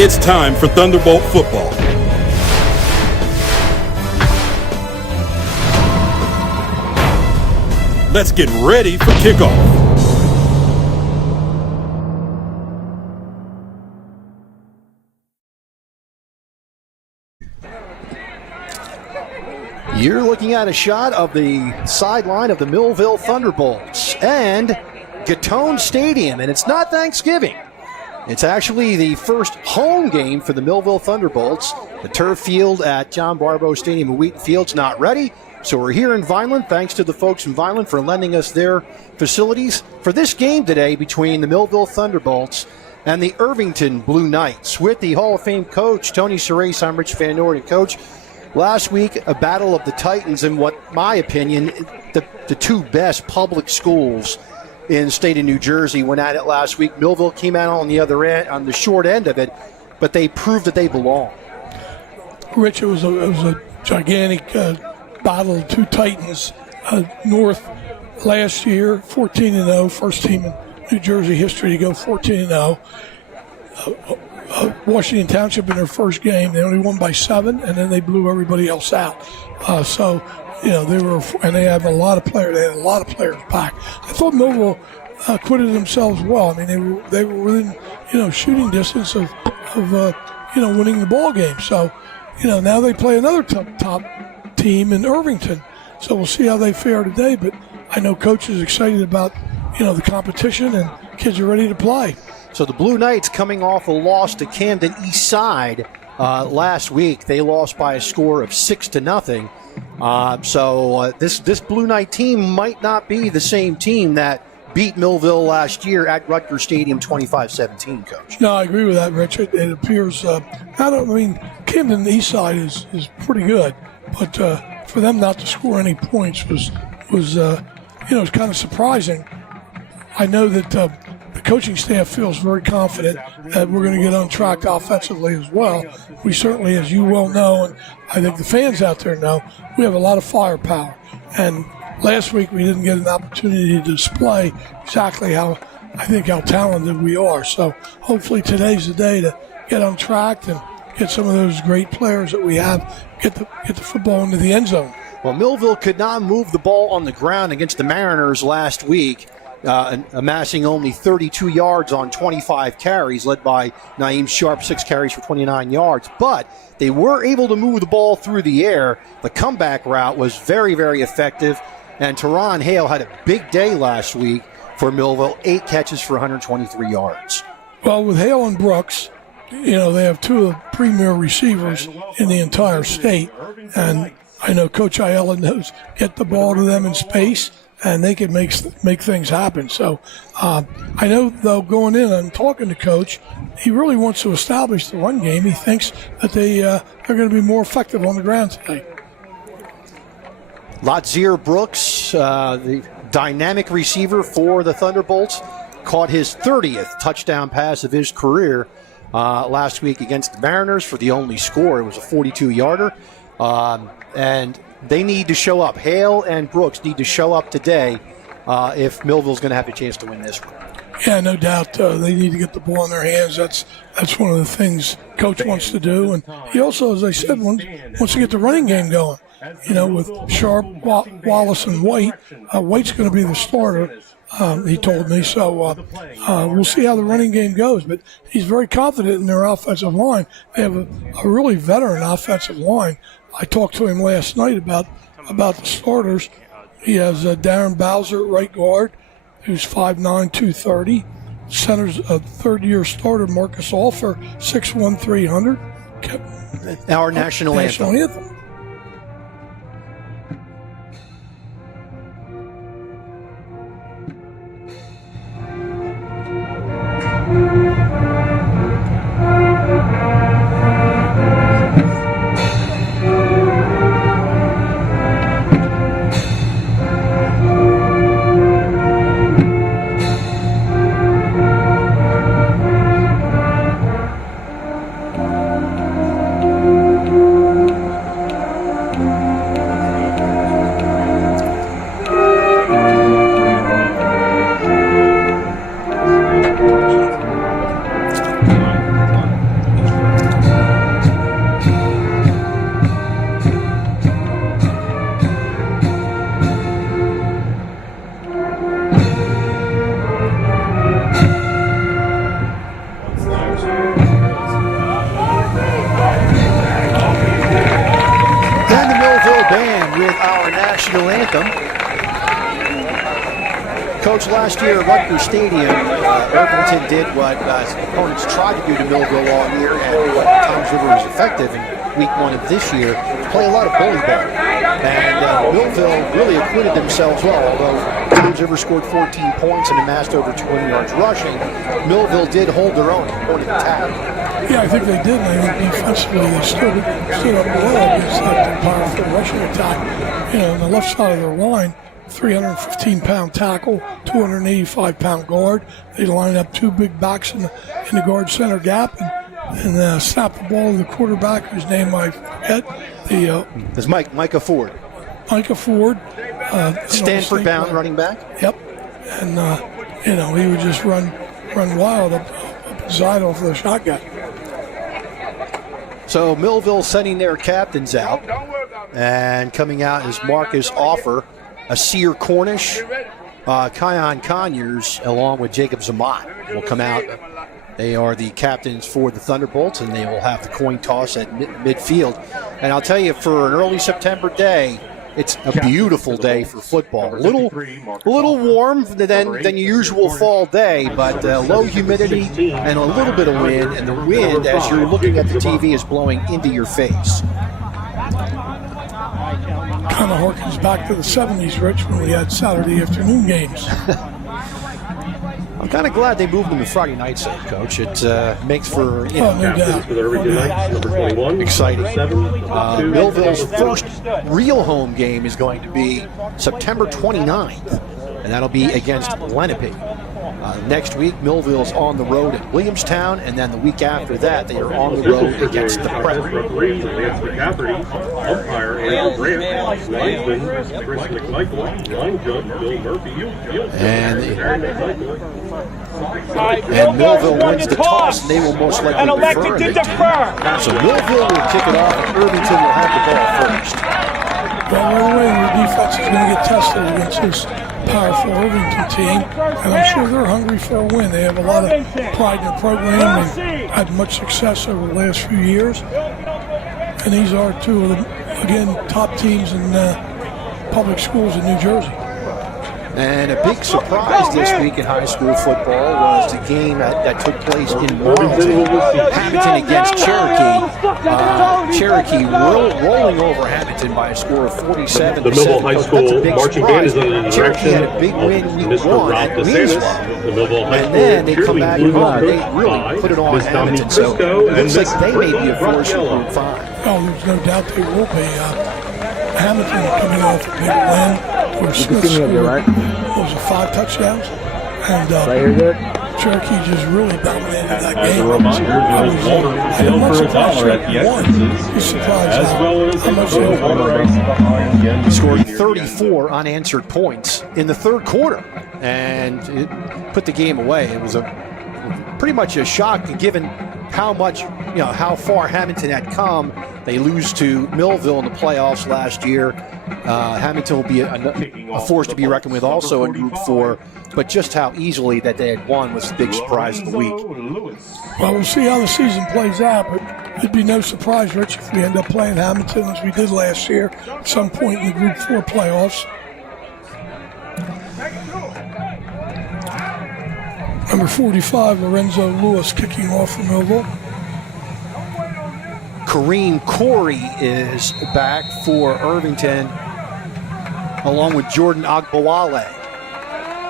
It's time for Thunderbolt football. Let's get ready for kickoff. You're looking at a shot of the sideline of the Millville Thunderbolts and Gatone Stadium, and it's not Thanksgiving. It's actually the first home game for the Millville Thunderbolts. The turf field at John Barbeau Stadium in Wheaton Field's not ready, so we're here in Vineland. Thanks to the folks in Vineland for lending us their facilities for this game today between the Millville Thunderbolts and the Irvington Blue Knights. With the Hall of Fame coach, Tony Cerace, I'm Rich Van Norden. Coach, last week, a battle of the Titans in what, my opinion, the two best public schools in the state of New Jersey went at it last week. Millville came out on the other end, on the short end of it, but they proved that they belong. Rich, it was a gigantic battle of two Titans. North last year, 14-0, first team in New Jersey history to go 14-0. Washington Township in their first game, they only won by 7, and then they blew everybody else out. So, you know, they have a lot of players. They had a lot of players back. I thought Millville acquitted themselves well. I mean, they were within, shooting distance of winning the ball game. So, now they play another top team in Irvington. So we'll see how they fare today. But I know Coach is excited about, the competition, and kids are ready to play. So the Blue Knights coming off a loss to Camden East Side last week. They lost by a score of 6-0. So this Blue Knight team might not be the same team that beat Millville last year at Rutgers Stadium 25-17, Coach. No, I agree with that, Rich. It appears, Camden East Side is pretty good, but for them not to score any points was kind of surprising. I know that the coaching staff feels very confident that we're going to get on track offensively as well. We certainly, as you well know, and I think the fans out there know, we have a lot of firepower. And last week we didn't get an opportunity to display exactly how talented we are. So hopefully today's the day to get on track and get some of those great players that we have, get the football into the end zone. Well, Millville could not move the ball on the ground against the Mariners last week. Amassing only 32 yards on 25 carries, led by Naeem Sharp, 6 carries for 29 yards. But they were able to move the ball through the air. The comeback route was very, very effective. And Teron Hale had a big day last week for Millville, 8 catches for 123 yards. Well, with Hale and Brooks, they have two of the premier receivers in the entire state. And I know Coach Ayala knows get the ball to them in space, and they can make things happen. So I know, though, going in and talking to Coach, he really wants to establish the run game. He thinks that they are going to be more effective on the ground today. Latzir Brooks, the dynamic receiver for the Thunderbolts, caught his 30th touchdown pass of his career last week against the Mariners for the only score. It was a 42-yarder. And they need to show up. Hale and Brooks need to show up today if Millville's going to have a chance to win this one. Yeah, no doubt. They need to get the ball in their hands. That's one of the things Coach wants to do. And he also, as I said, wants to get the running game going. With Sharp, Wallace, and White. White's going to be the starter, he told me. So we'll see how the running game goes. But he's very confident in their offensive line. They have a really veteran offensive line. I talked to him last night about the starters. He has Darren Bowser at right guard, who's 5'9", 230. Center's a third-year starter, Marcus Alfer, 6'1", 300. Our national anthem. anthem. Coach, last year at Rutgers Stadium, Irvington did what opponents tried to do to Millville all year, and what Toms River was effective in week 1 of this year, to play a lot of bully ball. And Millville really acquitted themselves well, although Toms River scored 14 points and amassed over 20 yards rushing. Millville did hold their own in point of attack. Yeah, I think they did. I think defensively they stood up well against that powerful rushing attack. On the left side of their line, 315-pound tackle, 285-pound guard. They lined up 2 big backs in the guard center gap and snapped the ball to the quarterback, whose name I forget. There's Micah Ford. Micah Ford. Stanford-bound running back. Yep. And, he would just run wild up inside off the shotgun. So Millville sending their captains out. And coming out is Marcus Offer, Asir Cornish, Kion Conyers, along with Jacob Zamat will come out. They are the captains for the Thunderbolts, and they will have the coin toss at midfield. And I'll tell you, for an early September day, it's a beautiful day for football. A little warm than your usual fall day, but low humidity and a little bit of wind. And the wind, as you're looking at the TV, is blowing into your face. Kind of harkens back to the 70s, Rich, when we had Saturday afternoon games. I'm kind of glad they moved them to Friday nights, Coach. It makes for, no doubt. Exciting. Millville's first real home game is going to be September 29th, and that'll be against Lenape. Next week, Millville's on the road at Williamstown, and then the week after that, they are on the road against the Prep. And Millville wins the toss, and they will most likely defer. So Millville will kick it off, and Irvington will have the ball first. Well, right away, the defense is going to get tested against this powerful Irvington team, and I'm sure they're hungry for a win. They have a lot of pride in their program. They've had much success over the last few years, and these are 2 of the, again, top teams in public schools in New Jersey. And a big surprise this week in high school football was the game that took place in Marlton, Hamilton against Cherokee. Cherokee rolling over Hamilton by a score of 47-7. The Millville High School marching band is under the Cherokee had a big win week 1 at Wiesbaden. And then they come back home and they really put it on Hamilton. So it looks like they may be a force in Group 5. Oh, there's no doubt they will be. Hamilton coming off a big win where Smith scored, was it 5 touchdowns? And Cherokee just really dominated that game. I'm not surprised Cherokee won. He's surprised how much they scored 34 unanswered points in the third quarter, and it put the game away. It was pretty much a shock given how much, how far Hamilton had come. They lose to Millville in the playoffs last year. Hamilton will be a force to be reckoned with also in Group 4, but just how easily that they had won was the big surprise of the week. Well, we'll see how the season plays out, but it'd be no surprise, Rich, if we end up playing Hamilton as we did last year at some point in the Group 4 playoffs. Number 45, Lorenzo Lewis, kicking off for Millville. Kareem Corey is back for Irvington, along with Jordan Agbawale.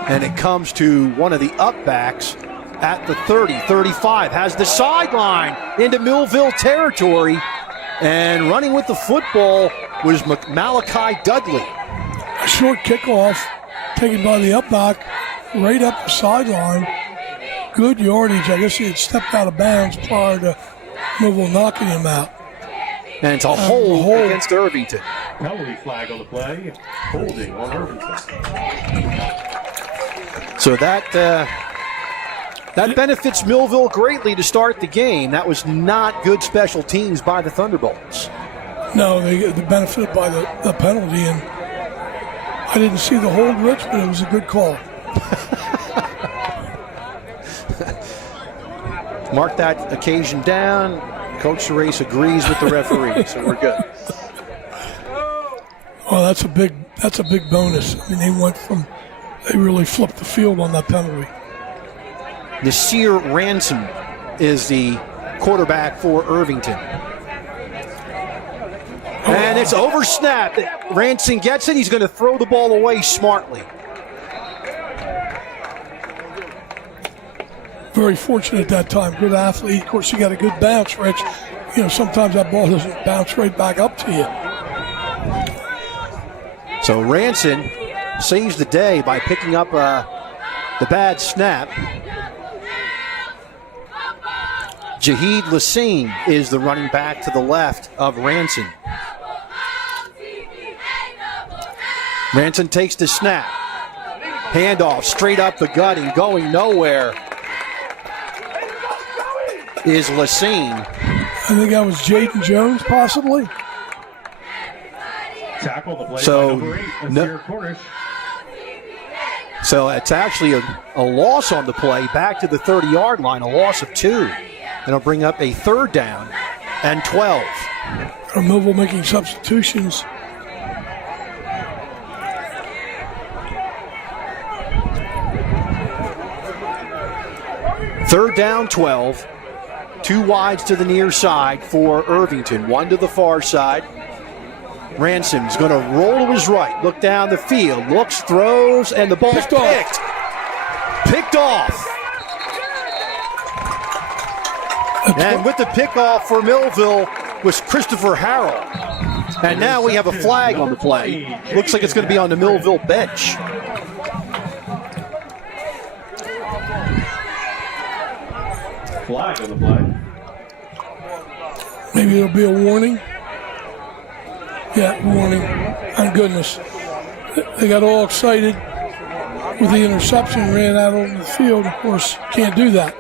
And it comes to one of the upbacks at the 30, 35, has the sideline into Millville territory. And running with the football was Malachi Dudley. A short kickoff taken by the upback right up the sideline. Good yardage. I guess he had stepped out of bounds prior to Millville knocking him out. And it's a hold against Irvington. Penalty flag on the play. Holding on Irvington. So that benefits Millville greatly to start the game. That was not good special teams by the Thunderbolts. No, they benefited by the penalty, and I didn't see the hold, Rich, but it was a good call. Mark that occasion down. Coach Race agrees with the referee, so we're good. Well, that's a big that's a big bonus. I mean, they really flipped the field on that penalty. Nasir Ransom is the quarterback for Irvington. And it's over snap. Ransom gets it. He's going to throw the ball away smartly. Very fortunate that time. Good athlete. Of course, you got a good bounce, Rich. You know, sometimes that ball doesn't bounce right back up to you. So Ransom saves the day by picking up the bad snap. Jaheed Lassine is the running back to the left of Ransom. Ransom takes the snap. Handoff straight up the gut and going nowhere is Lassine. I think that was Jaden Jones, possibly. Tackle the play So, by number 8, Nasir Cornish. So it's actually a loss on the play back to the 30-yard line, a loss of 2. And it'll bring up a 3rd down and 12. Millville making substitutions. Third down, 12. 2 wides to the near side for Irvington. 1 to the far side. Ransom's going to roll to his right, look down the field, looks, throws, and the ball's picked. Picked off. And with the pickoff for Millville was Christopher Harrell. And now we have a flag on the play. Looks like it's going to be on the Millville bench. Flag on the play. Maybe there'll be a warning. Yeah, warning. My goodness. They got all excited with the interception, ran out on the field. Of course, can't do that.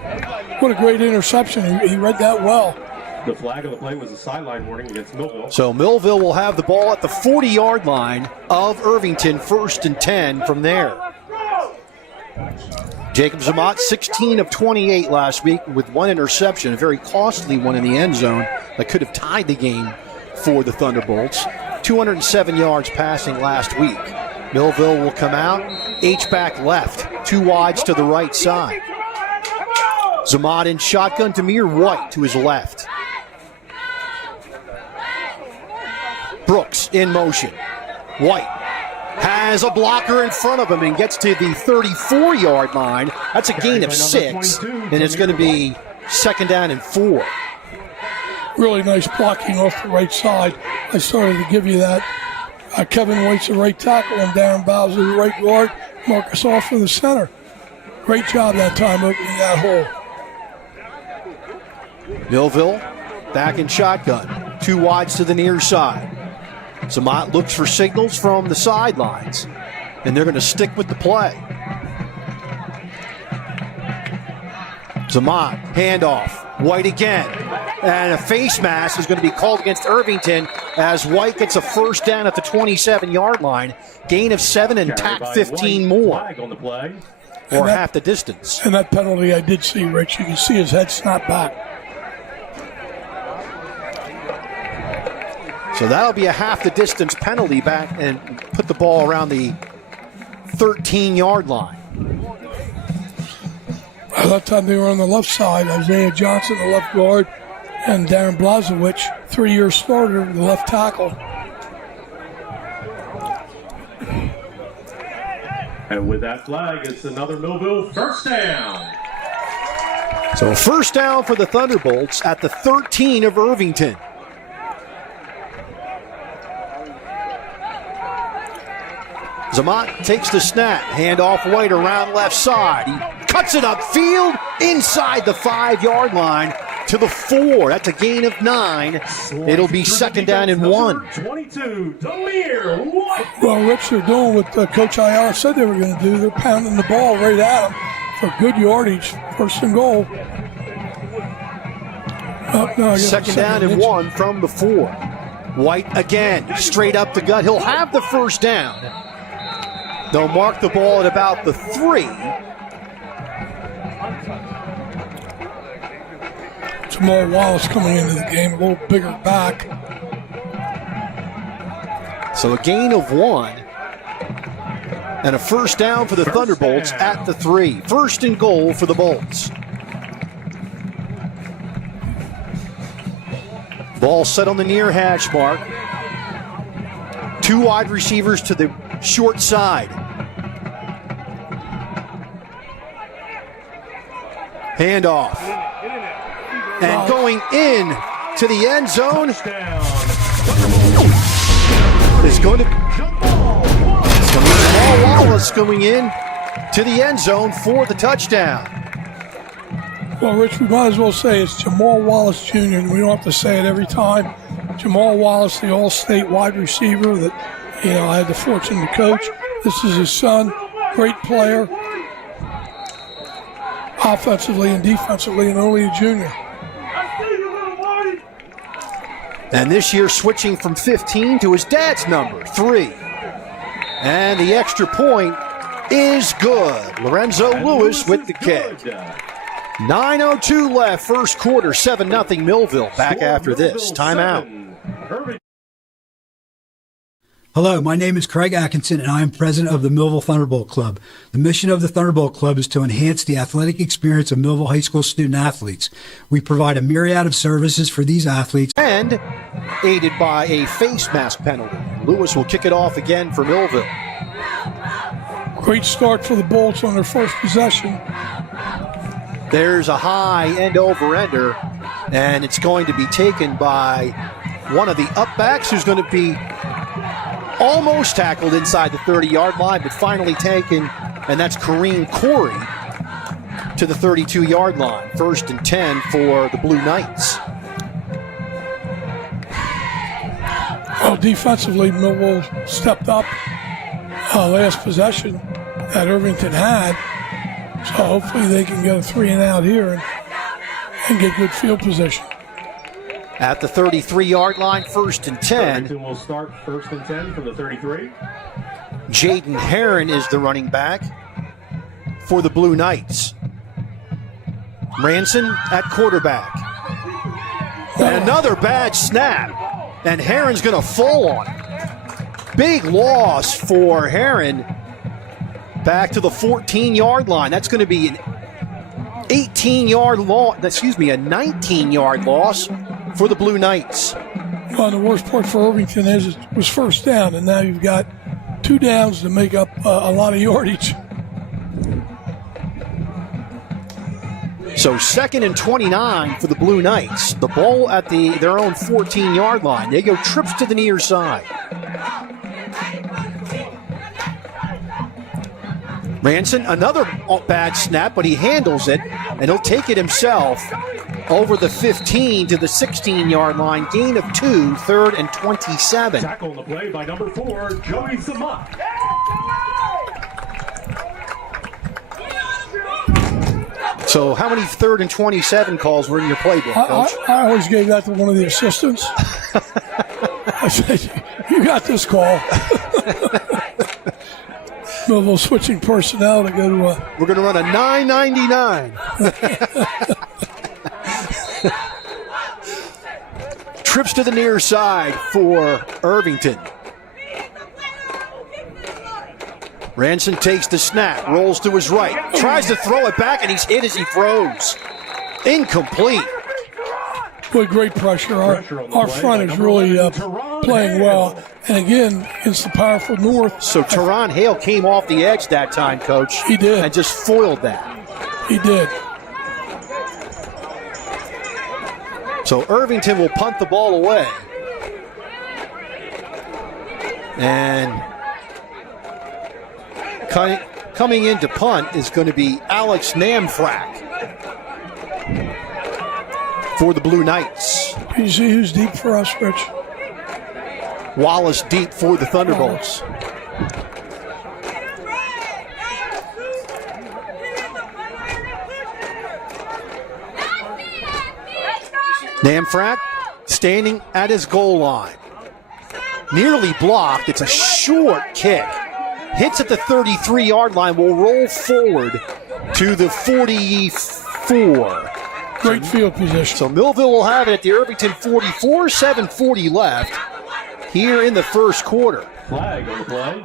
What a great interception. He read that well. The flag on the play was a sideline warning against Millville. So Millville will have the ball at the 40-yard line of Irvington, 1st and 10 from there. Jacob Zamat, 16 of 28 last week with 1 interception, a very costly one in the end zone that could have tied the game for the Thunderbolts. 207 yards passing last week. Millville will come out, H-back left, 2 wides to the right side. Zamat in shotgun, Demir White to his left. Brooks in motion. White has a blocker in front of him and gets to the 34-yard line. That's a gain of 6, and it's going to be 2nd down and 4. Really nice blocking off the right side. I started to give you that. Kevin White's the right tackle and Darren Bowser the right guard. Marcus off in the center. Great job that time opening that hole. Millville back in shotgun. 2 wides to the near side. Zamat looks for signals from the sidelines, and they're going to stick with the play. Zamat, handoff. White again. And a face mask is going to be called against Irvington as White gets a 1st down at the 27-yard line. Gain of 7 and tack 15 more. Flag on the play. Or half the distance. And that penalty I did see, Rich. You can see his head snap back. So that'll be a half the distance penalty back and put the ball around the 13-yard line. By that time they were on the left side. Isaiah Johnson, the left guard, and Darren Blazowicz, 3-year starter, the left tackle. And with that flag, it's another Millville 1st down. So 1st down for the Thunderbolts at the 13 of Irvington. Zamat takes the snap, handoff White around left side. He cuts it upfield inside the 5-yard line to the 4. That's a gain of 9. It'll be 2nd down and 1. 22, Demir White. Well, Rich, they're doing what Coach Ayala said they were going to do. They're pounding the ball right at him for good yardage, 1st and goal. No, 2nd down and 1 from the 4. White again, straight up the gut. He'll have the 1st down. They'll mark the ball at about the 3. Jamal Wallace coming into the game, a little bigger back. So a gain of 1 And a first down for the Thunderbolts at the 3. First and goal for the Bolts. Ball set on the near hash mark. 2 wide receivers to the short side. Handoff. And going in to the end zone is going to be Jamal Wallace going in to the end zone for the touchdown. Well, Rich, we might as well say it's Jamal Wallace Jr. and we don't have to say it every time. Jamal Wallace, the all-state wide receiver that, I had the fortune to coach. This is his son, great player, offensively and defensively, and only a junior. And this year switching from 15 to his dad's number, 3. And the extra point is good. Lorenzo Lewis with the kick. 9:02 left, first quarter, 7-0 Millville. Back after this. Timeout. Hello, my name is Craig Atkinson, and I am president of the Millville Thunderbolt Club. The mission of the Thunderbolt Club is to enhance the athletic experience of Millville High School student athletes. We provide a myriad of services for these athletes. And aided by a face mask penalty. Lewis will kick it off again for Millville. Great start for the Bolts on their first possession. There's a high end-over-ender, and it's going to be taken by one of the upbacks who's going to be almost tackled inside the 30-yard line, but finally taken, and that's Kareem Corey to the 32-yard line. First and 10 for the Blue Knights. Well, defensively, Millville stepped up last possession that Irvington had. So hopefully they can get a 3-and-out here and get good field position. At the 33-yard line, first and 10. Irvington will start first and 10 from the 33. Jaden Herron is the running back for the Blue Knights. Ranson at quarterback. And another bad snap. And Herron's going to fall on it. Big loss for Herron. Back to the 14-yard line. That's going to be an 18-yard loss. A 19-yard loss for the Blue Knights. Well, the worst part for Irvington is it was first down, and now you've got 2 downs to make up a lot of yardage. So 2nd and 29 for the Blue Knights. The ball at their own 14-yard line. They go trips to the near side. Ranson, another bad snap, but he handles it, and he'll take it himself over the 15 to the 16-yard line. Gain of 2, 3rd and 27. Tackle on the play by number 4, Joey Zama. So how many 3rd and 27 calls were in your playbook, Coach? I always gave that to one of the assistants. I said, you got this call. Millville switching personnel to go to a... We're going to run a 9.99. Trips to the near side for Irvington. Ranson takes the snap, rolls to his right, tries to throw it back, and he's hit as he throws. Incomplete. Boy, great pressure. Our front is really playing well. And again, against the powerful North. So Teron Hale came off the edge that time, Coach. He did. And just foiled that. He did. So Irvington will punt the ball away. And coming in to punt is going to be Alex Namfrak for the Blue Knights. You see who's deep for us, Rich? Wallace deep for the Thunderbolts. Namfrak standing at his goal line. Nearly blocked. It's a short kick. Hits at the 33-yard line. Will roll forward to the 44. Great field position. So Millville will have it at the Irvington 44, 7:40 left here in the first quarter. Flag on the play.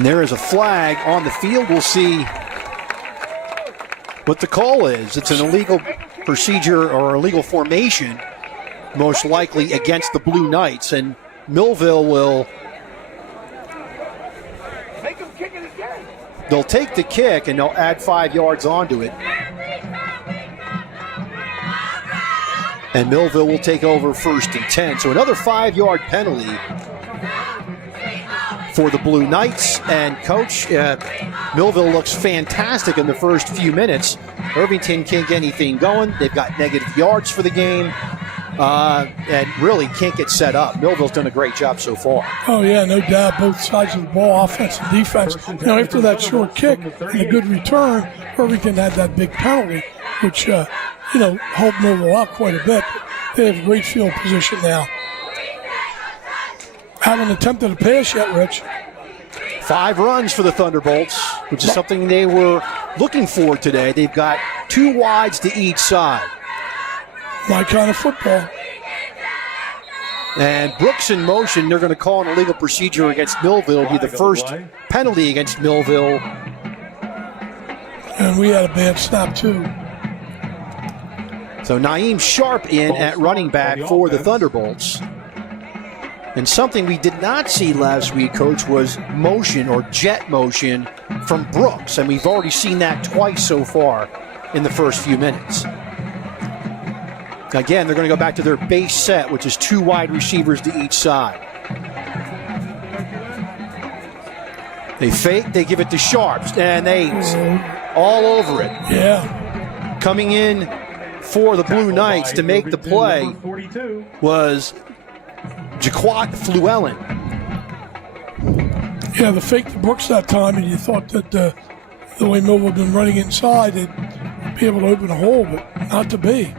And there is a flag on the field. We'll see what the call is. It's an illegal procedure or illegal formation, most likely against the Blue Knights. And Millville will... They'll take the kick and they'll add 5 yards onto it. And Millville will take over 1st and 10. So another 5-yard penalty for the Blue Knights. And Coach, Millville looks fantastic in the first few minutes. Irvington can't get anything going. They've got negative yards for the game. And really can't get set up. Millville's done a great job so far. Oh, yeah, no doubt. Both sides of the ball, offense and defense. After that short kick and a good return, Irvington had that big penalty, which, helped Millville out quite a bit. They have great field position now. Haven't attempted a pass yet, Rich. 5 runs for the Thunderbolts, which is something they were looking for today. They've got 2 wides to each side. My kind of football. And Brooks in motion. They're going to call an illegal procedure against Millville. It'll be the first penalty against Millville. And we had a bad snap, too. So Naeem Sharp in at running back for the Thunderbolts. And something we did not see last week, Coach, was motion or jet motion from Brooks. And we've already seen that twice so far in the first few minutes. Again, they're going to go back to their base set, which is 2 wide receivers to each side. They fake, they give it to Sharps, and they all over it. Yeah. Coming in for the Blue Knights to make the play was Jaquat Fluellen. Yeah, the fake to Brooks that time, and you thought that the way Millville had been running inside, they'd be able to open a hole, but not to be.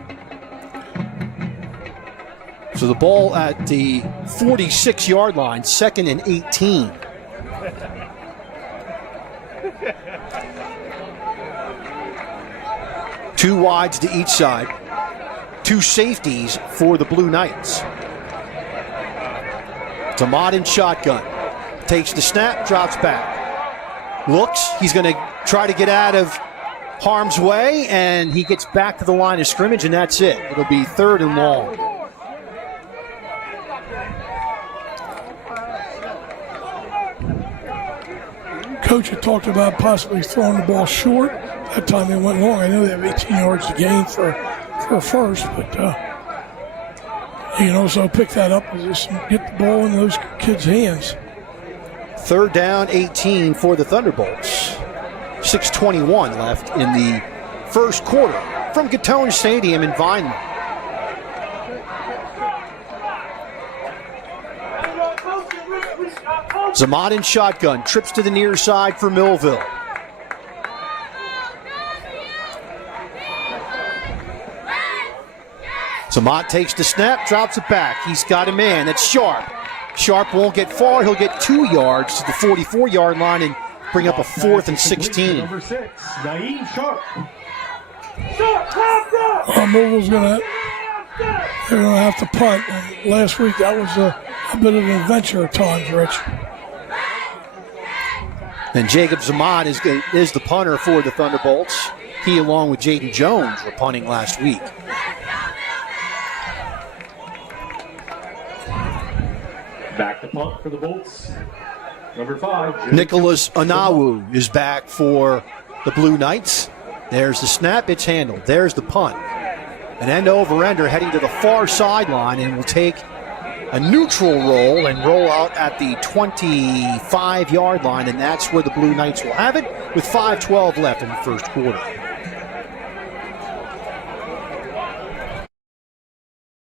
So the ball at the 46-yard line, 2nd and 18. Two wides to each side. 2 safeties for the Blue Knights. Damad in shotgun. Takes the snap, drops back. Looks, he's going to try to get out of harm's way, and he gets back to the line of scrimmage, and that's it. It'll be 3rd and long. Coach had talked about possibly throwing the ball short. That time they went long. I know they have 18 yards to gain for a first, but you can also pick that up and just get the ball in those kids' hands. 3rd down, 18 for the Thunderbolts. 6:21 left in the first quarter from Gatone Stadium in Vineland. Zamad in shotgun, trips to the near side for Millville. Zamad takes the snap, drops it back. He's got a man, that's Sharp. Sharp won't get far, he'll get 2 yards to the 44-yard line and bring up a 4th and 16. Number 6, Naeem Sharp. Millville's they're gonna have to punt. And last week that was a bit of an adventure at times, Rich. And Jacob Zamad is the punter for the Thunderbolts. He, along with Jaden Jones, were punting last week. Back to punt for the Bolts. Number 5. Nicholas Onawu is back for the Blue Knights. There's the snap, it's handled. There's the punt. An end-over-ender heading to the far sideline and will take a neutral roll and roll out at the 25-yard line, and that's where the Blue Knights will have it with 5:12 left in the first quarter.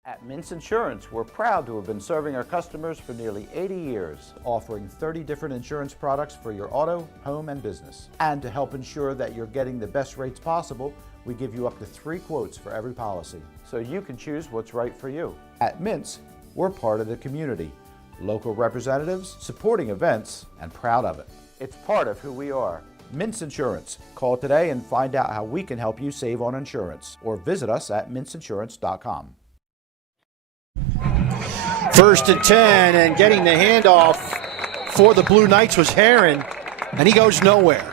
At Mintz Insurance, we're proud to have been serving our customers for nearly 80 years, offering 30 different insurance products for your auto, home, and business. And to help ensure that you're getting the best rates possible, we give you up to 3 quotes for every policy, so you can choose what's right for you. At Mintz, we're part of the community, local representatives, supporting events, and proud of it. It's part of who we are. Mintz Insurance. Call today and find out how we can help you save on insurance, or visit us at mintzinsurance.com. 1st and 10, and getting the handoff for the Blue Knights was Heron. and he goes nowhere.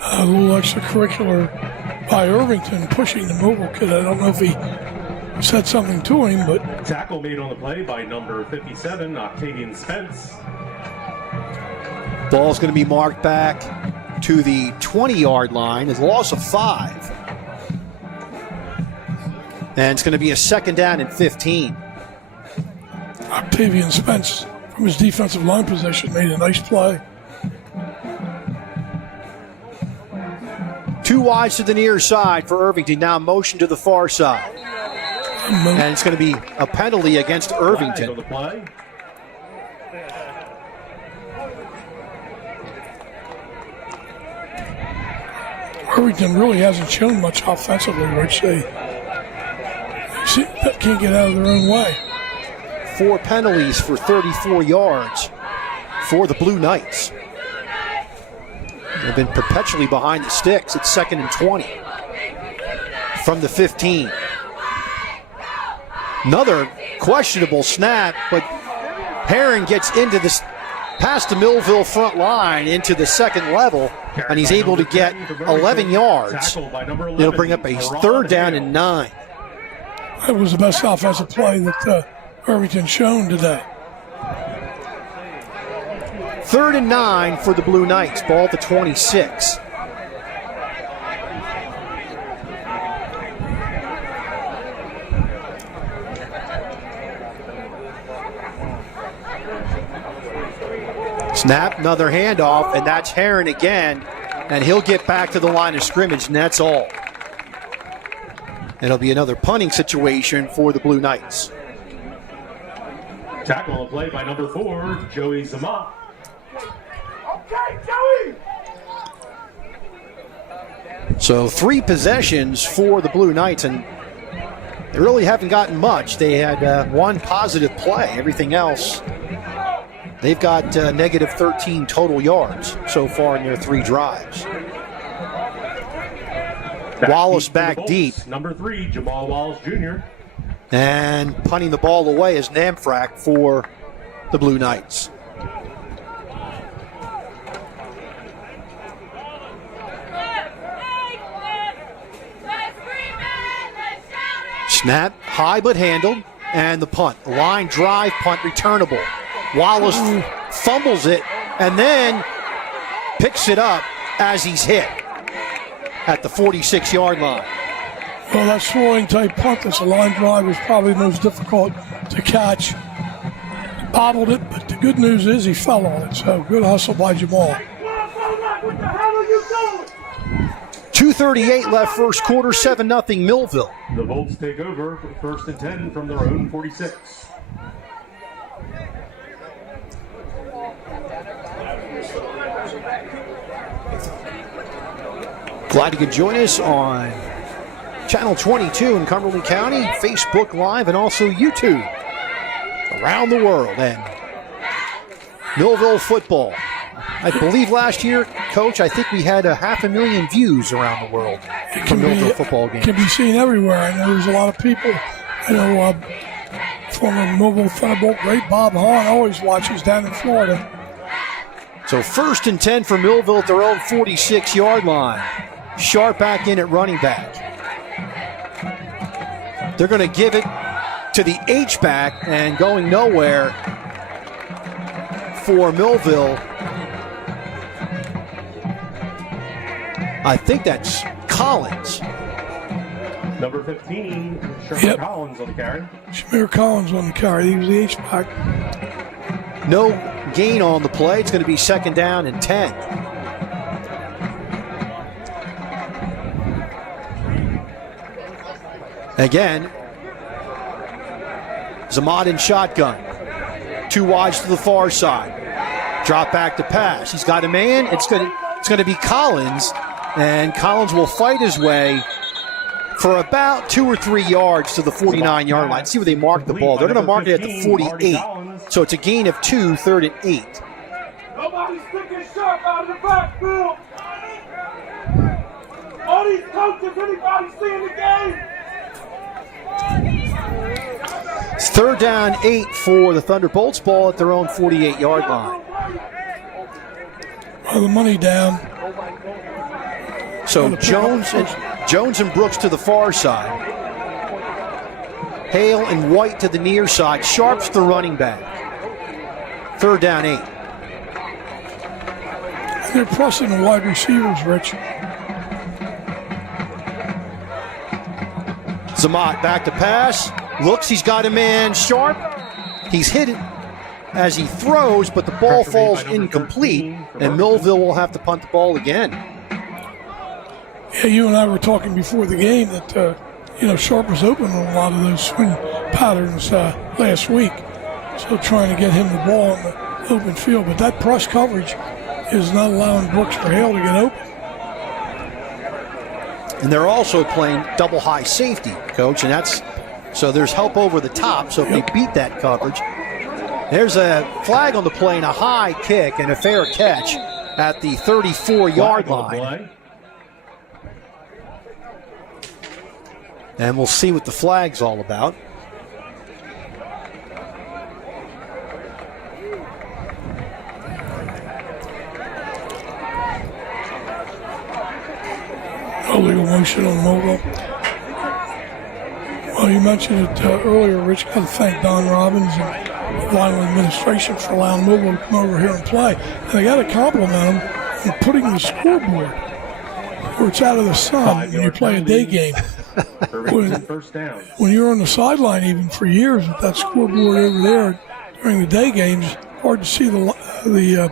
A little extracurricular by Irvington pushing the Millville kid. I don't know if he said something to him, but Tackle made on the play by number 57, Octavian Spence. Ball's going to be marked back to the 20-yard line. It's a loss of 5. And it's going to be a 2nd down and 15. Octavian Spence from his defensive line position made a nice play. 2 wides to the near side for Irvington. Now motion to the far side. And it's going to be a penalty against Irvington. On the play. Irvington really hasn't shown much offensively, Rich. They can't get out of their own way. 4 penalties for 34 yards for the Blue Knights. They've been perpetually behind the sticks. It's 2nd and 20 from the 15. Another questionable snap, but Herron gets into this, past the Millville front line into the second level, and he's able to get 11 yards. It'll bring up a 3rd down and 9. That was the best offensive play that Irvington shown today. 3rd and 9 for the Blue Knights. Ball at the 26. Snap, another handoff, and that's Herron again, and he'll get back to the line of scrimmage, and that's all. It'll be another punting situation for the Blue Knights. Tackle on the play by number 4, Joey Zamat. Okay, Joey! So 3 possessions for the Blue Knights, and they really haven't gotten much. They had 1 positive play. Everything else, they've got negative 13 total yards so far in their 3 drives. Wallace back deep. Number 3, Jamal Wallace Jr. And punting the ball away is Namfrak for the Blue Knights. Snap, high but handled, and the punt. Line drive, punt returnable. Wallace fumbles it and then picks it up as he's hit at the 46-yard line. Well, that throwing type punt, that's a line drive, was probably the most difficult to catch. He bobbled it, but the good news is he fell on it. So good hustle by Jamal. What the hell are you doing? 2:38 left first quarter, 7-0 Millville. The Bolts take over for 1st and 10 from their own 46. Glad you could join us on Channel 22 in Cumberland County, Facebook Live, and also YouTube around the world. And Millville football. I believe last year, Coach, I think we had 500,000 views around the world for Millville football games. It can be seen everywhere. I know there's a lot of people. I know former Millville Thunderbolt great Bob Hahn always watches down in Florida. So 1st and 10 for Millville at their own 46-yard line. Sharp back in at running back. They're going to give it to the H-back, and going nowhere for Millville. I think that's Collins. Number 15, Sherman Collins on the carry. Shamir Collins on the carry. He was the H-back. No gain on the play. It's going to be 2nd down and 10. Again, Zamat in shotgun. 2 wides to the far side. Drop back to pass. He's got a man. It's going to be Collins, and Collins will fight his way for about 2 or 3 yards to the 49-yard line. See where they mark the ball. They're going to mark it at the 48. So it's a gain of 2, 3rd and 8. Nobody's sticking sharp out of the backfield. All these coaches, anybody seeing the game? It's 3rd down 8 for the Thunderbolts. Ball at their own 48-yard line. the money down. So Jones and Brooks to the far side. Hale and White to the near side. Sharp's the running back. 3rd down 8. And they're pressing the wide receivers, Rich. Zamat back to pass. Looks, he's got a man. Sharp. He's hit it as he throws, but the ball falls incomplete, and Millville will have to punt the ball again. Yeah, you and I were talking before the game that, Sharp was open on a lot of those swing patterns last week. So trying to get him the ball in the open field. But that press coverage is not allowing Brooks or Hale to get open. And they're also playing double high safety, Coach, and so there's help over the top, so if they beat that coverage. There's a flag on the play and a high kick and a fair catch at the 34-yard line. And we'll see what the flag's all about. Illegal motion on Millville. Well, you mentioned it earlier, Rich. Got to thank Don Robbins and the Vinyl administration for allowing Millville to come over here and play. And they got to compliment them on putting the scoreboard where it's out of the sun when you play a day game. When you're on the sideline, even for years, with that scoreboard over there during the day games, it's hard to see the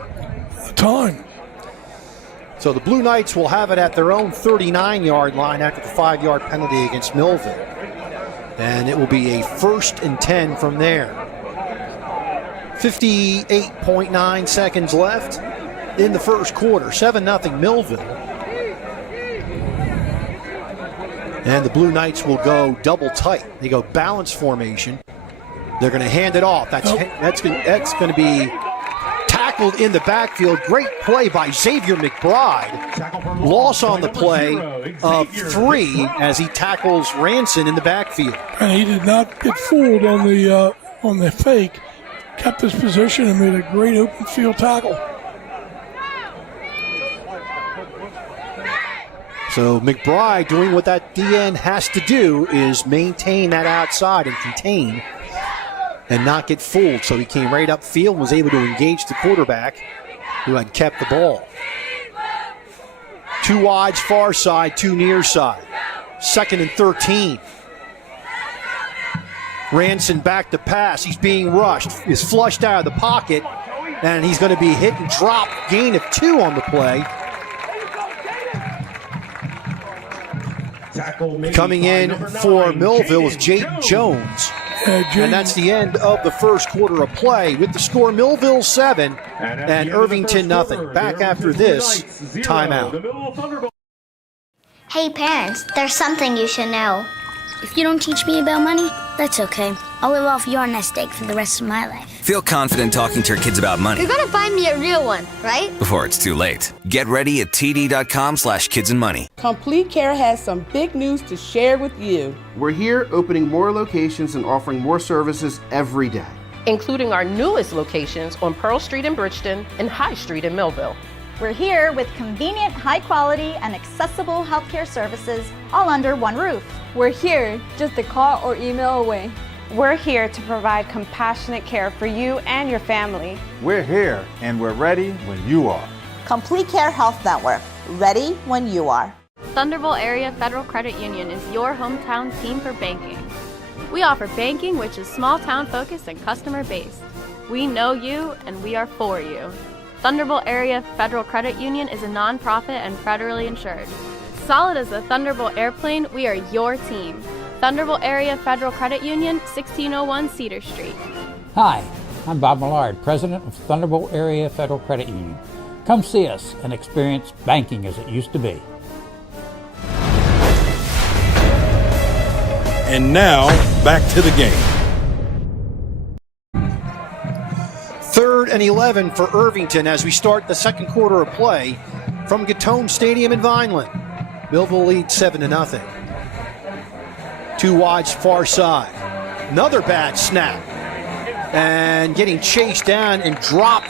time. So the Blue Knights will have it at their own 39-yard line after the 5-yard penalty against Millville. And it will be a 1st and 10 from there. 58.9 seconds left in the first quarter. 7-0 Millville. And the Blue Knights will go double tight. They go balance formation. They're going to hand it off. That's going to be tackled in the backfield. Great play by Xavier McBride. Loss on the play of 3 as he tackles Ranson in the backfield. And he did not get fooled on the fake. Kept his position and made a great open field tackle. So McBride doing what that DN has to do is maintain that outside and contain and not get fooled. So he came right upfield and was able to engage the quarterback who had kept the ball. 2 wides far side, 2 near side. 2nd and 13. Ranson back to pass. He's being rushed. Is flushed out of the pocket, and he's going to be hit and dropped. Gain of 2 on the play. Coming in for Millville is Jaden Jones. And that's the end of the first quarter of play with the score Millville 7 and Irvington 0. Back after this timeout. Hey parents, there's something you should know. If you don't teach me about money, that's okay. I'll live off your nest egg for the rest of my life. Feel confident talking to your kids about money. You're gonna find me a real one, right? Before it's too late. Get ready at td.com/kidsandmoney. Complete Care has some big news to share with you. We're here opening more locations and offering more services every day, including our newest locations on Pearl Street in Bridgeton and High Street in Millville. We're here with convenient, high-quality, and accessible healthcare services all under one roof. We're here just a call or email away. We're here to provide compassionate care for you and your family. We're here and we're ready when you are. Complete Care Health Network, ready when you are. Thunderbolt Area Federal Credit Union is your hometown team for banking. We offer banking which is small town focused and customer based. We know you and we are for you. Thunderbolt Area Federal Credit Union is a nonprofit and federally insured. Solid as the Thunderbolt airplane, we are your team. Thunderbolt Area Federal Credit Union, 1601 Cedar Street. Hi, I'm Bob Millard, President of Thunderbolt Area Federal Credit Union. Come see us and experience banking as it used to be. And now, back to the game. 3rd and 11 for Irvington as we start the second quarter of play from Gatone Stadium in Vineland. Millville leads 7-0. 2 wides far side. Another bad snap. And getting chased down and dropped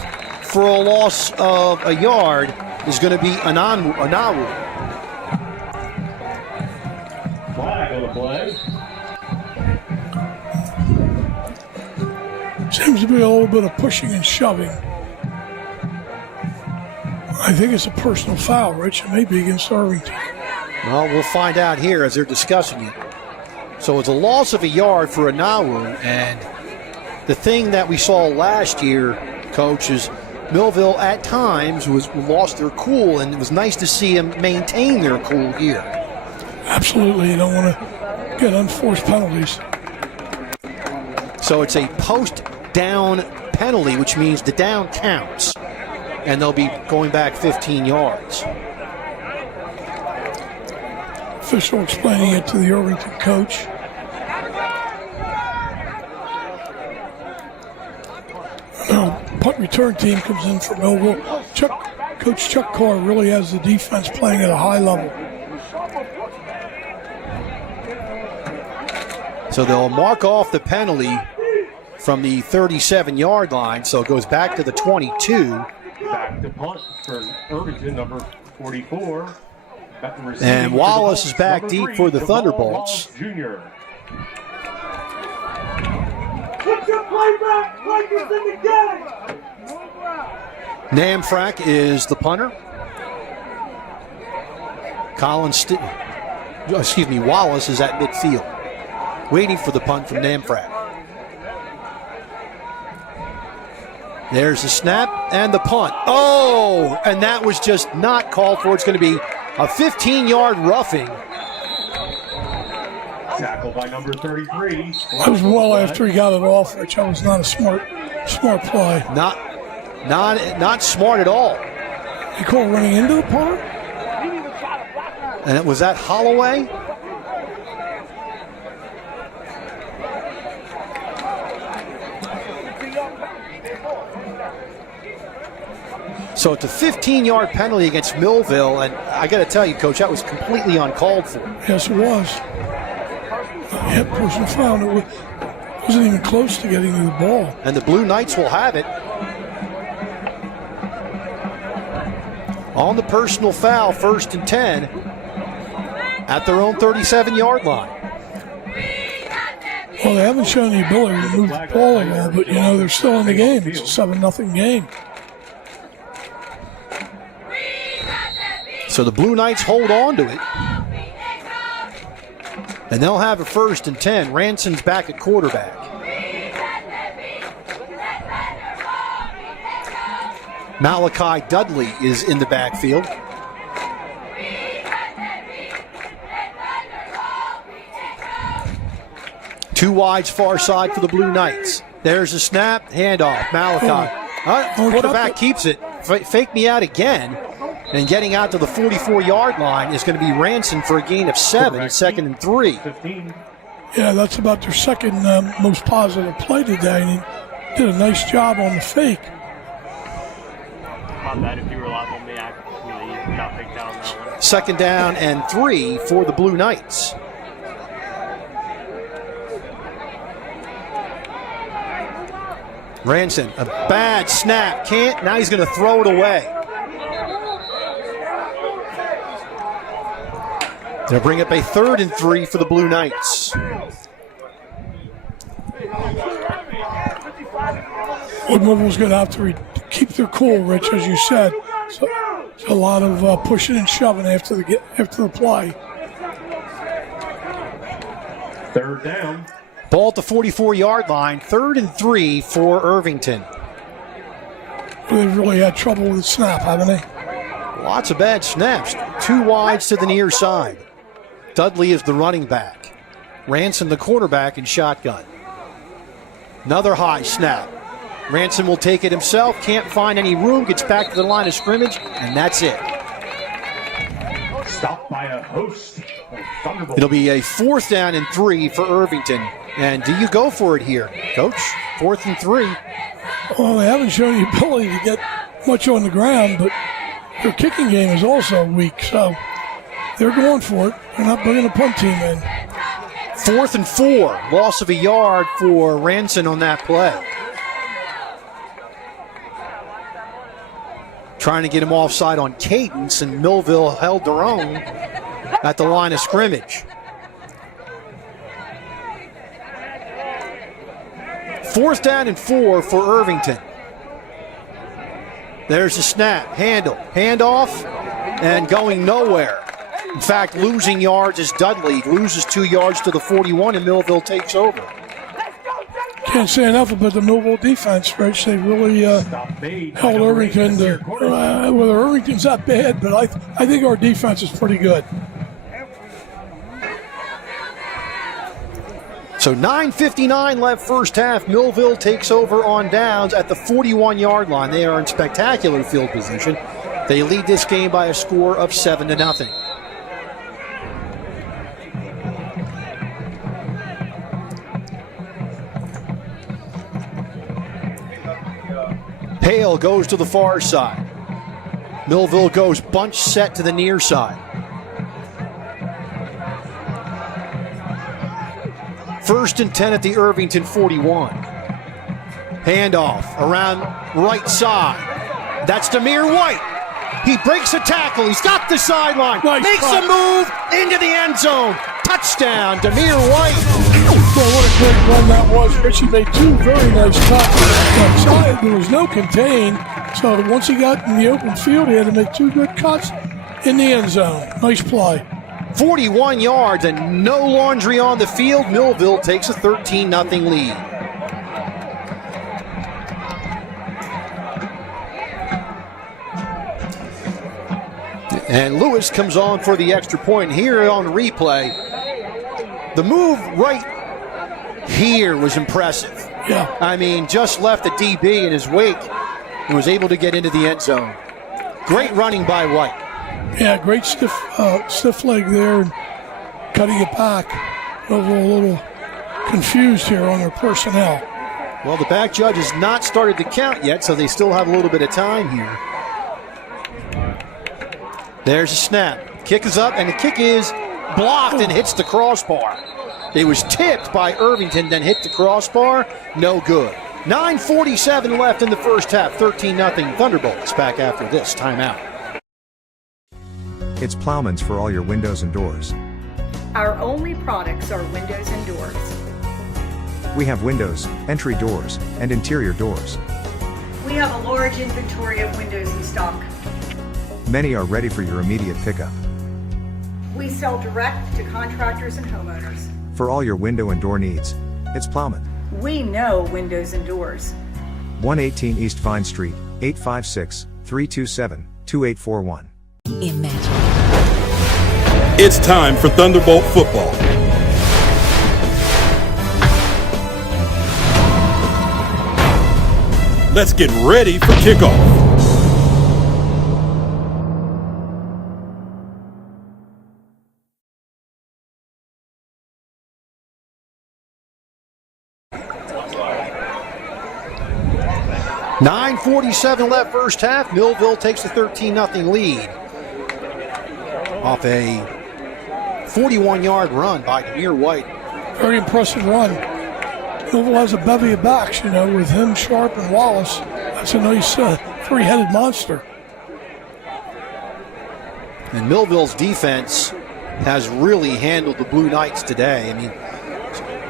for a loss of a yard is going to be Anawu. Flag on the play. Seems to be a little bit of pushing and shoving. I think it's a personal foul, Rich. It may be against Irvington. Well, we'll find out here as they're discussing it. So it's a loss of a yard for Anawu, and the thing that we saw last year, Coach, is Millville at times lost their cool, and it was nice to see them maintain their cool here. Absolutely, you don't want to get unforced penalties. So it's a post-down penalty, which means the down counts, and they'll be going back 15 yards. Official explaining it to the Irvington coach. Punt return team comes in for Millville. Coach Chuck Carr really has the defense playing at a high level. So they'll mark off the penalty from the 37-yard line, so it goes back to the 22. Back to punt for Irvington, number 44. And Wallace is back deep for the Thunderbolts. Junior. Put your play back like it's in the game. Namfrak is the punter. Wallace is at midfield, waiting for the punt from Namfrak. There's the snap and the punt. Oh, and that was just not called for. It's going to be a 15-yard roughing. Tackled by number 33. That was well after he got it off, which was not a smart play. Not smart at all. He called running into the punter? And was that Holloway? So it's a 15-yard penalty against Millville, and I got to tell you, Coach, that was completely uncalled for. Yes, it was. Personal foul. It wasn't even close to getting to the ball. And the Blue Knights will have it. On the personal foul, 1st and 10, at their own 37-yard line. Well, they haven't shown the ability to move the ball at all, but, they're still in the game. It's a 7-0 game. So the Blue Knights hold on to it. And they'll have a 1st and 10. Ranson's back at quarterback. Malachi Dudley is in the backfield. Two wides far side for the Blue Knights. There's a snap, handoff, Malachi. Quarterback keeps it. Fake me out again. And getting out to the 44-yard line is going to be Ranson for a gain of 7, 2nd and 3. 15. Yeah, that's about their second most positive play today, and he did a nice job on the fake. My bad if you rely on me. I completely got faked out on that one. 2nd down and 3 for the Blue Knights. Ranson, a bad snap. Now he's going to throw it away. They'll bring up a 3rd and 3 for the Blue Knights. Woodmanville's going to have to keep their cool, Rich, as you said. So a lot of pushing and shoving after the play. 3rd down. Ball at the 44-yard line. 3rd and 3 for Irvington. They've really had trouble with the snap, haven't they? Lots of bad snaps. 2 wides to the near side. Dudley is the running back. Ranson the quarterback in shotgun. Another high snap. Ranson will take it himself. Can't find any room. Gets back to the line of scrimmage, and that's it. Stopped by a host of Thunderbolts. It'll be a 4th down and 3 for Irvington. And do you go for it here, Coach? 4th and 3. Well, they haven't shown the ability to get much on the ground, but their kicking game is also weak, so they're going for it. They're not bringing a punt team in. 4th and 4. Loss of a yard for Ranson on that play. trying to get him offside on cadence, and Millville held their own at the line of scrimmage. 4th down and 4 for Irvington. There's the snap, handoff, and going nowhere. In fact, losing yards is Dudley. Loses 2 yards to the 41, and Millville takes over. Can't say enough about the Millville defense, Rich. They really held Irvington to, whether Irvington's that bad, but I think our defense is pretty good. So 9:59 left first half. Millville takes over on downs at the 41-yard line. They are in spectacular field position. They lead this game by a score of 7-0. Hale goes to the far side. Millville goes bunch set to the near side. 1st and 10 at the Irvington 41. Handoff around right side. That's Demir White. He breaks a tackle. He's got the sideline. Nice Makes cut. a move into the end zone. Touchdown, Demir White. Well, what a great run that was. Richie made 2 very nice cuts. There was no contain, so once he got in the open field, he had to make 2 good cuts in the end zone. Nice play. 41 yards and no laundry on the field. Millville takes a 13-0 lead. And Lewis comes on for the extra point. Here on replay, the move right here was impressive. Yeah. I mean, just left the DB in his wake and was able to get into the end zone. Great running by White. Yeah, great stiff leg there and cutting it back. A little confused here on their personnel. Well, the back judge has not started to count yet, so they still have a little bit of time here. There's a snap. Kick is up, and the kick is blocked and hits the crossbar. It was tipped by Irvington, then hit the crossbar. No good. 9:47 left in the first half. 13-0 Thunderbolts back after this timeout. It's Plowman's for all your windows and doors. Our only products are windows and doors. We have windows, entry doors, and interior doors. We have a large inventory of windows in stock. Many are ready for your immediate pickup. We sell direct to contractors and homeowners. For all your window and door needs, it's Plowman. We know windows and doors. 118 East Vine Street, 856-327-2841. Imagine. It's time for Thunderbolt football. Let's get ready for kickoff. .47 left first half. Millville takes a 13-0 lead off a 41-yard run by Demir White. Very impressive run. Millville has a bevy of backs, with him, Sharp, and Wallace. That's a nice three-headed monster. And Millville's defense has really handled the Blue Knights today. I mean,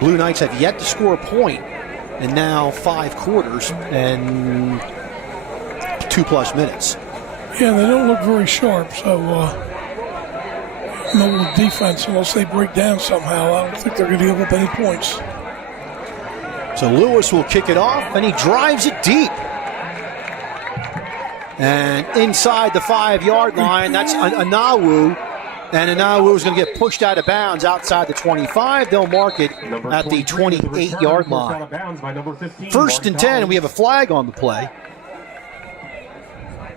Blue Knights have yet to score a point in now 5 quarters and 2+ minutes. Yeah, they don't look very sharp, so Millville defense, unless they break down somehow, I don't think they're going to give up any points. So Lewis will kick it off, and he drives it deep. And inside the 5-yard line, that's Anawu. And Anawu is going to get pushed out of bounds outside the 25. They'll mark it at the 28-yard line. 1st and 10, and we have a flag on the play.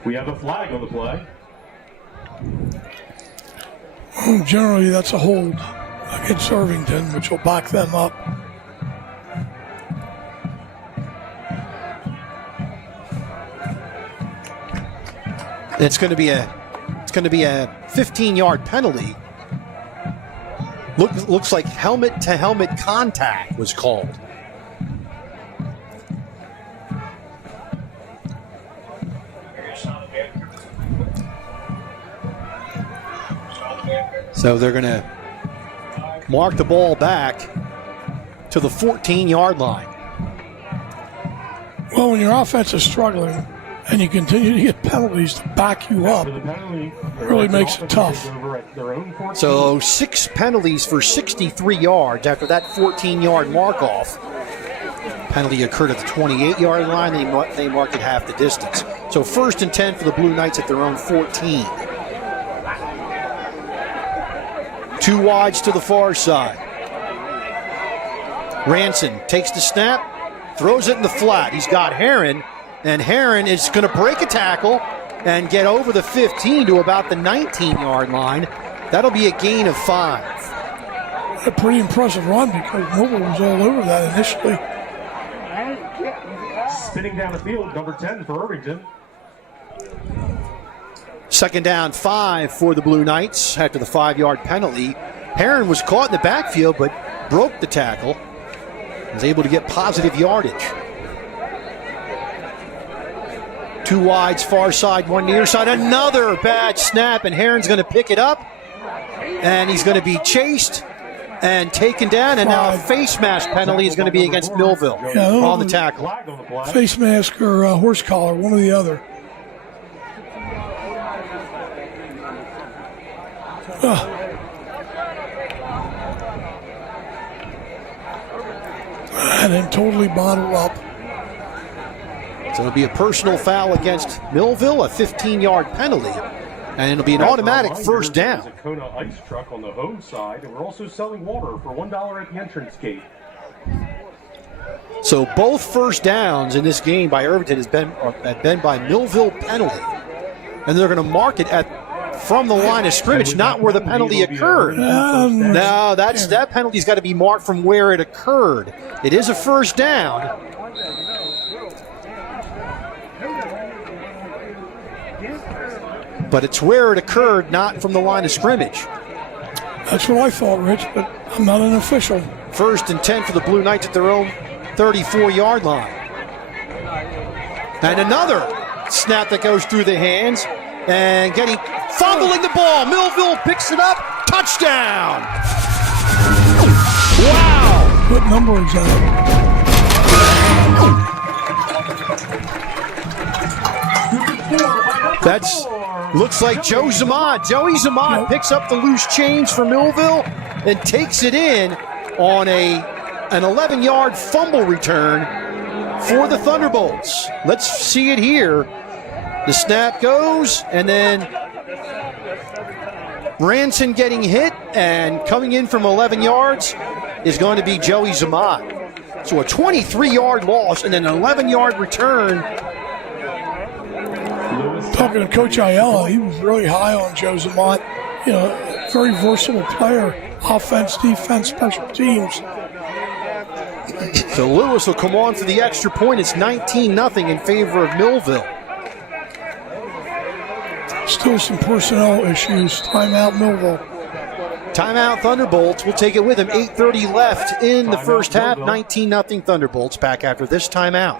We have a flag on the play. Generally, that's a hold against Irvington, which will back them up. It's going to be a 15-yard penalty. Looks like helmet-to-helmet contact was called. So they're going to mark the ball back to the 14-yard line. Well, when your offense is struggling and you continue to get penalties to back you up, it really makes it tough. So 6 penalties for 63 yards after that 14-yard mark-off. Penalty occurred at the 28-yard line. They marked it half the distance. So 1st and 10 for the Blue Knights at their own 14. 2 wides to the far side. Ranson takes the snap, throws it in the flat. He's got Herron, and Herron is going to break a tackle and get over the 15 to about the 19-yard line. That'll be a gain of 5. A pretty impressive run because Millville was all over that initially. Spinning down the field, number 10 for Irvington. 2nd down 5 for the Blue Knights after the 5-yard penalty. Herron was caught in the backfield but broke the tackle. Was able to get positive yardage. 2 wides, far side, 1 near side. Another bad snap, and Herron's going to pick it up. And he's going to be chased and taken down. And now a face mask penalty is going to be against Millville on the tackle. Face mask or horse collar, one or the other. And then totally bottled up. So it'll be a personal foul against Millville, a 15-yard penalty, and it'll be an automatic 1st down. There's a Kona ice truck on the home side, and we're also selling water for $1 at the entrance gate. So both 1st downs in this game by Irvington have been by Millville penalty, and they're going to mark it from the line of scrimmage, not where the penalty occurred. No, that penalty's got to be marked from where it occurred. It is a 1st down. But it's where it occurred, not from the line of scrimmage. That's what I thought, Rich, but I'm not an official. 1st and 10 for the Blue Knights at their own 34-yard line. And another snap that goes through the hands and fumbling the ball. Millville picks it up. Touchdown! Wow! What number is that? Looks like Joey Zamad picks up the loose change for Millville and takes it in on an 11-yard fumble return for the Thunderbolts. Let's see it here. The snap goes, and then Ranson getting hit, and coming in from 11 yards is going to be Joey Zamad. So a 23-yard loss and an 11-yard return. Talking to Coach Ayala, he was really high on Joe Zamad. You know, very versatile player, offense, defense, special teams. So Lewis will come on for the extra point. It's 19-0 in favor of Millville. Still some personnel issues. Timeout Millville. Timeout Thunderbolts. We'll take it with them. 8:30 left in the first half. 19-0 Thunderbolts. Back after this timeout.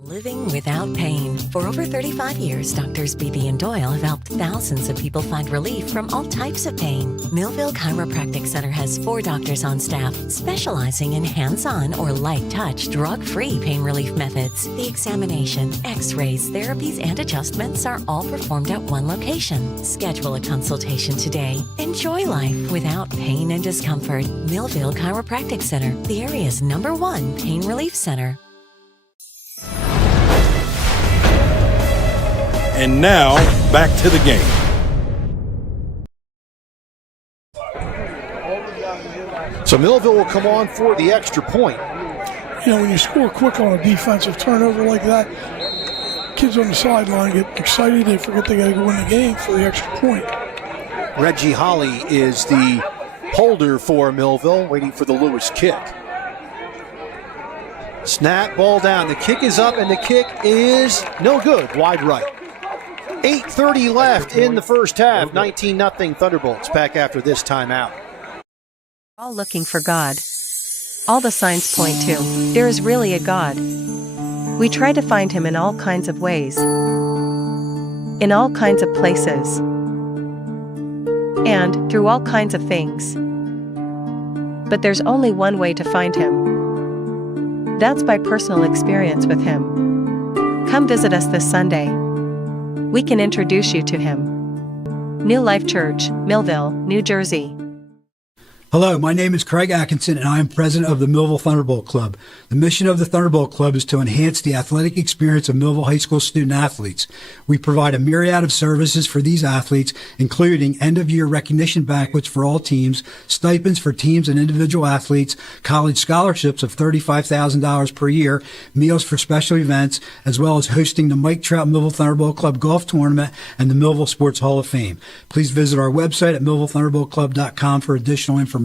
Living without pain. For over 35 years, Doctors Beebe and Doyle have helped thousands of people find relief from all types of pain. Millville Chiropractic Center has 4 doctors on staff specializing in hands-on or light-touch, drug-free pain relief methods. The examination, x-rays, therapies, and adjustments are all performed at one location. Schedule a consultation today. Enjoy life without pain and discomfort. Millville Chiropractic Center, the area's #1 pain relief center. And now, back to the game. So Millville will come on for the extra point. You know, when you score quick on a defensive turnover like that, kids on the sideline get excited. They forget they got to go win the game for the extra point. Reggie Holly is the holder for Millville, waiting for the Lewis kick. Snap, ball down. The kick is up, and the kick is no good. Wide right. 8:30 left in the first half. 19-0 Thunderbolts. Back after this timeout. All looking for God. All the signs point to there is really a God. We try to find him in all kinds of ways, in all kinds of places. and through all kinds of things. But there's only one way to find him. That's by personal experience with him. Come visit us this Sunday. We can introduce you to him. New Life Church, Millville, New Jersey. Hello, my name is Craig Atkinson, and I am president of the Millville Thunderbolt Club. The mission of the Thunderbolt Club is to enhance the athletic experience of Millville High School student athletes. We provide a myriad of services for these athletes, including end-of-year recognition banquets for all teams, stipends for teams and individual athletes, college scholarships of $35,000 per year, meals for special events, as well as hosting the Mike Trout Millville Thunderbolt Club Golf Tournament and the Millville Sports Hall of Fame. Please visit our website at millvillethunderboltclub.com for additional information.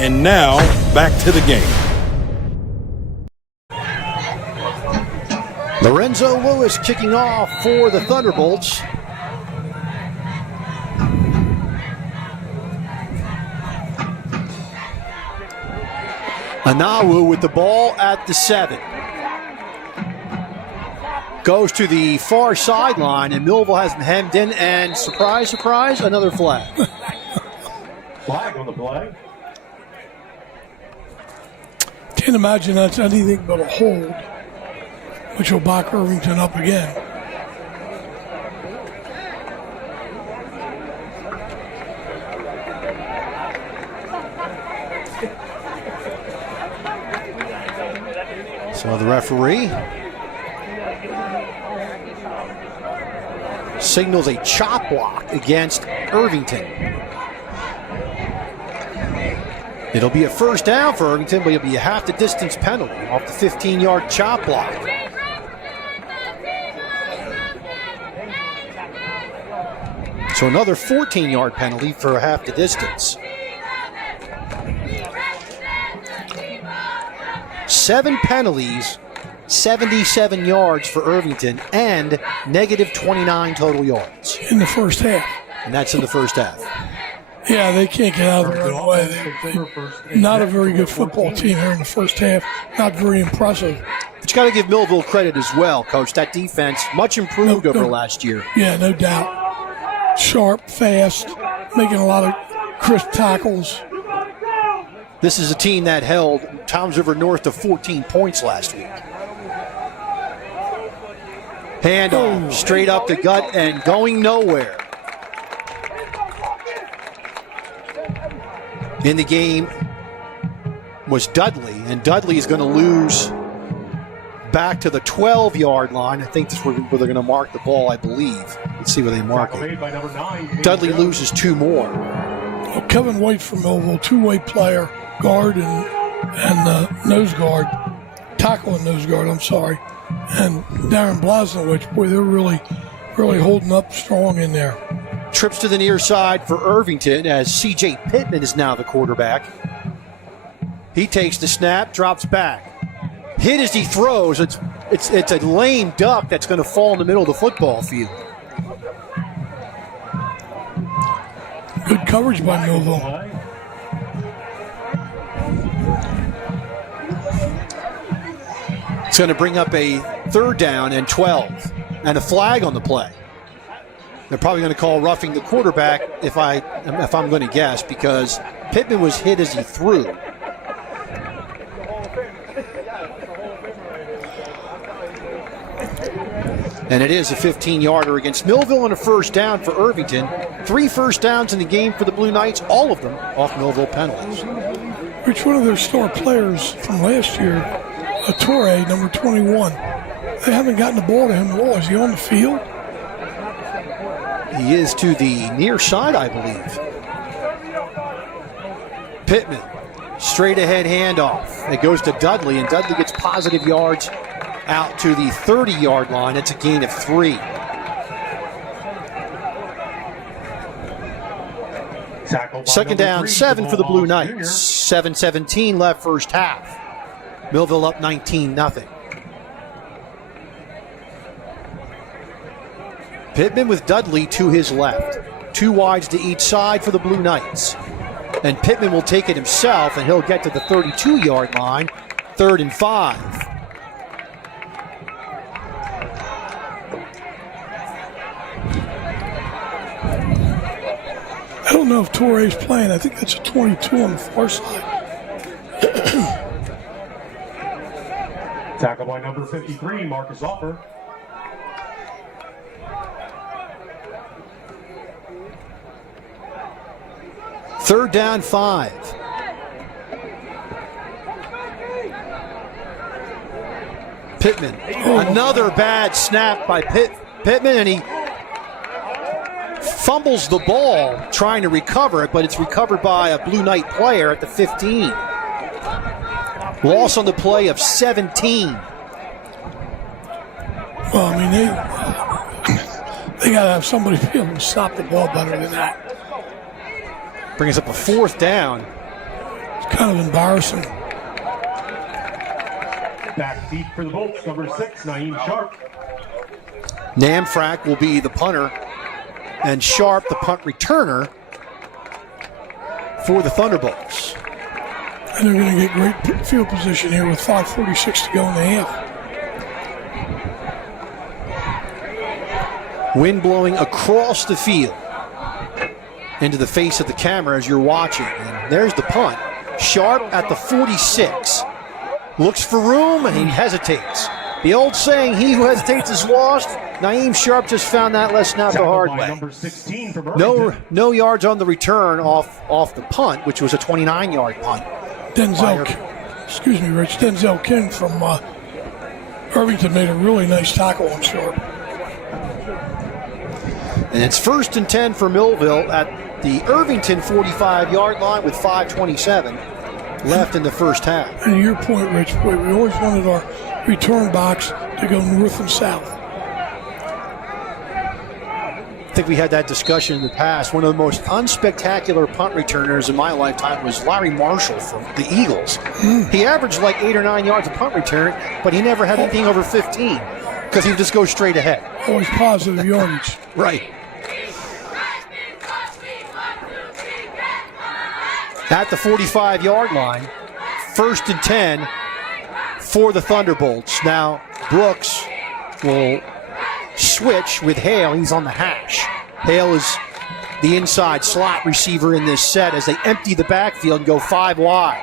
And now, back to the game. Lorenzo Lewis kicking off for the Thunderbolts. Anawu with the ball at the 7. Goes to the far sideline, and Millville has him hemmed in, and surprise, surprise, another flag. Flag on the play. Can't imagine that's anything but a hold, which will back Irvington up again. So the referee signals a chop block against Irvington. It'll be a first down for Irvington, but it'll be a half the distance penalty off the 15-yard chop block. So another 14-yard penalty for half the distance. 7 penalties, 77 yards for Irvington, and negative 29 total yards. In the first half. And that's in the first half. Yeah, they can't get out of their own way. They not a very good football team here in the first half. Not very impressive. But you got to give Millville credit as well, Coach. That defense, much improved over last year. Yeah, no doubt. Sharp, fast, making a lot of crisp tackles. This is a team that held Toms River North to 14 points last week. Handoff straight up the gut and going nowhere. In the game was Dudley, and Dudley is going to lose back to the 12-yard line. I think that's where they're going to mark the ball, I believe. Let's see where they mark it. Dudley loses 2 more. Well, Kevin White from Millville, two-way player, guard and nose guard, tackle and nose guard, I'm sorry. And Darren Blasnowicz, boy, they're really holding up strong in there. Trips to the near side for Irvington as C.J. Pittman is now the quarterback. He takes the snap, drops back. Hit as he throws. It's a lame duck that's going to fall in the middle of the football field. Good coverage by Millville. It's going to bring up a 3rd down and 12 and a flag on the play. They're probably going to call roughing the quarterback if I'm going to guess, because Pittman was hit as he threw. And it is a 15-yarder against Millville and a first down for Irvington. 3 first downs in the game for the Blue Knights, all of them off Millville penalties. Which one of their star players from last year, Torre, number 21, they haven't gotten the ball to him at all. Is he on the field? He is to the near side, I believe. Pittman, straight ahead handoff. It goes to Dudley, and Dudley gets positive yards out to the 30-yard line. It's a gain of 3. Second down, 7 for the Blue Knights. 7:17 left first half. Millville up 19-0. Pittman with Dudley to his left. 2 wides to each side for the Blue Knights. And Pittman will take it himself, and he'll get to the 32-yard line. 3rd and 5. I don't know if Torre's playing. I think that's a 22 on the far side. Tackle by number 53, Marcus Offer. Third down 5. Pittman. Another bad snap by Pittman, and he fumbles the ball trying to recover it, but it's recovered by a Blue Knight player at the 15. Loss on the play of 17. Well, I mean, they got to have somebody be able to stop the ball better than that. Brings up a 4th down. It's kind of embarrassing. Back deep for the Bolts, number 6, Naeem Sharp. Namfrak will be the punter, and Sharp the punt returner for the Thunderbolts. And they're going to get great field position here with 5:46 to go in the half. Wind blowing across the field into the face of the camera as you're watching. And there's the punt. Sharp at the 46. Looks for room and he hesitates. The old saying, he who hesitates is lost. Naeem Sharp just found that lesson out the hard way. Number 16 from Irvington. No yards on the return off the punt, which was a 29-yard punt. Denzel King from Irvington made a really nice tackle on Sharp. And it's 1st and 10 for Millville at the Irvington 45-yard line with 5:27 left in the first half. And to your point, Rich, boy, we always wanted our return backs to go north and south. I think we had that discussion in the past. One of the most unspectacular punt returners in my lifetime was Larry Marshall from the Eagles. He averaged like 8 or 9 yards a punt return, but he never had anything over 15 because he would just go straight ahead. Always positive yardage. Right. At the 45-yard line, 1st and 10 for the Thunderbolts. Now, Brooks will switch with Hale. He's on the hash. Hale is the inside slot receiver in this set as they empty the backfield and go 5 wide.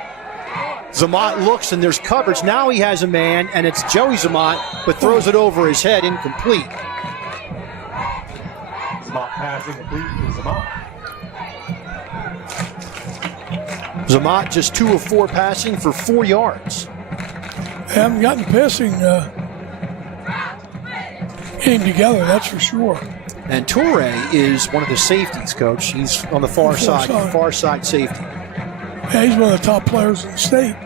Zamat looks and there's coverage. Now he has a man, and it's Joey Zamat, but throws it over his head, incomplete. Zamat passing complete to Zamat. Zamat just 2 of 4 passing for 4 yards. They haven't gotten passing game together, that's for sure. And Torre is one of the safeties, Coach. He's on the far side safety. Yeah, he's one of the top players in the state.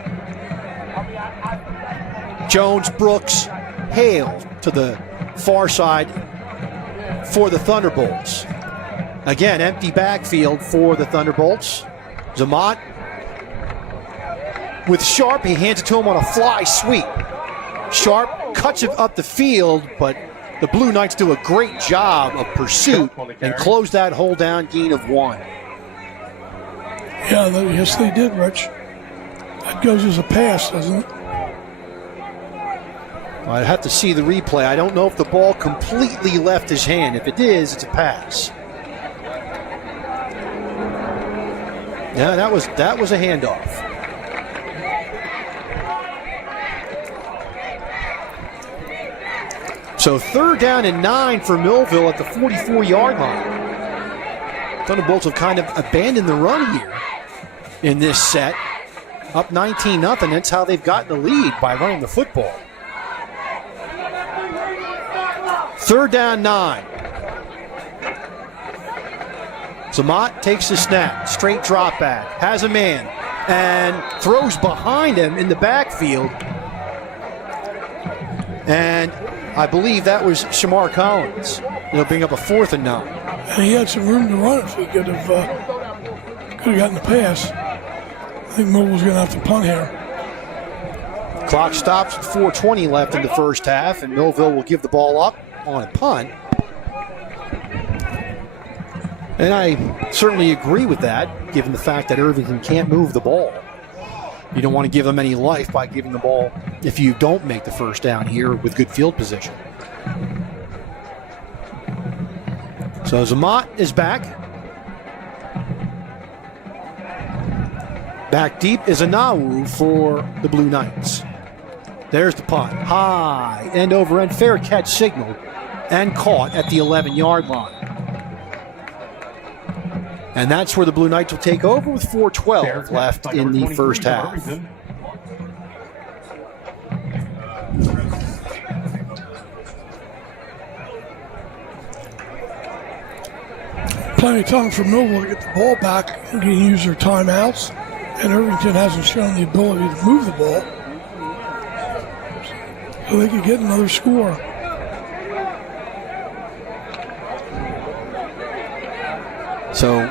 Jones, Brooks, Hale to the far side for the Thunderbolts. Again, empty backfield for the Thunderbolts. Zamat with Sharp, he hands it to him on a fly sweep. Sharp cuts it up the field, but the Blue Knights do a great job of pursuit and close that hole down, gain of 1. Yeah, yes they did, Rich. That goes as a pass, doesn't it? Well, I'd have to see the replay. I don't know if the ball completely left his hand. If it is, it's a pass. Yeah, that was a handoff. So 3rd down and 9 for Millville at the 44-yard line. Thunderbolts have kind of abandoned the run here in this set. Up 19-0. That's how they've gotten the lead, by running the football. 3rd down, 9. Zamat takes the snap, straight drop back, has a man, and throws behind him in the backfield. And I believe that was Shamar Collins. It'll bring up a 4th and 9. And he had some room to run if he could have gotten the pass. I think Millville's going to have to punt here. Clock stops with 4:20 left in the first half, and Millville will give the ball up on a punt. And I certainly agree with that, given the fact that Irvington can't move the ball. You don't want to give them any life by giving the ball if you don't make the first down here with good field position. So Zamat is back. Back deep is Anawu for the Blue Knights. There's the punt. High, end over end, fair catch signaled and caught at the 11-yard line. And that's where the Blue Knights will take over with 4:12 left in the first half. Plenty of time for Millville to get the ball back and can use their timeouts. And Irvington hasn't shown the ability to move the ball. So they could get another score. So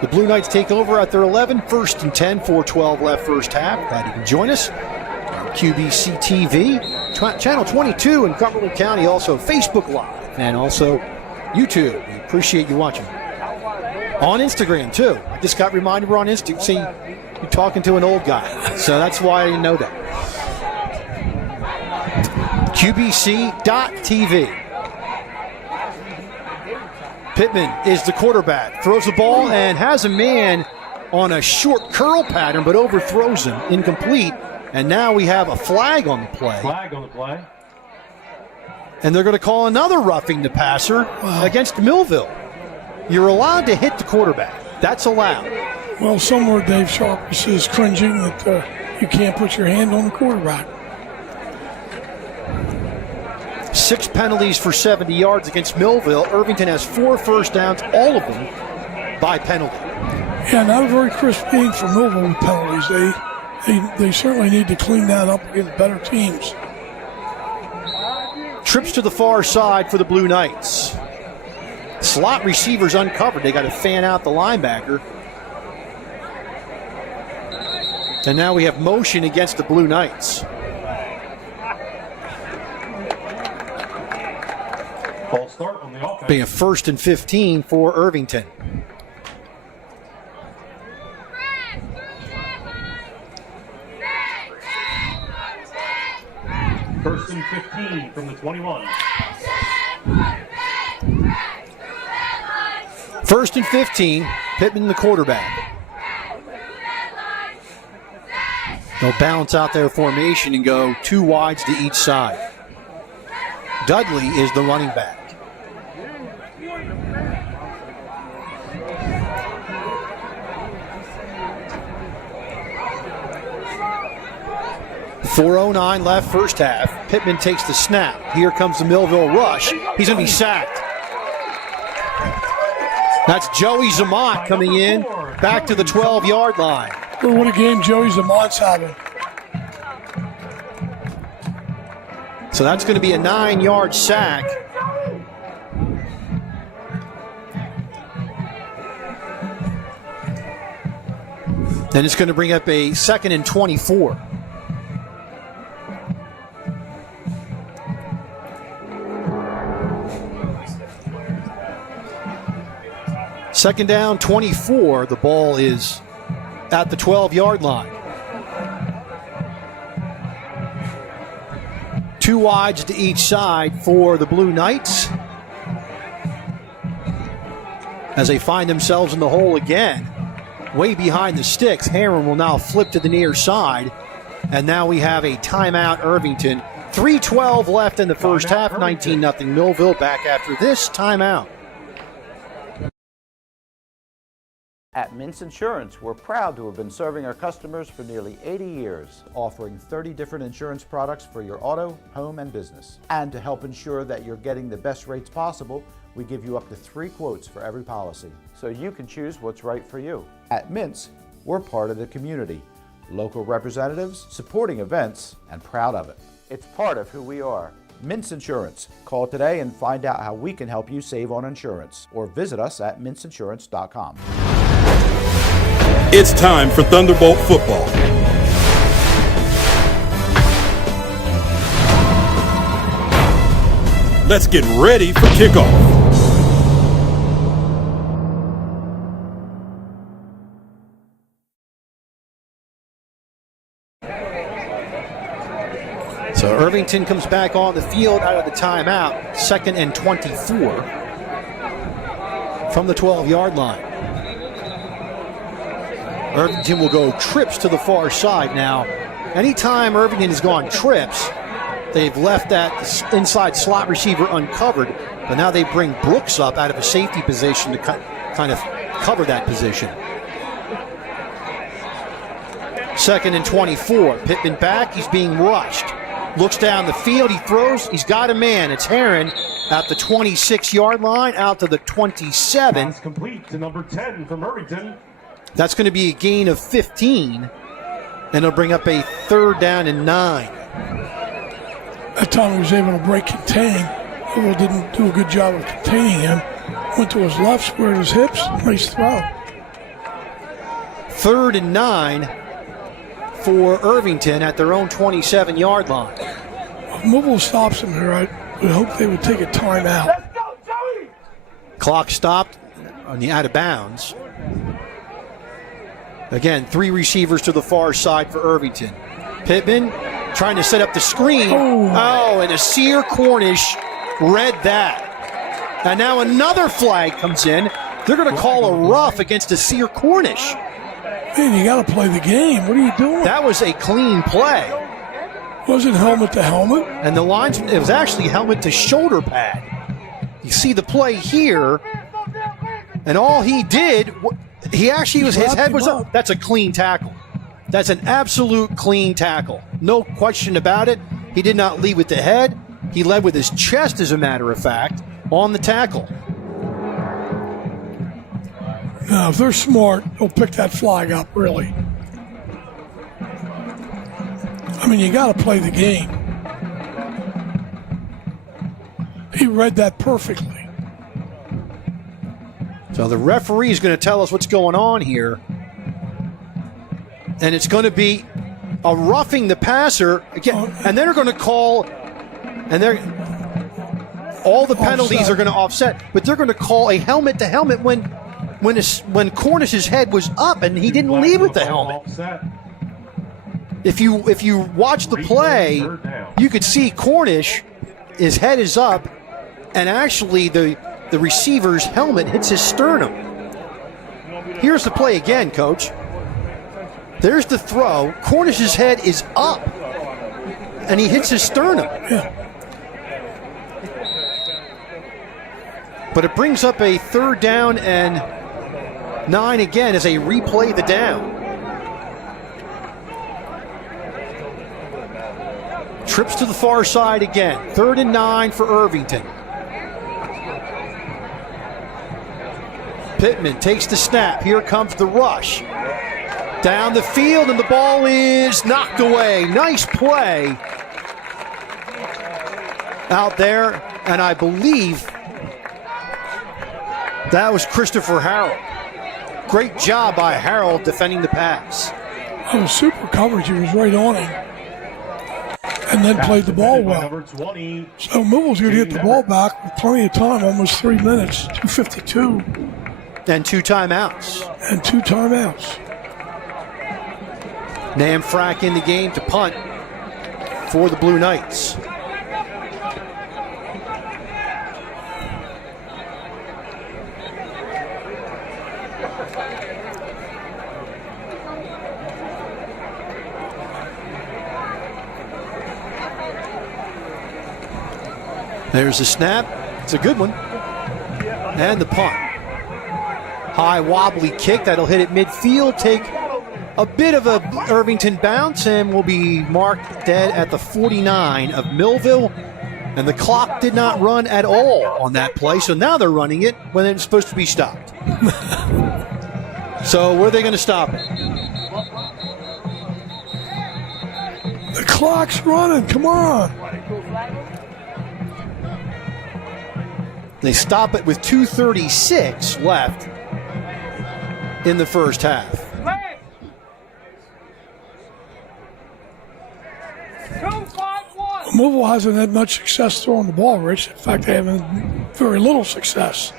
the Blue Knights take over at their 11, 1st and 10, 4:12 left first half. Glad you can join us on QBC TV, Channel 22 in Cumberland County, also Facebook Live, and also YouTube. We appreciate you watching. On Instagram, too. I just got reminded we're on Instagram. See, you're talking to an old guy, so that's why I know that. QBC.TV. Pittman is the quarterback. Throws the ball and has a man on a short curl pattern, but overthrows him. Incomplete. And now we have a flag on the play. Flag on the play. And they're going to call another roughing the passer against Millville. You're allowed to hit the quarterback. That's allowed. Well, somewhere Dave Sharp is cringing that you can't put your hand on the quarterback. 6 penalties for 70 yards against Millville. Irvington has 4 first downs, all of them by penalty. Yeah, not a very crisp game for Millville with penalties. They certainly need to clean that up against better teams. Trips to the far side for the Blue Knights. Slot receivers uncovered. They got to fan out the linebacker. And now we have motion against the Blue Knights. False start on the offense. Being 1st and 15 for Irvington. First and 15 from the 21. 1st and 15, Pittman the quarterback. They'll balance out their formation and go 2 wides to each side. Dudley is the running back. .409 left first half. Pittman takes the snap. Here comes the Millville rush. He's going to be sacked. That's Joey Zamont coming in back to the 12-yard line. What a game Joey Zamont's having. So that's going to be a 9-yard sack. Then it's going to bring up a 2nd and 24. Second down, 24. The ball is at the 12-yard line. 2 wides to each side for the Blue Knights as they find themselves in the hole again. Way behind the sticks. Heron will now flip to the near side. And now we have a timeout, Irvington. 3:12 left in the first half. 19-0 Millville. Back after this timeout. At Mintz Insurance, we're proud to have been serving our customers for nearly 80 years, offering 30 different insurance products for your auto, home, and business. And to help ensure that you're getting the best rates possible, we give you up to 3 quotes for every policy, so you can choose what's right for you. At Mintz, we're part of the community, local representatives, supporting events, and proud of it. It's part of who we are. Mintz Insurance. Call today and find out how we can help you save on insurance, or visit us at mintzinsurance.com. It's time for Thunderbolt football. Let's get ready for kickoff. So Irvington comes back on the field out of the timeout. 2nd and 24 from the 12-yard line. Irvington will go trips to the far side now. Anytime Irvington has gone trips, they've left that inside slot receiver uncovered, but now they bring Brooks up out of a safety position to kind of cover that position. 2nd and 24. Pittman back. He's being rushed. Looks down the field. He throws. He's got a man. It's Herron at the 26-yard line, out to the 27. Pass complete to number 10 from Irvington. That's going to be a gain of 15, and it'll bring up a 3rd down and 9. That time he was able to break contain. Millville didn't do a good job of containing him. Went to his left, squared his hips. Nice throw. 3rd and 9 for Irvington at their own 27-yard line. If Millville stops him here, I would hope they would take a timeout. Clock stopped on the out of bounds. Again, 3 receivers to the far side for Irvington. Pittman trying to set up the screen. Oh, and Asir Cornish read that. And now another flag comes in. They're going to call a rough against Asir Cornish. Man, you got to play the game. What are you doing? That was a clean play. Was it helmet to helmet? And the linesman, it was actually helmet to shoulder pad. You see the play here, and all he did, he actually was, his head was up. That's a clean tackle. That's an absolute clean tackle. No question about it. He did not lead with the head. He led with his chest, as a matter of fact, on the tackle. Now, if they're smart, they'll pick that flag up, really. I mean, you got to play the game. He read that perfectly. So the referee is going to tell us what's going on here. And it's going to be a roughing the passer again. And they're going to call, and all the penalties are going to offset, but they're going to call a helmet to helmet when Cornish's head was up and he didn't lead with the helmet. If you watch the play, you could see Cornish, his head is up, and actually the receiver's helmet hits his sternum. Here's the play again, Coach. There's the throw. Cornish's head is up, and he hits his sternum. Yeah. But it brings up a 3rd down and 9 again as they replay the down. Trips to the far side again. 3rd and 9 for Irvington. Pittman takes the snap. Here comes the rush. Down the field, and the ball is knocked away. Nice play out there, and I believe that was Christopher Harrell. Great job by Harrell defending the pass. That was super coverage. He was right on him. And then played the ball well. So Millville's going to get the ball back with plenty of time, almost 3 minutes, 2:52. And 2 timeouts. And 2 timeouts. Namfrak in the game to punt for the Blue Knights. There's the snap. It's a good one. And the punt. High wobbly kick that'll hit at midfield. Take a bit of a Irvington bounce and will be marked dead at the 49 of Millville. And the clock did not run at all on that play. So now they're running it when it's supposed to be stopped. So where are they going to stop it? The clock's running. Come on. They stop it with 2:36 left in the first half. Millville hasn't had much success throwing the ball, Rich. In fact, they haven't very little success.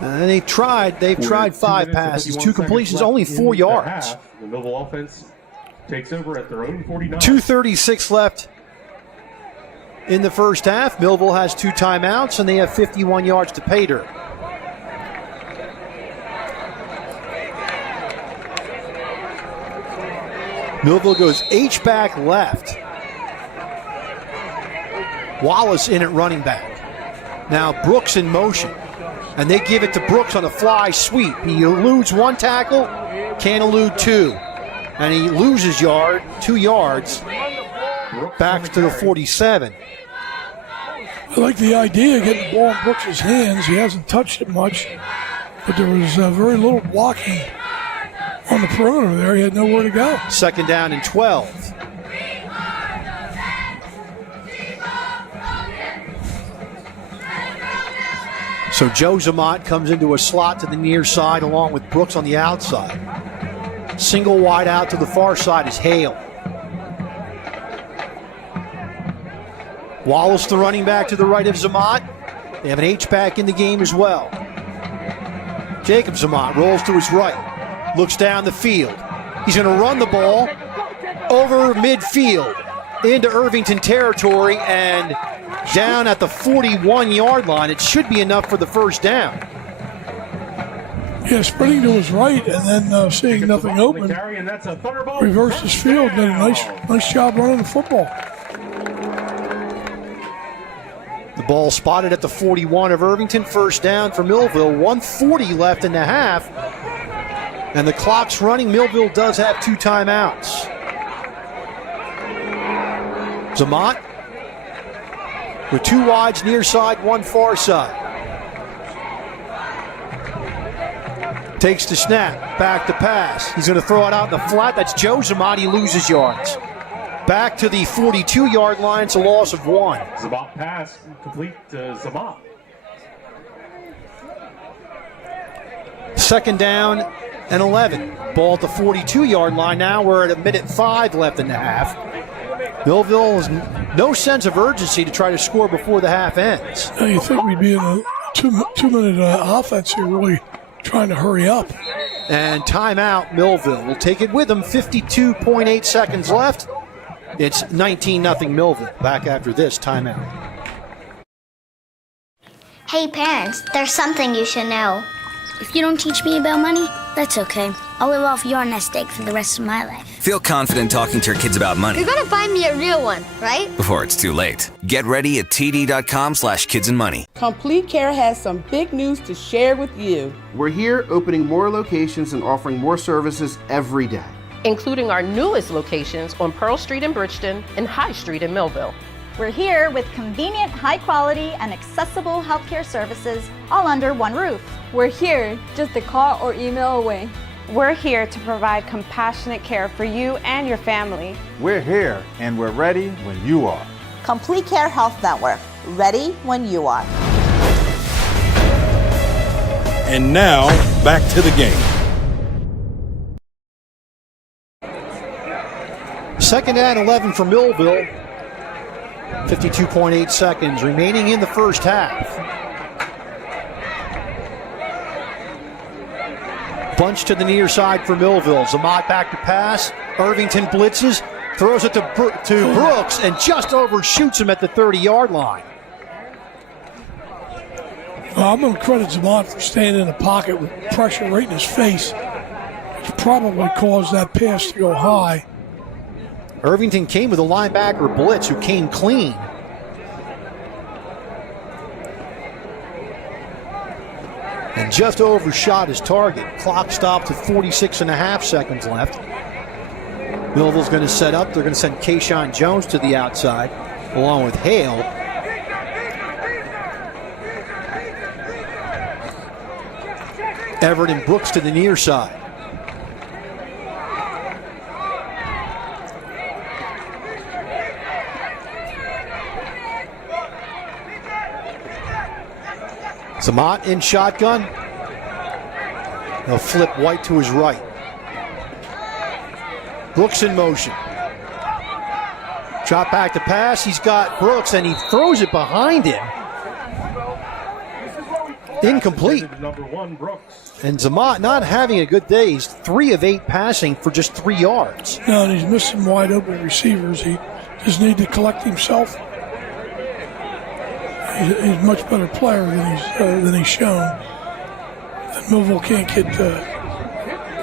They've tried 5 passes, 2 completions, only 4 yards. The Millville offense takes over at their own 49. 2:36 left in the first half. Millville has 2 timeouts, and they have 51 yards to pay dirt. Millville goes H-back left. Wallace in at running back. Now Brooks in motion. And they give it to Brooks on a fly sweep. He eludes one tackle, can't elude two. And he loses 2 yards, back to the 47. I like the idea of getting the ball in Brooks' hands. He hasn't touched it much, but there was very little blocking on the perimeter there. He had nowhere to go. 2nd down and 12. So Joe Zamat comes into a slot to the near side along with Brooks on the outside. Single wide out to the far side is Hale. Wallace, the running back, to the right of Zamat. They have an H-back in the game as well. Jacob Zamat rolls to his right, looks down the field. He's going to run the ball over midfield into Irvington territory and down at the 41-yard line. It should be enough for the first down. Yeah, sprinting to his right and then seeing nothing open, reversed his field, did a nice job running the football. The ball spotted at the 41 of Irvington. First down for Millville. 1:40 left in the half. And the clock's running. Millville does have 2 timeouts. Zamat with 2 wides near side, 1 far side. Takes the snap, back to pass. He's going to throw it out in the flat. That's Joe Zamat. He loses yards. Back to the 42-yard line. It's a loss of 1. Zamat pass complete to Zamat. 2nd down and 11. Ball at the 42-yard line now. We're at 1:05 left in the half. Millville has no sense of urgency to try to score before the half ends. Now you think we'd be in a two-minute offense here, really trying to hurry up. And timeout, Millville will take it with them. 52.8 seconds left. It's 19-0 Millville. Back after this timeout. Hey parents, there's something you should know. If you don't teach me about money, that's okay. I'll live off your nest egg for the rest of my life. Feel confident talking to your kids about money. You're gonna find me a real one, right? Before it's too late. Get ready at td.com/kidsandmoney. Complete Care has some big news to share with you. We're here opening more locations and offering more services every day, including our newest locations on Pearl Street in Bridgeton and High Street in Millville. We're here with convenient, high-quality, and accessible healthcare services all under one roof. We're here, just a call or email away. We're here to provide compassionate care for you and your family. We're here and we're ready when you are. Complete Care Health Network, ready when you are. And now, back to the game. 2nd and 11 for Millville. 52.8 seconds remaining in the first half. Bunch to the near side for Millville. Zamat back to pass. Irvington blitzes. Throws it to Brooks and just overshoots him at the 30-yard line. I'm going to credit Zamat for staying in the pocket with pressure right in his face, which probably caused that pass to go high. Irvington came with a linebacker blitz who came clean. And just overshot his target. Clock stopped at 46.5 seconds left. Millville's going to set up. They're going to send Kayshawn Jones to the outside along with Hale. Everett and Brooks to the near side. Zamat in shotgun. He'll flip White to his right. Brooks in motion. Drop back to pass. He's got Brooks and he throws it behind him. Incomplete. And Zamat not having a good day. He's 3 of 8 passing for just 3 yards. No, and he's missing wide open receivers. He just needs to collect himself. He's a much better player than he's shown. And Millville can't get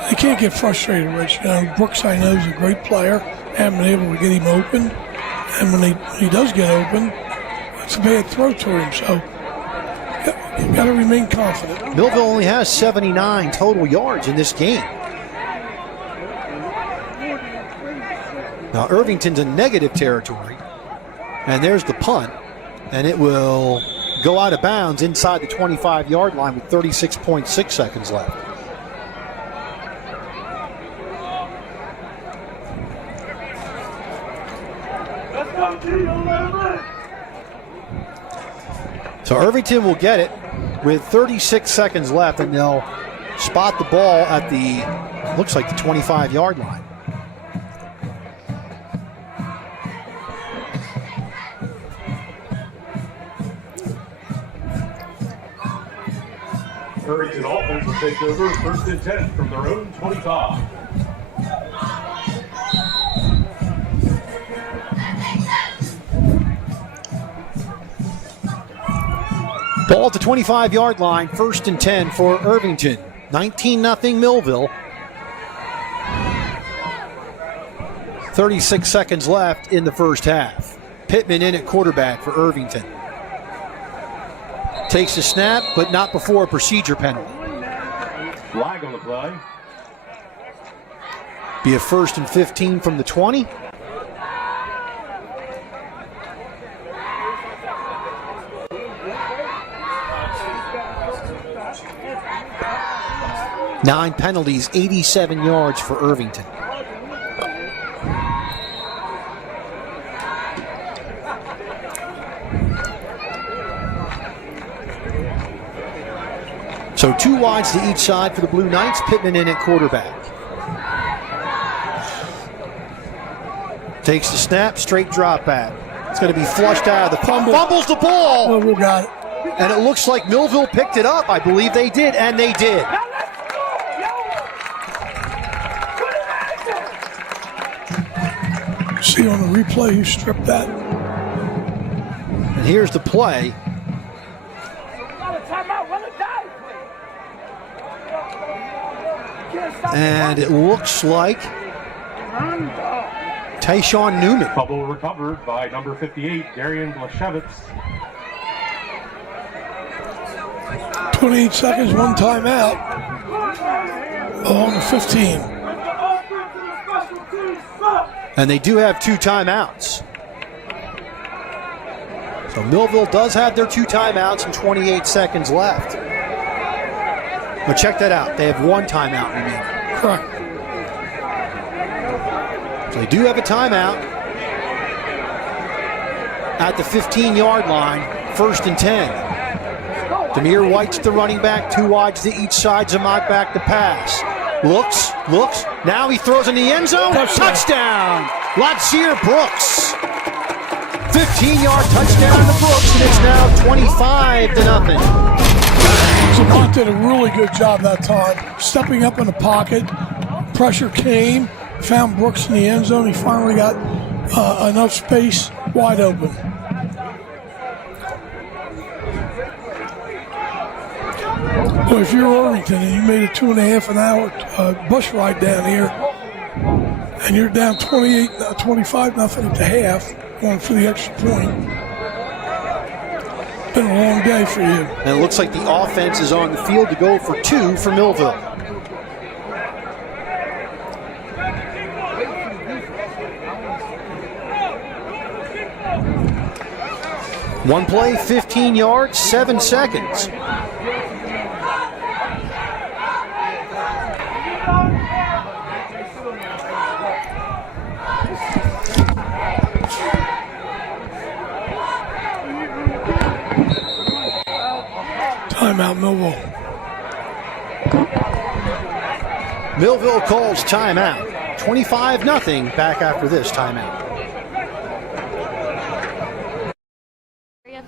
they can't get frustrated, Rich. Brooks, I know, is a great player. Haven't been able to get him open. And when he does get open, it's a bad throw to him. So you've got to remain confident. Millville only has 79 total yards in this game. Now Irvington's in negative territory. And there's the punt. And it will go out of bounds inside the 25-yard line with 36.6 seconds left. So Irvington will get it with 36 seconds left, and they'll spot the ball at the, looks like the 25-yard line. Irvington offense will take over 1st and 10 from their own 25. Ball at the 25-yard line, 1st and 10 for Irvington. 19-0 Millville. 36 seconds left in the first half. Pittman in at quarterback for Irvington. Takes the snap, but not before a procedure penalty. Flag on the play. Be a 1st and 15 from the 20. Nine penalties, 87 yards for Irvington. So 2 wides to each side for the Blue Knights. Pittman in at quarterback. Takes the snap, straight drop back. It's going to be flushed out of the pump. Fumbles the ball. Well, we got it. And it looks like Millville picked it up. I believe they did, and they did. See on the replay who stripped that. And here's the play. And it looks like Tyshawn Newman. Fumble recovered by number 58, Darian Blashevitz. 28 seconds, 1 timeout. On the 15. And they do have 2 timeouts. So Millville does have their 2 timeouts and 28 seconds left. But check that out. They have 1 timeout remaining. Correct. So they do have a timeout at the 15-yard line, 1st and 10. Demir White's the running back, 2 wides to each side. Zamak back to pass. Looks. Now he throws in the end zone. Touchdown! Latsier Brooks. 15-yard touchdown to Brooks, and it's now 25-0. Zamak did a really good job that time, stepping up in the pocket. Pressure came, found Brooks in the end zone. He finally got enough space, wide open. Well, if you're Irvington and you made a 2.5 hour bus ride down here, and you're down 25-0 at the half, going for the extra point, been a long day for you. And it looks like the offense is on the field to go for 2 for Millville. One play, 15 yards, 7 seconds. Timeout, Millville. Millville calls timeout. 25-0 back after this timeout.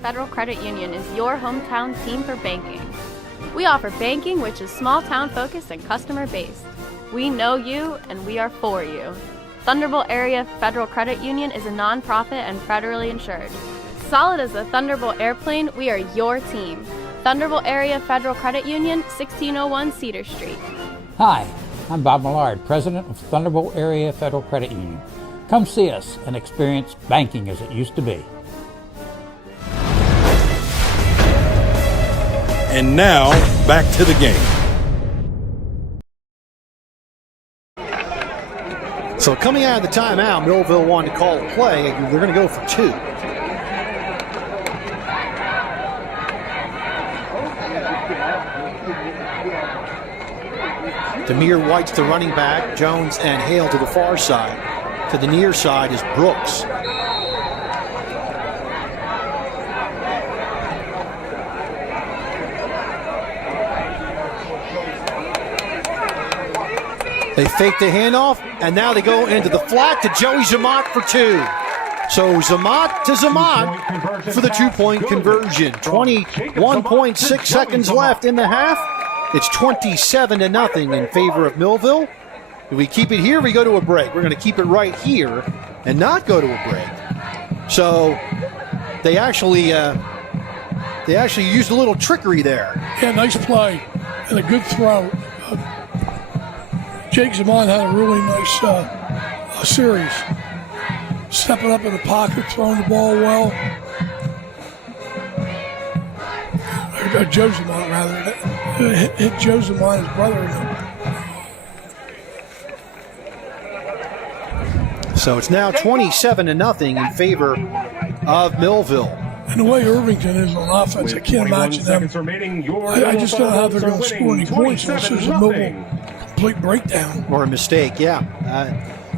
Federal Credit Union is your hometown team for banking. We offer banking which is small town focused and customer based. We know you and we are for you. Thunderbolt Area Federal Credit Union is a nonprofit and federally insured. Solid as a Thunderbolt airplane, we are your team. Thunderbolt Area Federal Credit Union, 1601 Cedar Street. Hi, I'm Bob Millard, President of Thunderbolt Area Federal Credit Union. Come see us and experience banking as it used to be. And now, back to the game. So coming out of the timeout, Millville wanted to call a play. They're going to go for 2. Demir White's the running back. Jones and Hale to the far side. To the near side is Brooks. They fake the handoff, and now they go into the flat to Joey Zamat for 2. So Zamat to Zamat for the 2-point conversion. 21.6 seconds left in the half. It's 27-0 in favor of Millville. Do we keep it here? We go to a break. We're going to keep it right here and not go to a break. So they actually used a little trickery there. Yeah, nice play and a good throw. Jake Zaman had a really nice series. Stepping up in the pocket, throwing the ball well. Joe Zaman, rather. Hit Joe Zaman, his brother. So it's now 27-0 in favor of Millville. And the way Irvington is on offense, I can't imagine them. I just don't know how they're going to score any points unless there's a Millville complete breakdown. Or a mistake, yeah.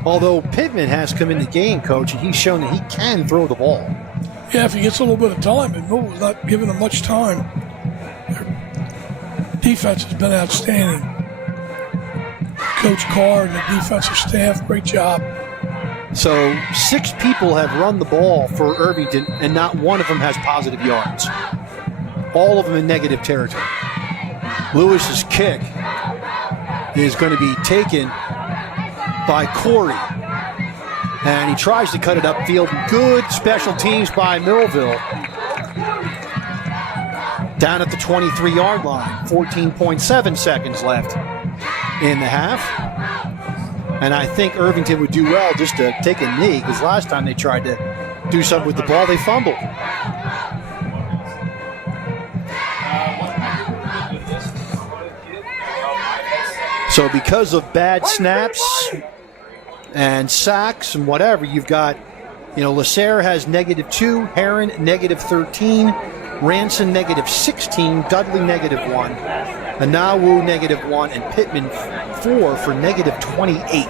Although Pittman has come in the game, Coach, and he's shown that he can throw the ball. Yeah, if he gets a little bit of time, and Millville's not giving him much time. Their defense has been outstanding. Coach Carr and the defensive staff, great job. So 6 people have run the ball for Irvington, and not one of them has positive yards. All of them in negative territory. Lewis's kick is going to be taken by Corey. And he tries to cut it upfield. Good special teams by Millville. Down at the 23-yard line. 14.7 seconds left in the half. And I think Irvington would do well just to take a knee, because last time they tried to do something with the ball, they fumbled. So because of bad snaps and sacks and whatever, you've got, Lasser has -2, Heron -13, Ranson -16, Dudley -1, Anawu -1, and Pittman 4 for -28.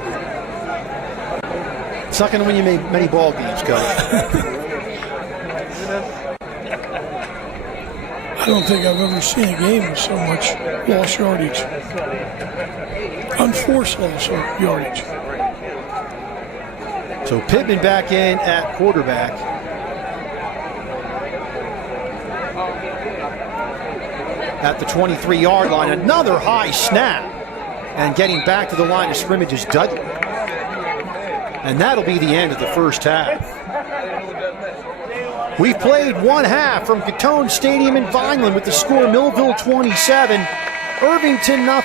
It's not going to win you many ball games, Coach. I don't think I've ever seen a game with so much lost yardage. Unforced loss yardage. So Pittman back in at quarterback. At the 23-yard line, another high snap. And getting back to the line of scrimmage is Dudley. And that'll be the end of the first half. We've played one half from Gatone Stadium in Vineland with the score Millville 27, Irvington 0.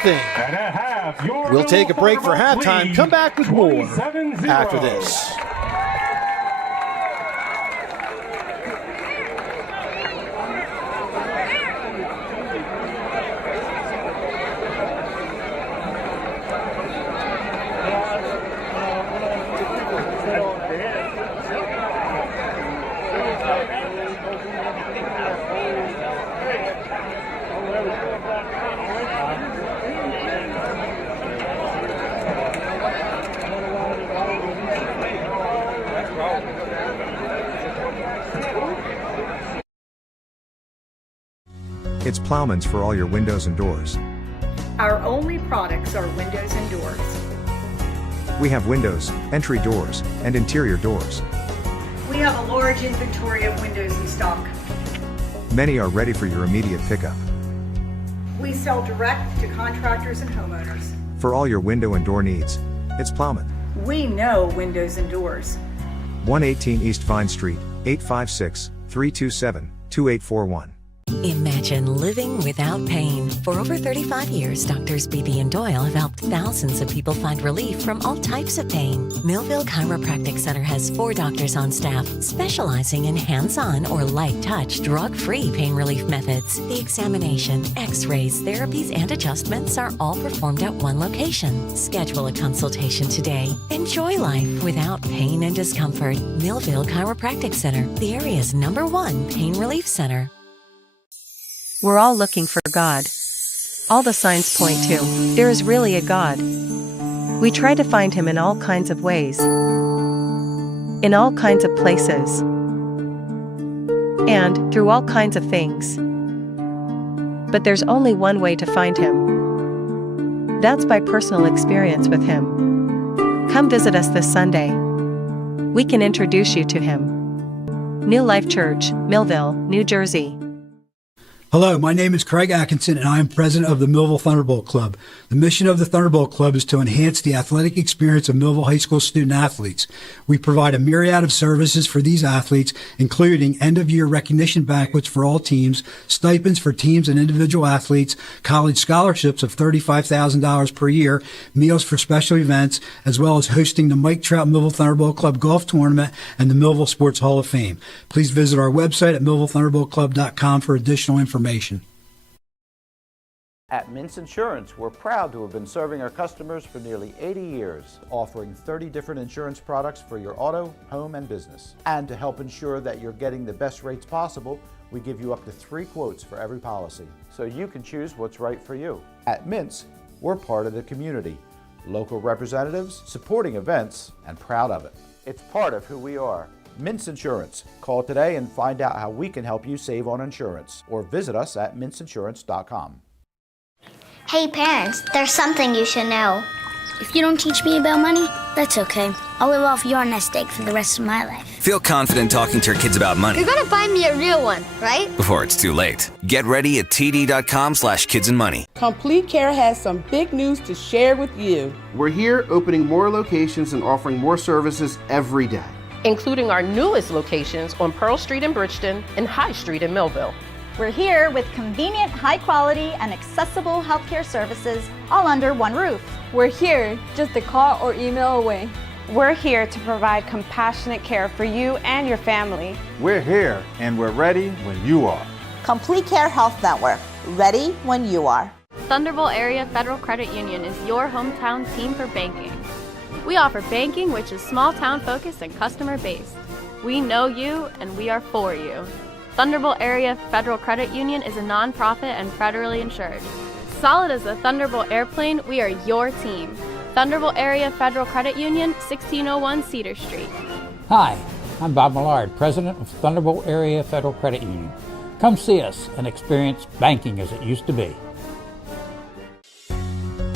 We'll take a break for halftime. Come back with more after this. It's Plowman's for all your windows and doors. Our only products are windows and doors. We have windows, entry doors, and interior doors. We have a large inventory of windows in stock. Many are ready for your immediate pickup. We sell direct to contractors and homeowners. For all your window and door needs, it's Plowman. We know windows and doors. 118 East Vine Street, 856-327-2841. Imagine living without pain. For over 35 years, Doctors Beebe and Doyle have helped thousands of people find relief from all types of pain. Millville Chiropractic Center has 4 doctors on staff specializing in hands-on or light-touch, drug-free pain relief methods. The examination, x-rays, therapies, and adjustments are all performed at one location. Schedule a consultation today. Enjoy life without pain and discomfort. Millville Chiropractic Center, the area's #1 pain relief center. We're all looking for God. All the signs point to there is really a God. We try to find Him in all kinds of ways, in all kinds of places, and through all kinds of things. But there's only one way to find Him. That's by personal experience with Him. Come visit us this Sunday. We can introduce you to Him. New Life Church, Millville, New Jersey. Hello, my name is Craig Atkinson, and I am president of the Millville Thunderbolt Club. The mission of the Thunderbolt Club is to enhance the athletic experience of Millville High School student athletes. We provide a myriad of services for these athletes, including end-of-year recognition banquets for all teams, stipends for teams and individual athletes, college scholarships of $35,000 per year, meals for special events, as well as hosting the Mike Trout Millville Thunderbolt Club Golf Tournament and the Millville Sports Hall of Fame. Please visit our website at millvillethunderboltclub.com for additional information. At Mintz Insurance, we're proud to have been serving our customers for nearly 80 years, offering 30 different insurance products for your auto, home, and business. And to help ensure that you're getting the best rates possible, we give you up to 3 quotes for every policy, so you can choose what's right for you. At Mintz, we're part of the community, local representatives, supporting events, and proud of it. It's part of who we are. Mintz Insurance. Call today and find out how we can help you save on insurance, or visit us at mintzinsurance.com. Hey parents, there's something you should know. If you don't teach me about money, that's okay. I'll live off your nest egg for the rest of my life. Feel confident talking to your kids about money You're gonna find me a real one, right? before it's too late. Get ready at td.com/kidsandmoney. Complete Care has some big news to share with you. We're here opening more locations and offering more services every day, including our newest locations on Pearl Street in Bridgeton and High Street in Millville. We're here with convenient, high quality, and accessible healthcare services all under one roof. We're here just a call or email away. We're here to provide compassionate care for you and your family. We're here and we're ready when you are. Complete Care Health Network, ready when you are. Thunderbolt Area Federal Credit Union is your hometown team for banking. We offer banking which is small town focused and customer based. We know you and we are for you. Thunderbolt Area Federal Credit Union is a nonprofit and federally insured. Solid as a Thunderbolt airplane, we are your team. Thunderbolt Area Federal Credit Union, 1601 Cedar Street. Hi, I'm Bob Millard, president of Thunderbolt Area Federal Credit Union. Come see us and experience banking as it used to be.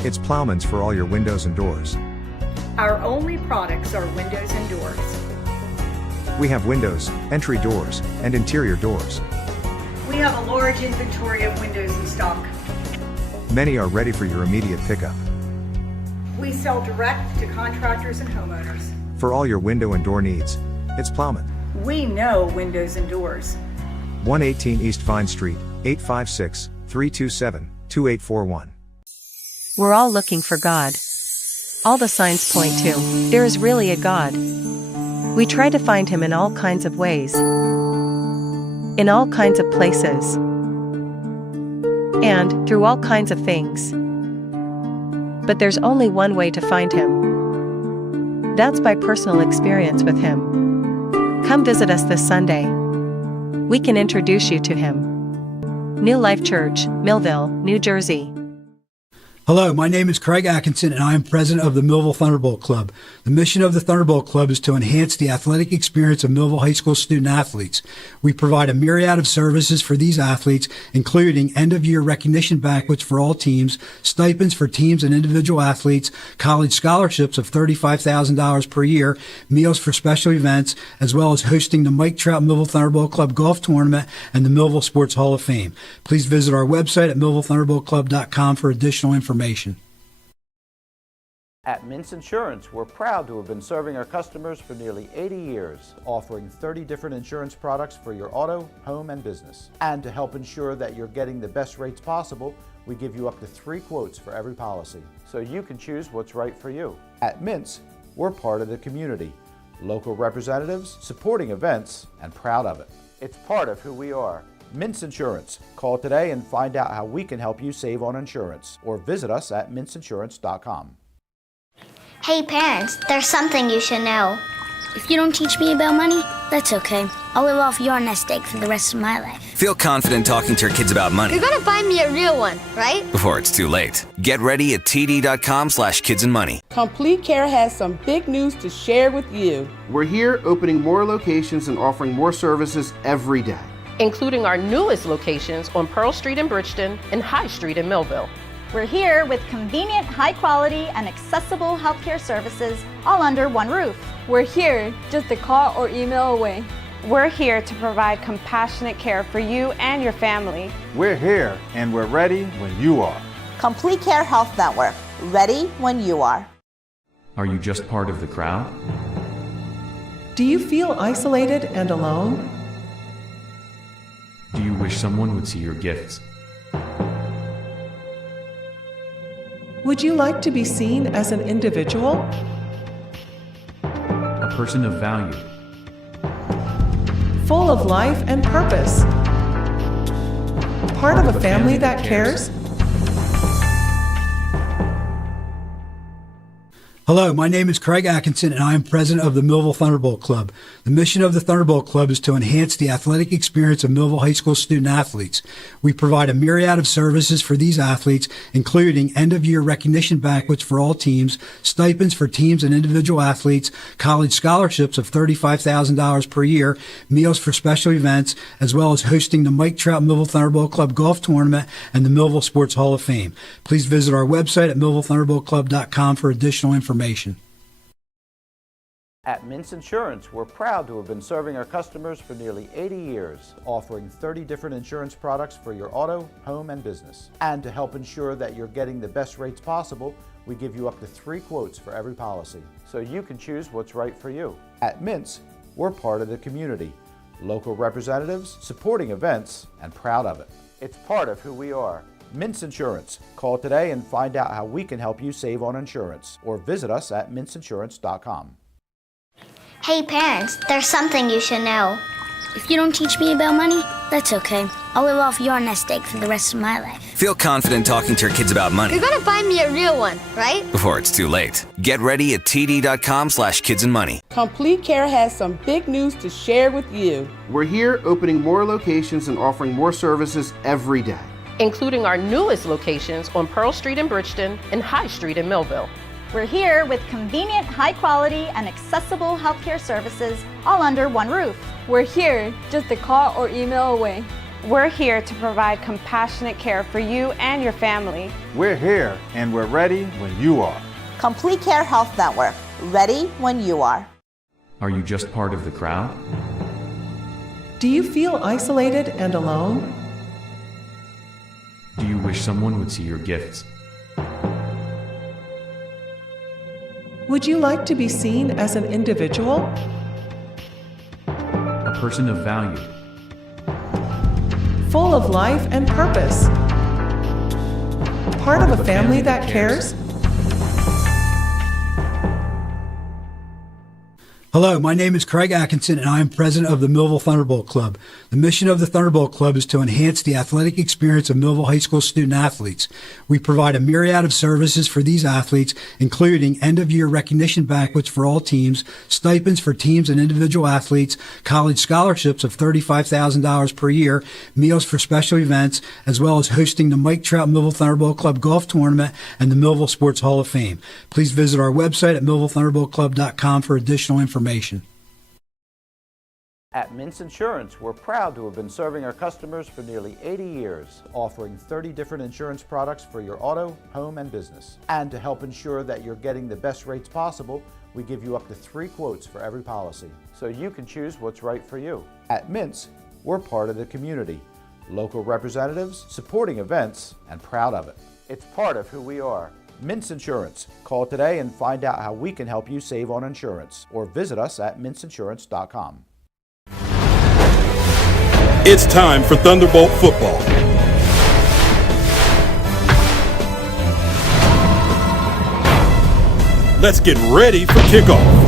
It's Plowman's for all your windows and doors. Our only products are windows and doors. We have windows, entry doors, and interior doors. We have a large inventory of windows in stock. Many are ready for your immediate pickup. We sell direct to contractors and homeowners. For all your window and door needs, it's Plowman. We know windows and doors. 118 East Vine Street, 856-327-2841. We're all looking for God. All the signs point to there is really a God. We try to find Him in all kinds of ways, in all kinds of places, and through all kinds of things. But there's only one way to find Him. That's by personal experience with Him. Come visit us this Sunday. We can introduce you to Him. New Life Church, Millville, New Jersey. Hello, my name is Craig Atkinson, and I am president of the Millville Thunderbolt Club. The mission of the Thunderbolt Club is to enhance the athletic experience of Millville High School student athletes. We provide a myriad of services for these athletes, including end-of-year recognition banquets for all teams, stipends for teams and individual athletes, college scholarships of $35,000 per year, meals for special events, as well as hosting the Mike Trout Millville Thunderbolt Club Golf Tournament and the Millville Sports Hall of Fame. Please visit our website at millvillethunderboltclub.com for additional information. At Mintz Insurance, we're proud to have been serving our customers for nearly 80 years, offering 30 different insurance products for your auto, home, and business. And to help ensure that you're getting the best rates possible, we give you up to 3 quotes for every policy, so you can choose what's right for you. At Mintz, we're part of the community, local representatives, supporting events, and proud of it. It's part of who we are. Mintz Insurance. Call today and find out how we can help you save on insurance, or visit us at mintzinsurance.com. Hey parents, there's something you should know. If you don't teach me about money, that's okay. I'll live off your nest egg for the rest of my life. Feel confident talking to your kids about money You're gonna find me a real one, right? before it's too late. Get ready at td.com/kidsandmoney. Complete Care has some big news to share with you. We're here opening more locations and offering more services every day. including our newest locations on Pearl Street in Bridgeton and High Street in Millville. We're here with convenient, high quality, and accessible healthcare services all under one roof. We're here, just a call or email away. We're here to provide compassionate care for you and your family. We're here and we're ready when you are. Complete Care Health Network, ready when you are. Are you just part of the crowd? Do you feel isolated and alone? Do you wish someone would see your gifts? Would you like to be seen as an individual? A person of value. Full of life and purpose. Part of a family that cares? Hello, my name is Craig Atkinson, and I am president of the Millville Thunderbolt Club. The mission of the Thunderbolt Club is to enhance the athletic experience of Millville High School student athletes. We provide a myriad of services for these athletes, including end-of-year recognition banquets for all teams, stipends for teams and individual athletes, college scholarships of $35,000 per year, meals for special events, as well as hosting the Mike Trout Millville Thunderbolt Club Golf Tournament and the Millville Sports Hall of Fame. Please visit our website at millvillethunderboltclub.com for additional information. At Mintz Insurance, we're proud to have been serving our customers for nearly 80 years, offering 30 different insurance products for your auto, home, and business. And to help ensure that you're getting the best rates possible, we give you up to 3 quotes for every policy, so you can choose what's right for you. At Mintz, we're part of the community, local representatives, supporting events, and proud of it. It's part of who we are. Mintz Insurance. Call today and find out how we can help you save on insurance, or visit us at mintzinsurance.com. Hey parents, there's something you should know. If you don't teach me about money, that's okay. I'll live off your nest egg for the rest of my life. Feel confident talking to your kids about money You're gonna find me a real one, right? before it's too late. Get ready at td.com/kidsandmoney. Complete Care has some big news to share with you. We're here opening more locations and offering more services every day, including our newest locations on Pearl Street in Bridgeton and High Street in Millville. We're here with convenient, high quality, and accessible healthcare services all under one roof. We're here, just a call or email away. We're here to provide compassionate care for you and your family. We're here and we're ready when you are. Complete Care Health Network, ready when you are. Are you just part of the crowd? Do you feel isolated and alone? Do you wish someone would see your gifts? Would you like to be seen as an individual? A person of value. Full of life and purpose. Part of a family that cares? Hello, my name is Craig Atkinson, and I am president of the Millville Thunderbolt Club. The mission of the Thunderbolt Club is to enhance the athletic experience of Millville High School student athletes. We provide a myriad of services for these athletes, including end-of-year recognition banquets for all teams, stipends for teams and individual athletes, college scholarships of $35,000 per year, meals for special events, as well as hosting the Mike Trout Millville Thunderbolt Club Golf Tournament and the Millville Sports Hall of Fame. Please visit our website at millvillethunderboltclub.com for additional information. At Mintz Insurance, we're proud to have been serving our customers for nearly 80 years, offering 30 different insurance products for your auto, home, and business. And to help ensure that you're getting the best rates possible, we give you up to 3 quotes for every policy, so you can choose what's right for you. At Mintz, we're part of the community, local representatives, supporting events, and proud of it. It's part of who we are. Mintz Insurance. Call today and find out how we can help you save on insurance, or visit us at mintzinsurance.com. It's time for Thunderbolt football. Let's get ready for kickoff.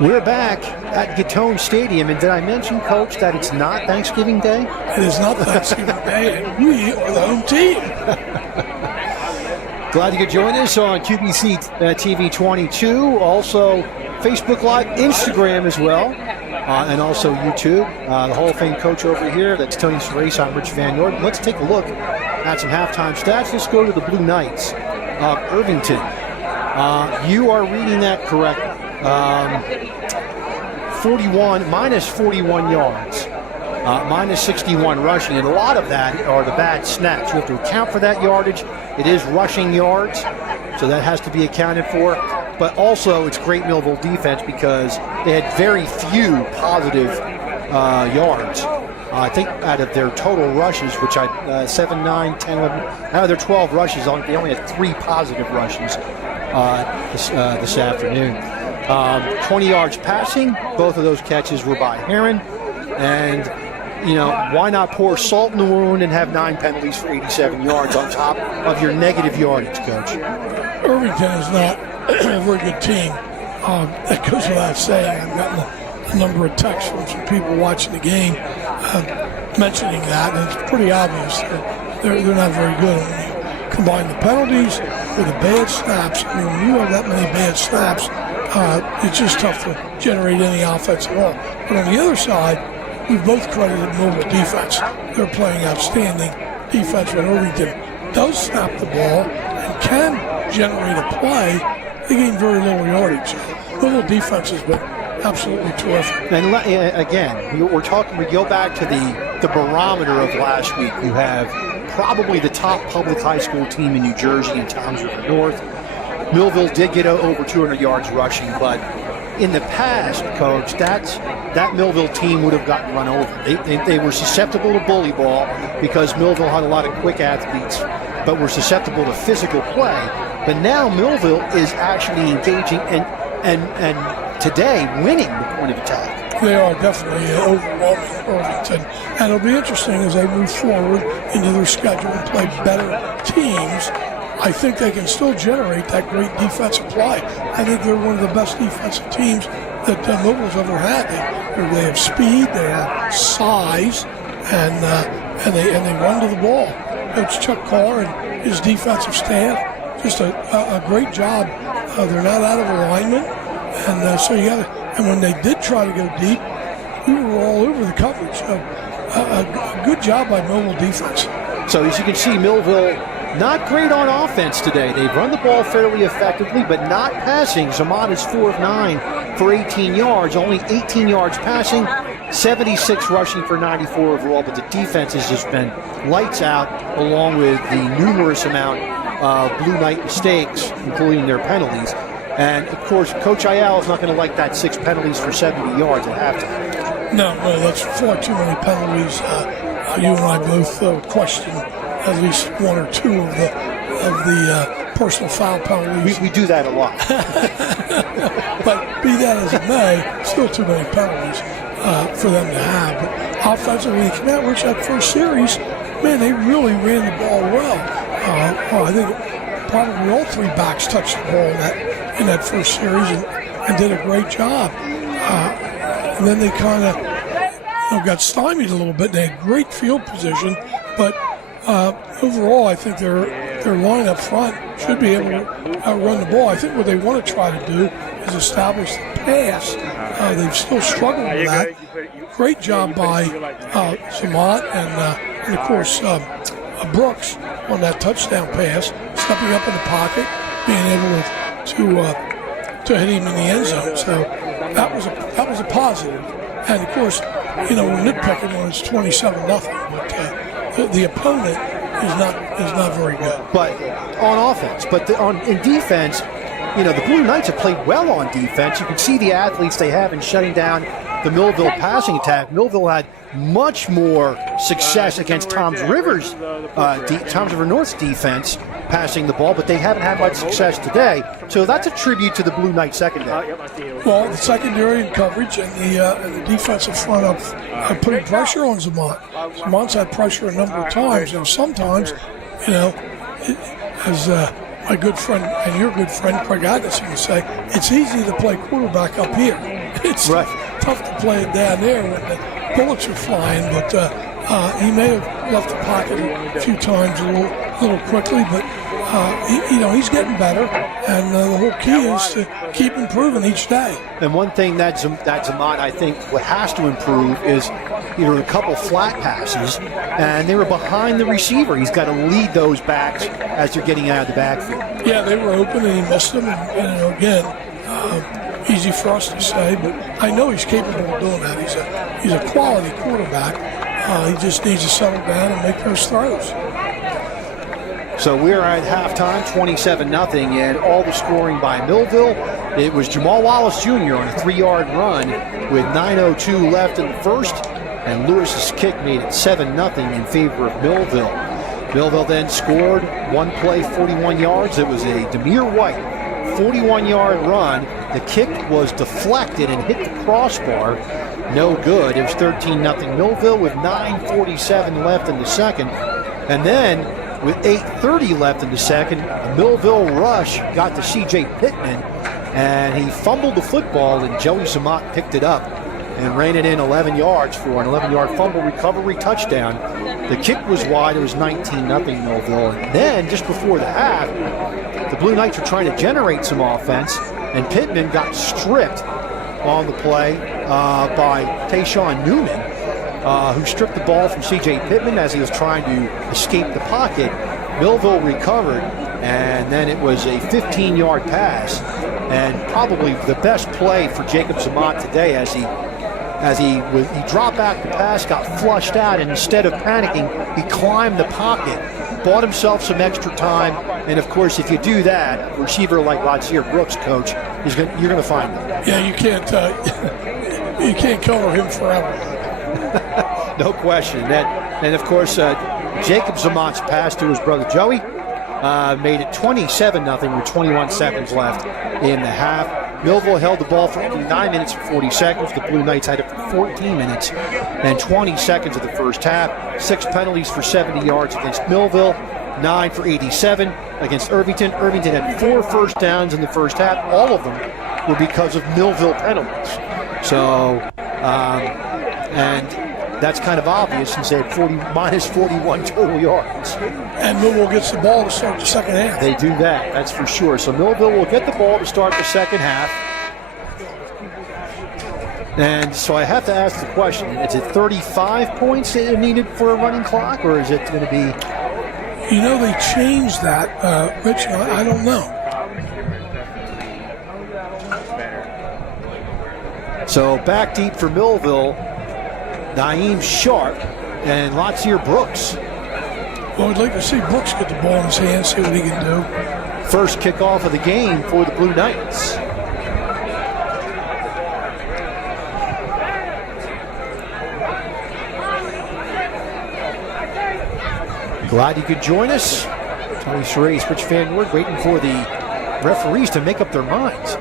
We're back at Gatone Stadium, and did I mention, Coach, that it's not Thanksgiving Day? It is not Thanksgiving Day, and we are the home team. Glad you could join us on QBC TV 22, also Facebook Live, Instagram as well, and also YouTube. The Hall of Fame coach over here, that's Tony Cerese. I'm Rich Van Norden. Let's take a look at some halftime stats. Let's go to the Blue Knights of Irvington. You are reading that correctly. 41 yards, minus 61 rushing, and a lot of that are the bad snaps. You have to account for that yardage. It is rushing yards, so that has to be accounted for. But also, it's great Millville defense because they had very few positive yards. I think out of their total rushes, which 7, 9, 10, 11, out of their 12 rushes, they only had 3 positive rushes this afternoon. 20 yards passing. Both of those catches were by Heron. And, why not pour salt in the wound and have 9 penalties for 87 yards on top of your negative yardage, Coach? Irvington is not a very good team. That goes without saying. I've gotten a number of texts from some people watching the game mentioning that, and it's pretty obvious they're not very good. When you combine the penalties with the bad snaps, when you have that many bad snaps, it's just tough to generate any offense at all. But on the other side, we've both credited Millville defense. They're playing outstanding defense when Irvington does snap the ball and can generate a play. They gain very little yardage. Millville defense has been absolutely terrific. And again, we go back to the barometer of last week. You have probably the top public high school team in New Jersey in Toms River North. Millville did get over 200 yards rushing, but in the past, Coach, that Millville team would have gotten run over. They were susceptible to bully ball because Millville had a lot of quick athletes, but were susceptible to physical play. But now Millville is actually engaging and today winning the point of attack. They are definitely overwhelming Irvington, and it'll be interesting as they move forward into their schedule and play better teams. I think they can still generate that great defensive play. I think they're one of the best defensive teams that Millville's ever had. They have speed, they have size, and they run to the ball. Coach Chuck Carr and his defensive staff, just a great job. They're not out of alignment, and so you got to. And when they did try to go deep, we were all over the coverage. A good job by Millville defense. So as you can see, Millville not great on offense today. They've run the ball fairly effectively, but not passing. Zaman is 4 of 9 for 18 yards, only 18 yards passing, 76 rushing for 94 overall. But the defense has just been lights out, along with the numerous amount of Blue Knight mistakes, including their penalties. And of course, Coach Ayala is not going to like that 6 penalties for 70 yards at halftime. No, that's far too many penalties. You and I both question at least 1 or 2 of the personal foul penalties. We do that a lot. But be that as it may, still too many penalties for them to have. But offensively, they came out, which that first series, man, they really ran the ball well. I think probably all 3 backs touched the ball in that first series and did a great job. And then they kind of got stymied a little bit. They had great field position, but overall, I think their line up front should be able to run the ball. I think what they want to try to do is establish the pass. They've still struggled with that. Great job by Zaman and of course, Brooks on that touchdown pass, stepping up in the pocket, being able to hit him in the end zone. So that was a positive. And of course, we're nitpicking when it's 27-0, but the opponent is not very good. But on offense, in defense, the Blue Knights have played well on defense. You can see the athletes they have in shutting down the Millville passing attack. Millville had much more success against Toms River North's defense passing the ball, but they haven't had much success today. So that's a tribute to the Blue Knight secondary. Well, the secondary and coverage and the defensive front are putting pressure on Zamont. Zamont's had pressure a number of times, and sometimes, as my good friend and your good friend Craig Atkinson would say, it's easy to play quarterback up here. It's tough to play it down there when the bullets are flying, but he may have left the pocket a few times a little quickly, but he's getting better, and the whole key is to keep improving each day. And one thing that Zamont, I think, has to improve is a couple flat passes, and they were behind the receiver. He's got to lead those backs as they're getting out of the backfield. Yeah, they were open, and he missed them, and again, easy for us to say, but I know he's capable of doing that. He's a quality quarterback. He just needs to settle down and make those throws. So we're at halftime, 27-0, and all the scoring by Millville. It was Jamal Wallace Jr. on a 3-yard run with 9:02 left in the first, and Lewis's kick made it 7-0 in favor of Millville. Millville then scored one play, 41 yards. It was a Demir White 41-yard run. The kick was deflected and hit the crossbar. No good. It was 13-0 Millville with 9:47 left in the second. And then with 8:30 left in the second, the Millville rush got to C.J. Pittman, and he fumbled the football, and Joey Zamont picked it up and ran it in 11 yards for an 11-yard fumble recovery touchdown. The kick was wide. It was 19-0 Millville. And then, just before the half, the Blue Knights were trying to generate some offense, and Pittman got stripped on the play by Tayshawn Newman, who stripped the ball from C.J. Pittman as he was trying to escape the pocket. Millville recovered, and then it was a 15-yard pass, and probably the best play for Jacob Zamont today as he dropped back the pass, got flushed out, and instead of panicking, he climbed the pocket, bought himself some extra time, and of course, if you do that, a receiver like Lazier Brooks, coach, you're going to find him. Yeah, you can't cover him forever. No question. And of course, Jacob Zamont's pass to his brother Joey made it 27-0 with 21 seconds left in the half. Millville held the ball for 9 minutes and 40 seconds. The Blue Knights had it for 14 minutes and 20 seconds of the first half. 6 penalties for 70 yards against Millville, 9 for 87 against Irvington. Irvington had 4 first downs in the first half. All of them were because of Millville penalties. So, and that's kind of obvious since they had minus 41 total yards. And Millville gets the ball to start the second half. They do that, that's for sure. So Millville will get the ball to start the second half. And so I have to ask the question, is it 35 points needed for a running clock, or is it going to be... They changed that, Rich, I don't know. So back deep for Millville, Naeem Sharp and Lazier Brooks. Well, I'd like to see Brooks get the ball in his hands, see what he can do. First kickoff of the game for the Blue Knights. Glad you could join us. Tony Sheray's Rich Van Wert waiting for the referees to make up their minds.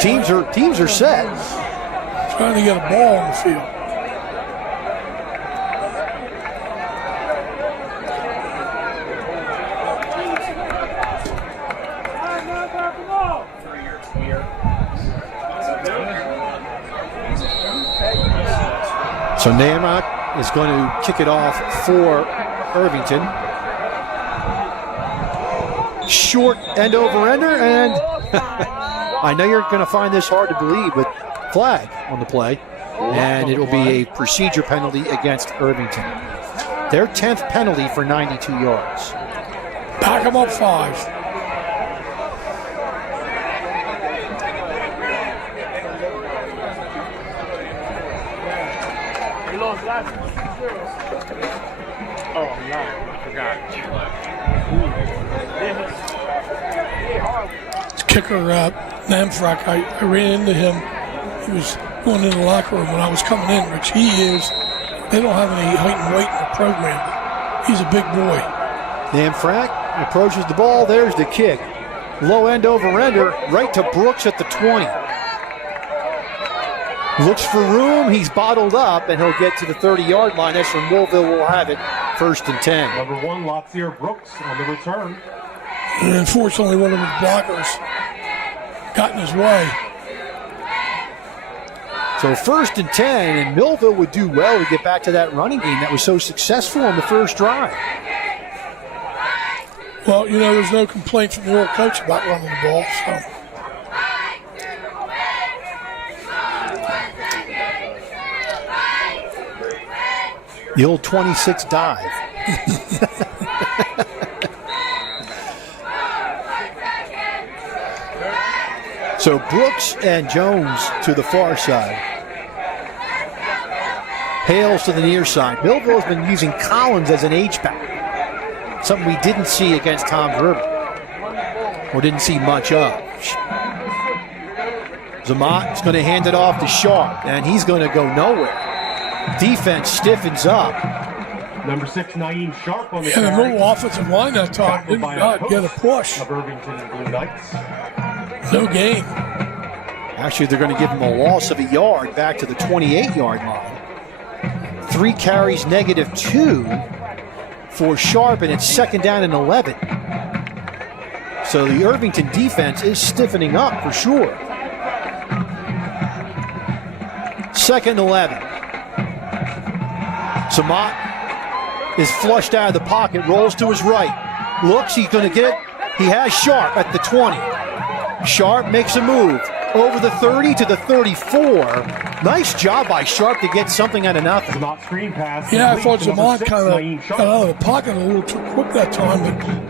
Teams are set. Trying to get a ball on the field. So Namrock is going to kick it off for Irvington. Short end over ender, and I know you're going to find this hard to believe, but flag on the play, and it will be a procedure penalty against Irvington. Their 10th penalty for 92 yards. Back them up 5. Oh, I'm not. I forgot. He Kicker Namfrak, I ran into him. He going in the locker room when I was coming in, which he is. They don't have any height and weight in the program. He's a big boy. Dan Frank approaches the ball. There's the kick. Low end over ender, right to Brooks at the 20. Looks for room. He's bottled up, and he'll get to the 30-yard line. That's when Millville will have it. 1st and 10. Number 1, Lotzier Brooks on the return. And unfortunately, one of his blockers got in his way. So 1st and 10, and Millville would do well to get back to that running game that was so successful on the first drive. Well, you know, there's no complaint from the old coach about running the ball, so. The old 26 dive. So Brooks and Jones to the far side. Hales to the near side. Millville has been using Collins as an H-back. Something we didn't see against Tom's River. Or didn't see much of. Zamat is going to hand it off to Sharp, and he's going to go nowhere. Defense stiffens up. Number 6, Naeem Sharp on the carry. Yeah, the middle offensive line that time did not get a push. Of Irvington Blue Knights. No gain. Actually, they're going to give him a loss of a yard back to the 28-yard line. 3 carries, -2 for Sharp, and it's 2nd down and 11. So the Irvington defense is stiffening up for sure. 2nd and 11. Samat is flushed out of the pocket, rolls to his right. Looks, he's going to get it. He has Sharp at the 20. Sharp makes a move over the 30 to the 34. Nice job by Sharp to get something out of nothing. Screen pass. Yeah, I thought Zamat kind of got out of the pocket a little too quick that time,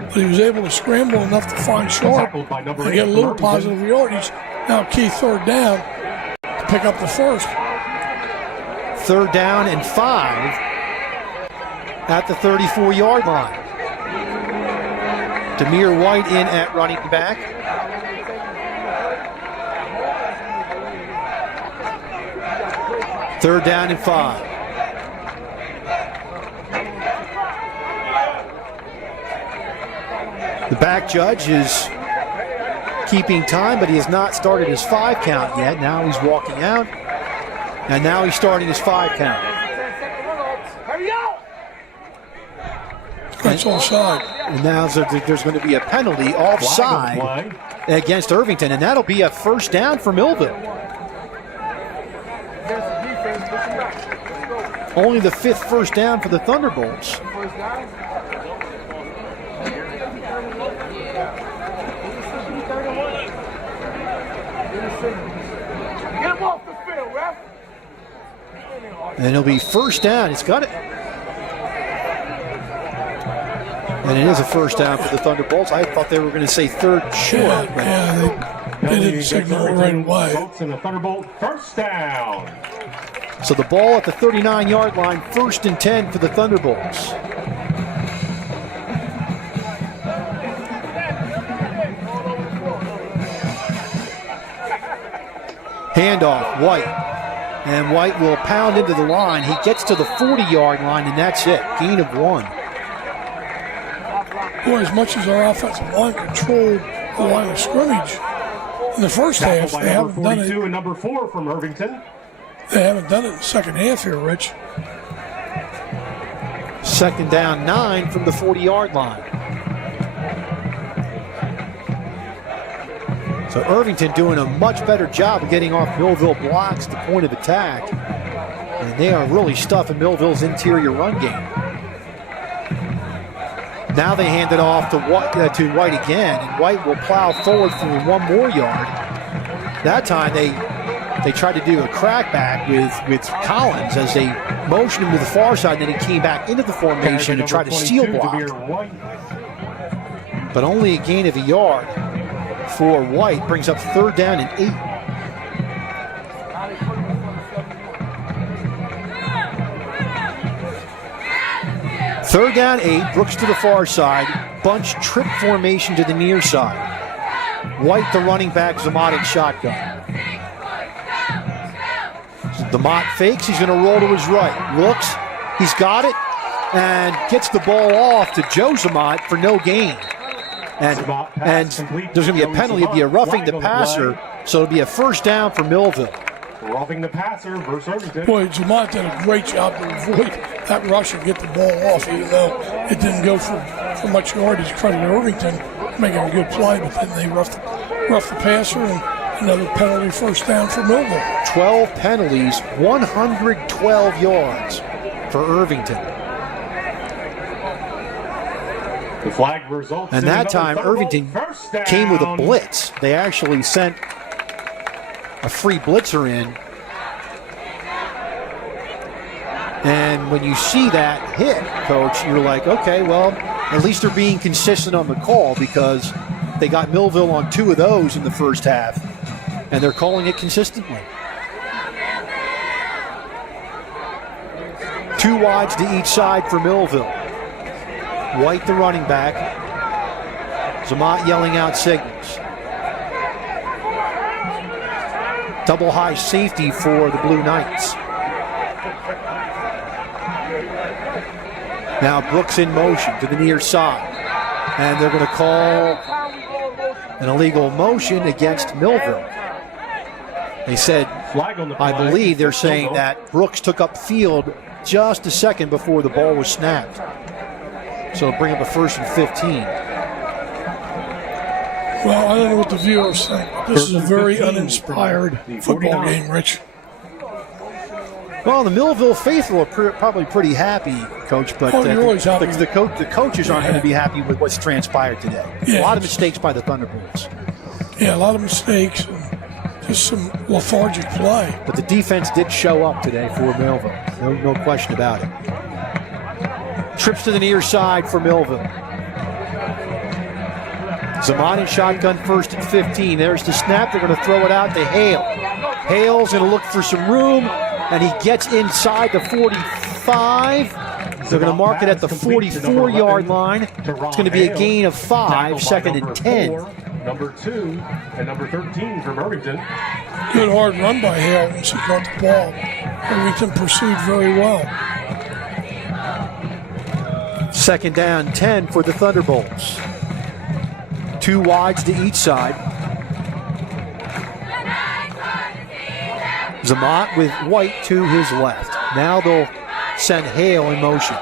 but he was able to scramble enough to find Sharp and get a little positive yardage. Now key 3rd down to pick up the first. 3rd down and 5 at the 34-yard line. Demir White in at running back. Third down and 5. The back judge is keeping time, but he has not started his 5 count yet. Now he's walking out, and now he's starting his 5 count. That's offside. And now there's going to be a penalty offside against Irvington, and that'll be a 1st down for Millville. Only the 5th 1st down for the Thunderbolts. And it'll be 1st down. It's got it. And it is a 1st down for the Thunderbolts. I thought they were going to say 3rd short. Yeah, they didn't signal it right away. And the Thunderbolt 1st down. So the ball at the 39-yard line, 1st and 10 for the Thunderbolts. Handoff, White. And White will pound into the line. He gets to the 40-yard line, and that's it. Gain of 1. Boy, as much as our offensive line controlled the line of scrimmage in the first half, they haven't done it. And number 4 from Irvington. They haven't done it in the second half here, Rich. 2nd down 9 from the 40-yard line. So Irvington doing a much better job of getting off Millville blocks at the point of attack. And they are really stuffing Millville's interior run game. Now they hand it off to White again, and White will plow forward for 1 more yard. That time they tried to do a crackback with Collins as they motioned him to the far side, and then he came back into the formation to try to steal block. But only a gain of a yard for White, brings up 3rd down and 8. Third down 8, Brooks to the far side, bunch trip formation to the near side. White the running back, Zamat in shotgun. Zamot fakes. He's going to roll to his right. Looks. He's got it. And gets the ball off to Joe Zamot for no gain. And there's going to be a penalty. It'll be a roughing the passer. So it'll be a first down for Millville. Roughing the passer versus Irvington. Boy, Zamot did a great job to avoid that rush and get the ball off, even though it didn't go for much yardage. Credit to Irvington making a good play, but then they roughed the passer, and another penalty, first down for Millville. 12 penalties, 112 yards for Irvington. The flag results. And that time, Irvington came with a blitz. They actually sent a free blitzer in. And when you see that hit, Coach, you're like, okay, well, at least they're being consistent on the call, because they got Millville on 2 of those in the first half, and they're calling it consistently. 2 wides to each side for Millville. White, the running back. Zamot yelling out signals. Double high safety for the Blue Knights. Now Brooks in motion to the near side. And they're going to call an illegal motion against Millville. They said, I believe they're saying that Brooks took up field just a second before the ball was snapped. So bring up a 1st and 15. Well, I don't know what the viewers think. This is a very uninspired football game, Rich. Well, the Millville faithful are probably pretty happy, Coach, but the coaches aren't going to be happy with what's transpired today. Yeah. A lot of mistakes by the Thunderbolts. Yeah, a lot of mistakes and just some lethargic play. But the defense did show up today for Millville. No question about it. Trips to the near side for Millville. Zamot in shotgun, 1st and 15. There's the snap. They're going to throw it out to Hale. Hale's going to look for some room, and he gets inside the 45. They're going to mark it at the 44-yard line. It's going to be a gain of 5, 2nd and 10. Number 2 and number 13 from Irvington. Good hard run by Hale once he got the ball. Irvington pursued very well. 2nd down, 10 for the Thunderbolts. 2 wides to each side. Zamot with White to his left. Now they'll send Hale in motion.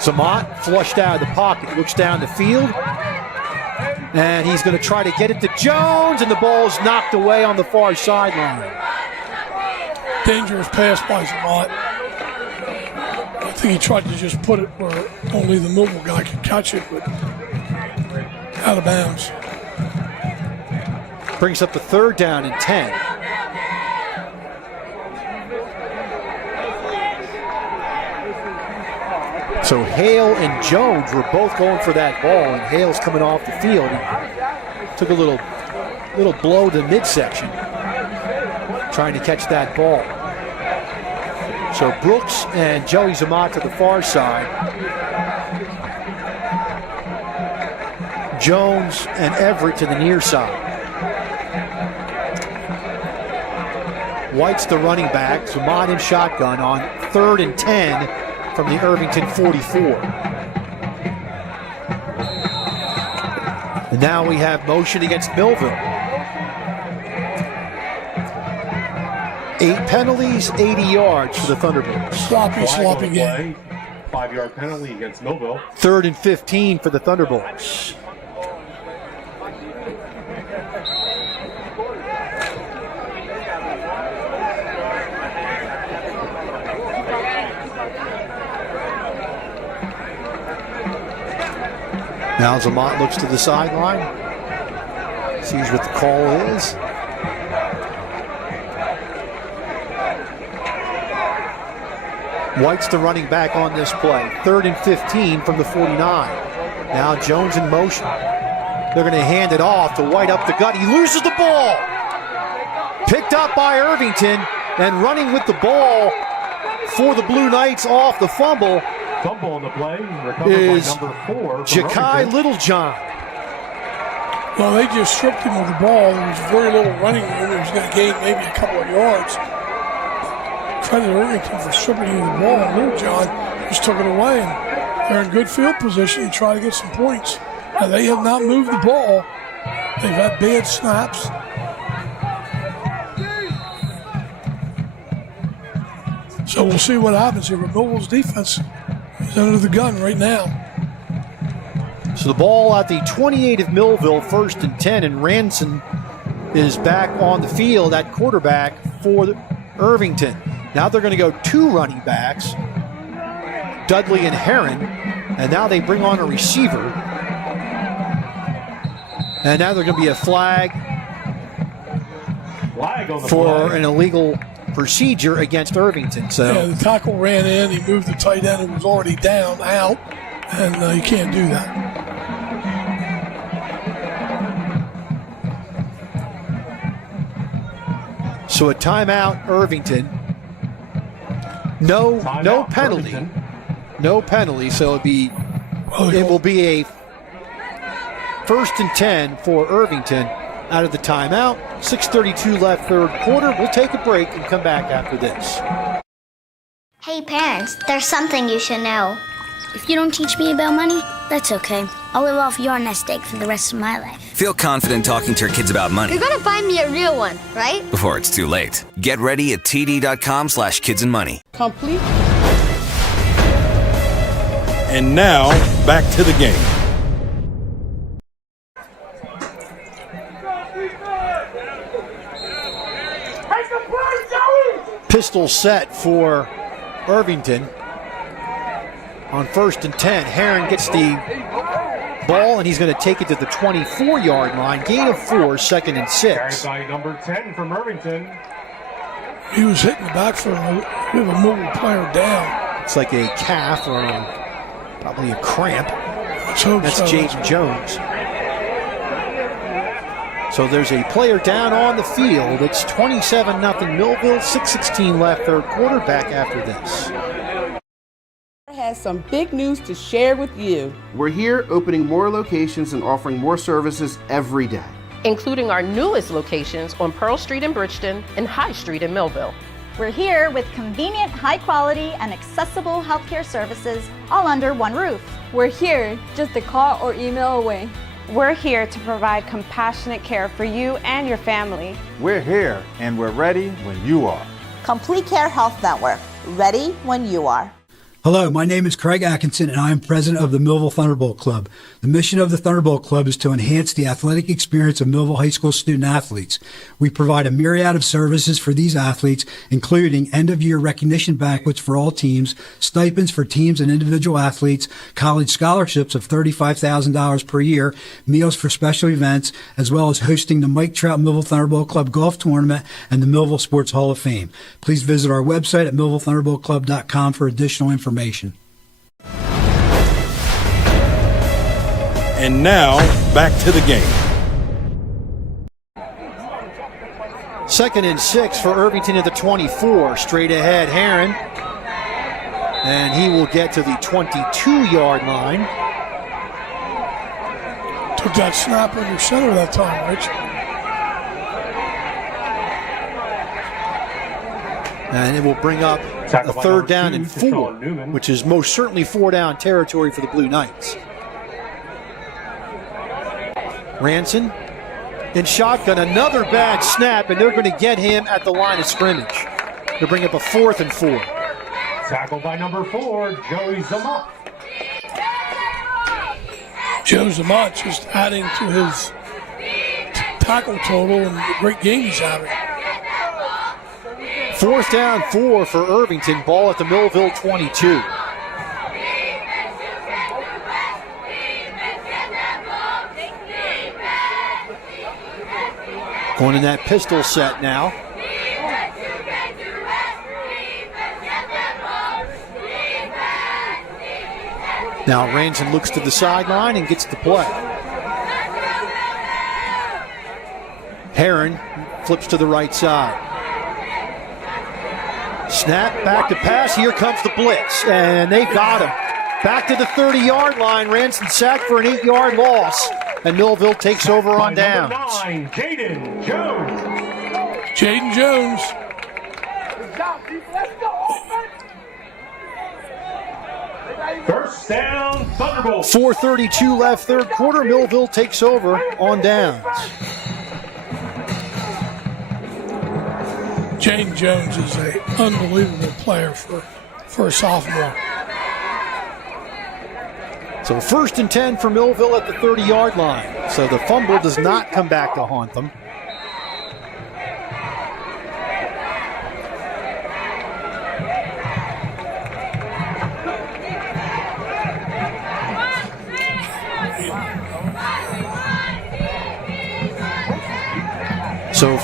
Zamot flushed out of the pocket, looks down the field, and he's going to try to get it to Jones, and the ball's knocked away on the far sideline. Dangerous pass by Zamot. I think he tried to just put it where only the Millville guy could catch it, but out of bounds. Brings up the 3rd down and 10. So Hale and Jones were both going for that ball, and Hale's coming off the field. He took a little blow to the midsection, trying to catch that ball. So Brooks and Joey Zamot to the far side. Jones and Everett to the near side. White's the running back. Zamot in shotgun on 3rd and 10 from the Irvington 44. And now we have motion against Millville. 8 penalties, 80 yards for the Thunderbolts. Sloppy game. 5-yard penalty against Millville. 3rd and 15 for the Thunderbolts. Now Zamot looks to the sideline, sees what the call is. White's the running back on this play. 3rd and 15 from the 49. Now Jones in motion. They're going to hand it off to White up the gut. He loses the ball. Picked up by Irvington, and running with the ball for the Blue Knights off the fumble. Fumble on the play, recovered is by number 4. Ja'Kai Littlejohn. Well, they just stripped him of the ball. There was very little running room. He was going to gain maybe a couple of yards. credit Irvington for stripping you the ball. And Little John just took it away, and they're in good field position to try to get some points. Now, they have not moved the ball. They've had bad snaps. So we'll see what happens here. But Millville's defense is under the gun right now. So the ball at the 28 of Millville, 1st and 10, and Ranson is back on the field at quarterback for Irvington. Now they're going to go 2 running backs, Dudley and Heron, and now they bring on a receiver. And now there's going to be a flag for an illegal procedure against Irvington. So yeah, the tackle ran in, he moved the tight end who was already down out, and you can't do that. So a timeout, Irvington. No penalty. Irvington. No penalty. So it will be a 1st and 10 for Irvington out of the timeout. 6:32 left, 3rd quarter. We'll take a break and come back after this. Hey parents, there's something you should know. If you don't teach me about money, that's okay. I'll live off your nest egg for the rest of my life. Feel confident talking to your kids about money You're gonna buy me a real one, right? before it's too late. Get ready at td.com/kidsandmoney. Complete. And now, back to the game. Pistol set for Irvington. On 1st and 10, Heron gets the ball, and he's going to take it to the 24-yard line. Gain of 4, 2nd and 6. Carried by number 10 from Irvington. He was hitting the back for a mobile player down. It's like a calf or probably a cramp. That's Jaden Jones. So there's a player down on the field. It's 27-0 Millville, 6:16 left, 3rd quarter. Back after this. Has some big news to share with you. We're here opening more locations and offering more services every day, including our newest locations on Pearl Street in Bridgeton and High Street in Millville. We're here with convenient, high quality, and accessible healthcare services all under one roof. We're here just a call or email away. We're here to provide compassionate care for you and your family. We're here and we're ready when you are. Complete Care Health Network. Ready when you are. Hello, my name is Craig Atkinson, and I am president of the Millville Thunderbolt Club. The mission of the Thunderbolt Club is to enhance the athletic experience of Millville High School student athletes. We provide a myriad of services for these athletes, including end-of-year recognition banquets for all teams, stipends for teams and individual athletes, college scholarships of $35,000 per year, meals for special events, as well as hosting the Mike Trout Millville Thunderbolt Club Golf Tournament and the Millville Sports Hall of Fame. Please visit our website at millvillethunderboltclub.com for additional information. And now, back to the game. 2nd and 6 for Irvington at the 24. Straight ahead, Heron. And he will get to the 22-yard line. Took that snap under center that time, Rich. And it will bring up a 3rd down and 4, which is most certainly 4-down territory for the Blue Knights. Ranson in shotgun, another bad snap, and they're going to get him at the line of scrimmage to bring up a 4th and 4. Tackled by number 4, Joey Zamont. Joe Zamont just adding to his tackle total and the great game he's having. 4th down, 4 for Irvington. Ball at the Millville 22. Going in that pistol set now. Now Ranson looks to the sideline and gets the play. Heron flips to the right side. Snap, back to pass. Here comes the blitz, and they got him. Back to the 30-yard line. Ranson sacked for an 8-yard loss, and Millville takes over on down. Number 9, Jaden Jones. Jaden Jones. First down, Thunderbolts. 4:32 left, third quarter. Millville takes over on downs. Jane Jones is an unbelievable player for a sophomore. So 1st and 10 for Millville at the 30-yard line. So the fumble does not come back to haunt them. So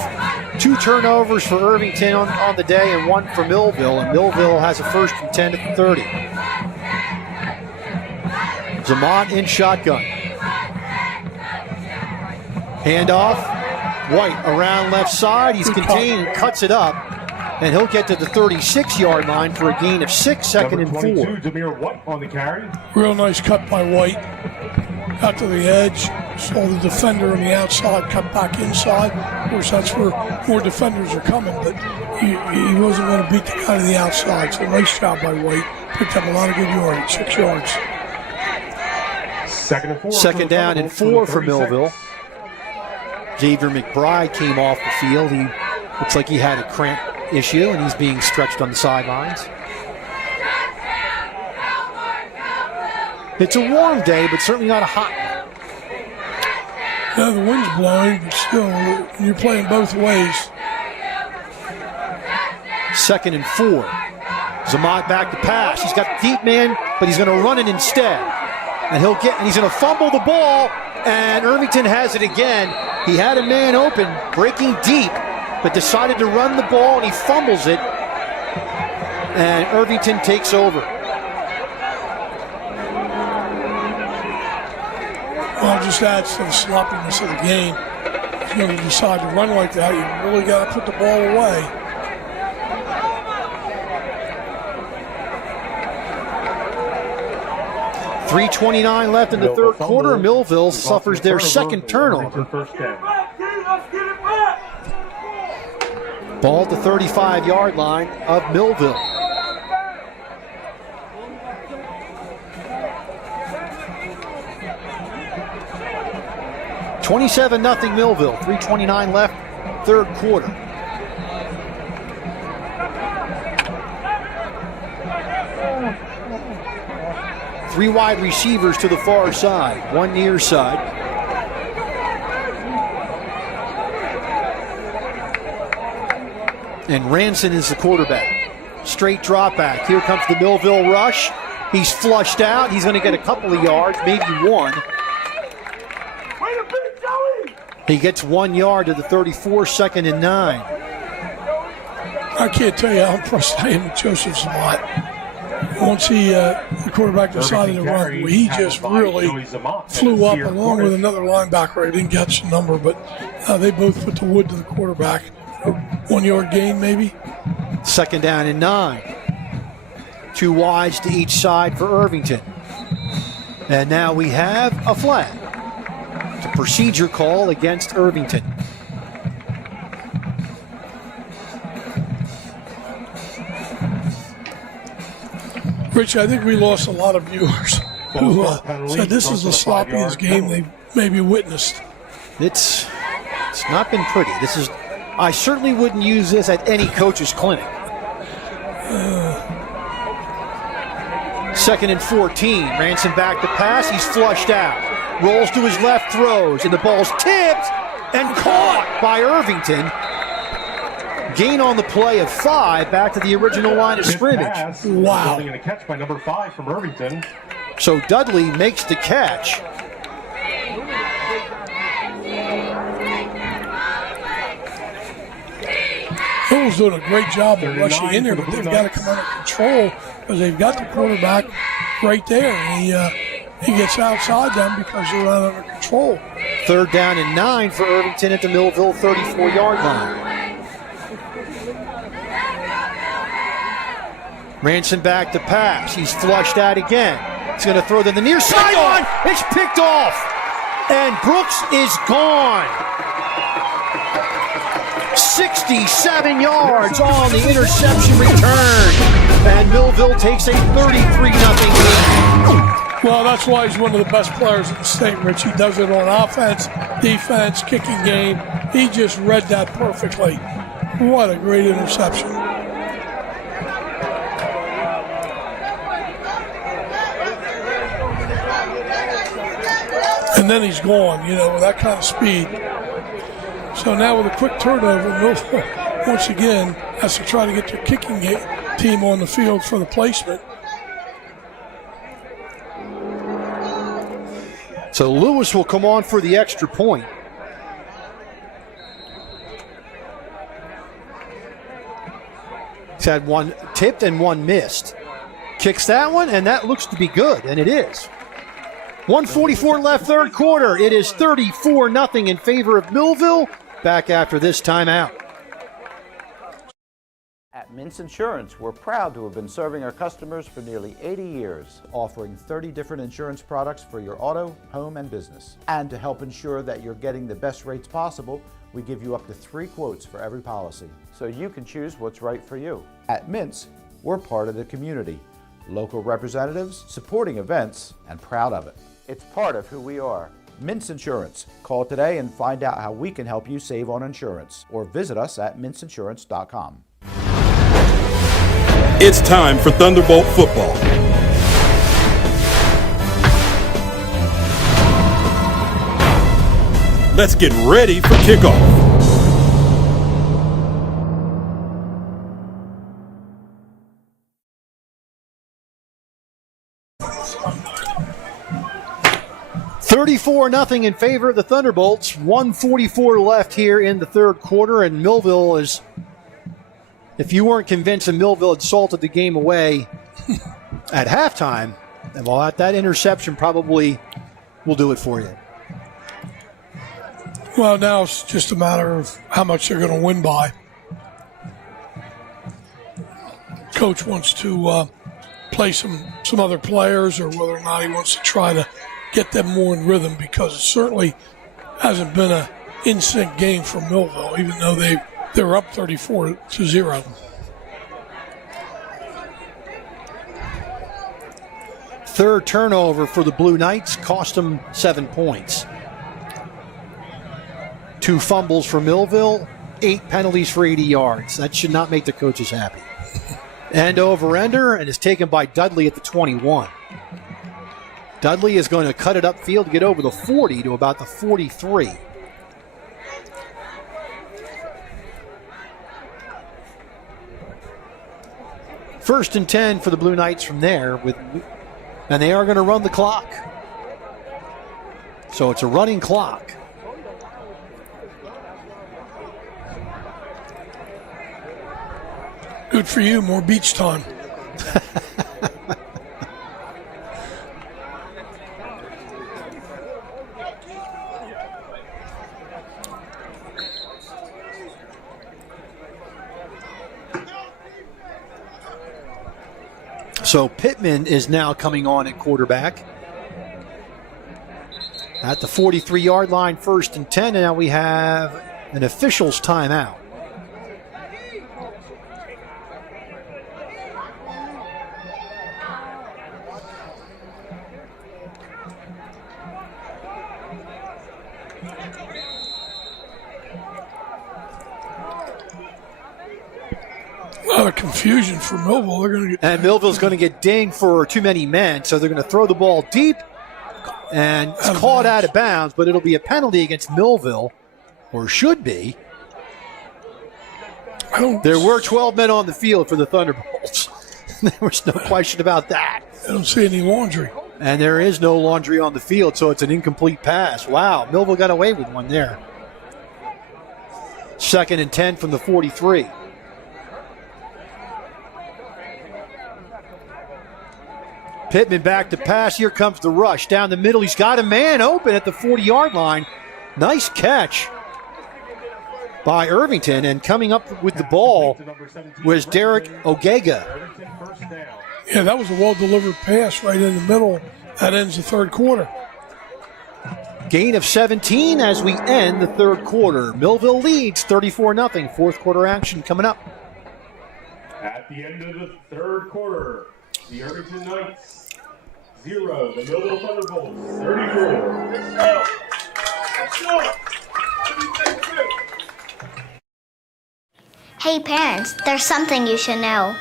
2 turnovers for Irvington on the day and 1 for Millville. And Millville has a 1st and 10 at the 30. Zamont in shotgun. Handoff. White around left side. He's contained and cuts it up. And he'll get to the 36-yard line for a gain of 6, second and 4. Demir White on the carry. Real nice cut by White. Got to the edge. Saw the defender on the outside cut back inside. Of course, that's where more defenders are coming, but he wasn't going to beat the guy to the outside. So nice job by White. Picked up a lot of good yards, 6 yards. Second down and 4 for Millville. Xavier McBride came off the field. He looks like he had a cramp issue, and he's being stretched on the sidelines. It's a warm day, but certainly not a hot one. Yeah, the wind's blowing, but still, you're playing both ways. 2nd and 4. Zamont back to pass. He's got the deep man, but he's going to run it instead. And he's going to fumble the ball, and Irvington has it again. He had a man open, breaking deep, but decided to run the ball, and he fumbles it. And Irvington takes over. Well, it just adds to the sloppiness of the game. If you're going to decide to run like that, you really got to put the ball away. .329 left in the third quarter. Millville suffers their second turnover. Ball at the 35-yard line of Millville. $27-0 Millville. 3:29 left, third quarter. Three wide receivers to the far side, one near side. And Ranson is the quarterback. Straight drop back. Here comes the Millville rush. He's flushed out. He's going to get a couple of yards, maybe one. He gets 1 yard to the 34, 2nd and 9. I can't tell you how impressed I am with Joseph Zamont. Once the quarterback decided to run, he just really flew up along with another linebacker. I didn't catch the number, but they both put the wood to the quarterback. 1 yard gain, maybe. 2nd down and 9. 2 wides to each side for Irvington. And now we have a flag. It's a procedure call against Irvington. Rich, I think we lost a lot of viewers who said this is the sloppiest game they've maybe witnessed. It's not been pretty. I certainly wouldn't use this at any coach's clinic. 2nd and 14. Ranson back to pass. He's flushed out. Rolls to his left, throws, and the ball's tipped and caught by Irvington. Gain on the play of 5 back to the original line of scrimmage. Wow. A catch by number 5 from Irvington. So Dudley makes the catch. Millville's doing a great job of rushing in there, but they've got to come under control because they've got the quarterback right there. And he gets outside them because they're not under control. 3rd down and 9 for Irvington at the Millville 34-yard line. Ranson back to pass. He's flushed out again. He's going to throw to the near sideline. It's picked off. And Brooks is gone. 67 yards on the interception return. And Millville takes a 33-0 lead. Well, that's why he's one of the best players in the state, Rich. He does it on offense, defense, kicking game. He just read that perfectly. What a great interception. And then he's gone, with that kind of speed. So now with a quick turnover, Millville once again has to try to get their kicking team on the field for the placement. So Lewis will come on for the extra point. He's had one tipped and one missed. Kicks that one, and that looks to be good, and it is. 1:44 left, third quarter. It is 34-0 in favor of Millville. Back after this timeout. At Mintz Insurance, we're proud to have been serving our customers for nearly 80 years, offering 30 different insurance products for your auto, home, and business. And to help ensure that you're getting the best rates possible, we give you up to 3 quotes for every policy, so you can choose what's right for you. At Mintz, we're part of the community, local representatives, supporting events, and proud of it. It's part of who we are. Mintz Insurance. Call today and find out how we can help you save on insurance, or visit us at mintzinsurance.com. It's time for Thunderbolt football. Let's get ready for kickoff. $34-0 in favor of the Thunderbolts. 1:44 left here in the third quarter, and Millville is, if you weren't convinced that Millville had salted the game away at halftime, well, that interception probably will do it for you. Well, now it's just a matter of how much they're going to win by. Coach wants to play some other players, or whether or not he wants to try to get them more in rhythm, because it certainly hasn't been an in-sync game for Millville, even though they're up 34-0. Third turnover for the Blue Knights cost them 7 points. 2 fumbles for Millville, 8 penalties for 80 yards. That should not make the coaches happy. End over ender, and is taken by Dudley at the 21. Dudley is going to cut it upfield to get over the 40 to about the 43. First and 10 for the Blue Knights from there, and they are going to run the clock. So it's a running clock. Good for you, more beach time. So Pittman is now coming on at quarterback. At the 43-yard line, first and 10, and now we have an official's timeout. A lot of confusion for Millville. They're going to get, and Millville's going to get dinged for too many men, so they're going to throw the ball deep, and it's caught out of bounds, but it'll be a penalty against Millville, or should be. There were 12 men on the field for the Thunderbolts. There was no question about that. I don't see any laundry. And there is no laundry on the field, so it's an incomplete pass. Wow, Millville got away with one there. Second and 10 from the 43. Pittman back to pass. Here comes the rush. Down the middle. He's got a man open at the 40-yard line. Nice catch by Irvington. And coming up with the ball was Derek Ogega. Yeah, that was a well-delivered pass right in the middle. That ends the third quarter. Gain of 17 as we end the third quarter. Millville leads 34-0. Fourth quarter action coming up. At the end of the third quarter, the Irvington Knights 0, the Millville Thunderbolts 34. Let's go! Let's go! Hey parents, there's something you should know.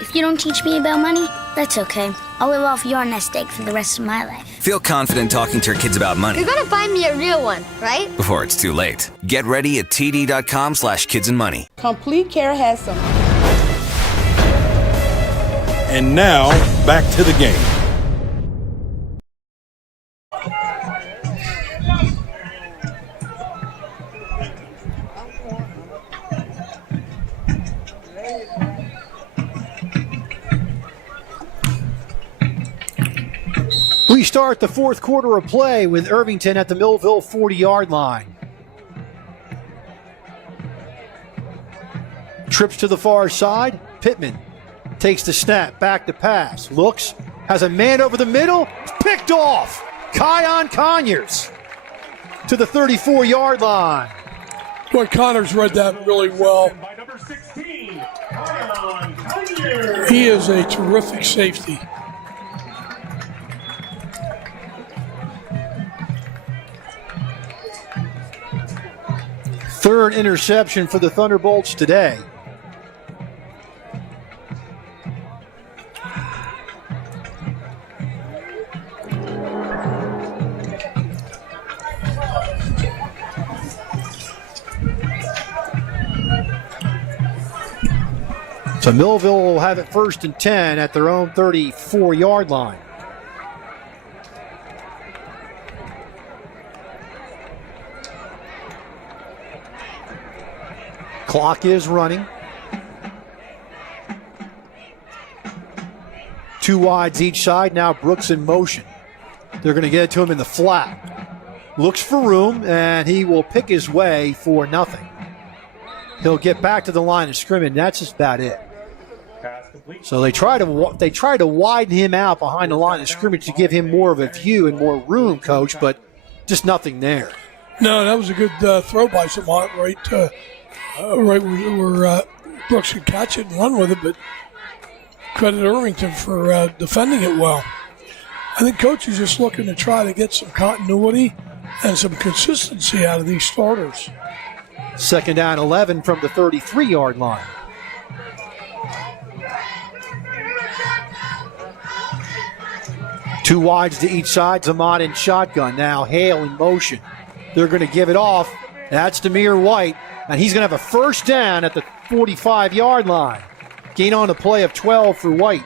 If you don't teach me about money, that's okay. I'll live off your nest egg for the rest of my life. Feel confident talking to your kids about money You're gonna find me a real one, right? before it's too late. Get ready at td.com/kidsandmoney. Complete Care has some. And now, back to the game. We start the fourth quarter of play with Irvington at the Millville 40-yard line. Trips to the far side. Pittman takes the snap, back to pass. Looks, has a man over the middle. Picked off. Kion Conyers to the 34-yard line. Boy, Connors read that really well. By number 16, Kion Conyers. He is a terrific safety. Third interception for the Thunderbolts today. So Millville will have it 1st and 10 at their own 34-yard line. Clock is running. Two wides each side. Now Brooks in motion. They're going to get it to him in the flat. Looks for room, and he will pick his way for nothing. He'll get back to the line of scrimmage. That's just about it. So they try to widen him out behind the line of scrimmage to give him more of a view and more room, Coach, but just nothing there. No, that was a good throw by Samant right where Brooks could catch it and run with it, but credit Irvington for defending it well. I think Coach is just looking to try to get some continuity and some consistency out of these starters. Second down 11 from the 33-yard line. Two wides to each side. Zamad in shotgun. Now Hale in motion. They're going to give it off. That's Demir White. And he's going to have a first down at the 45-yard line. Gain on the play of 12 for White.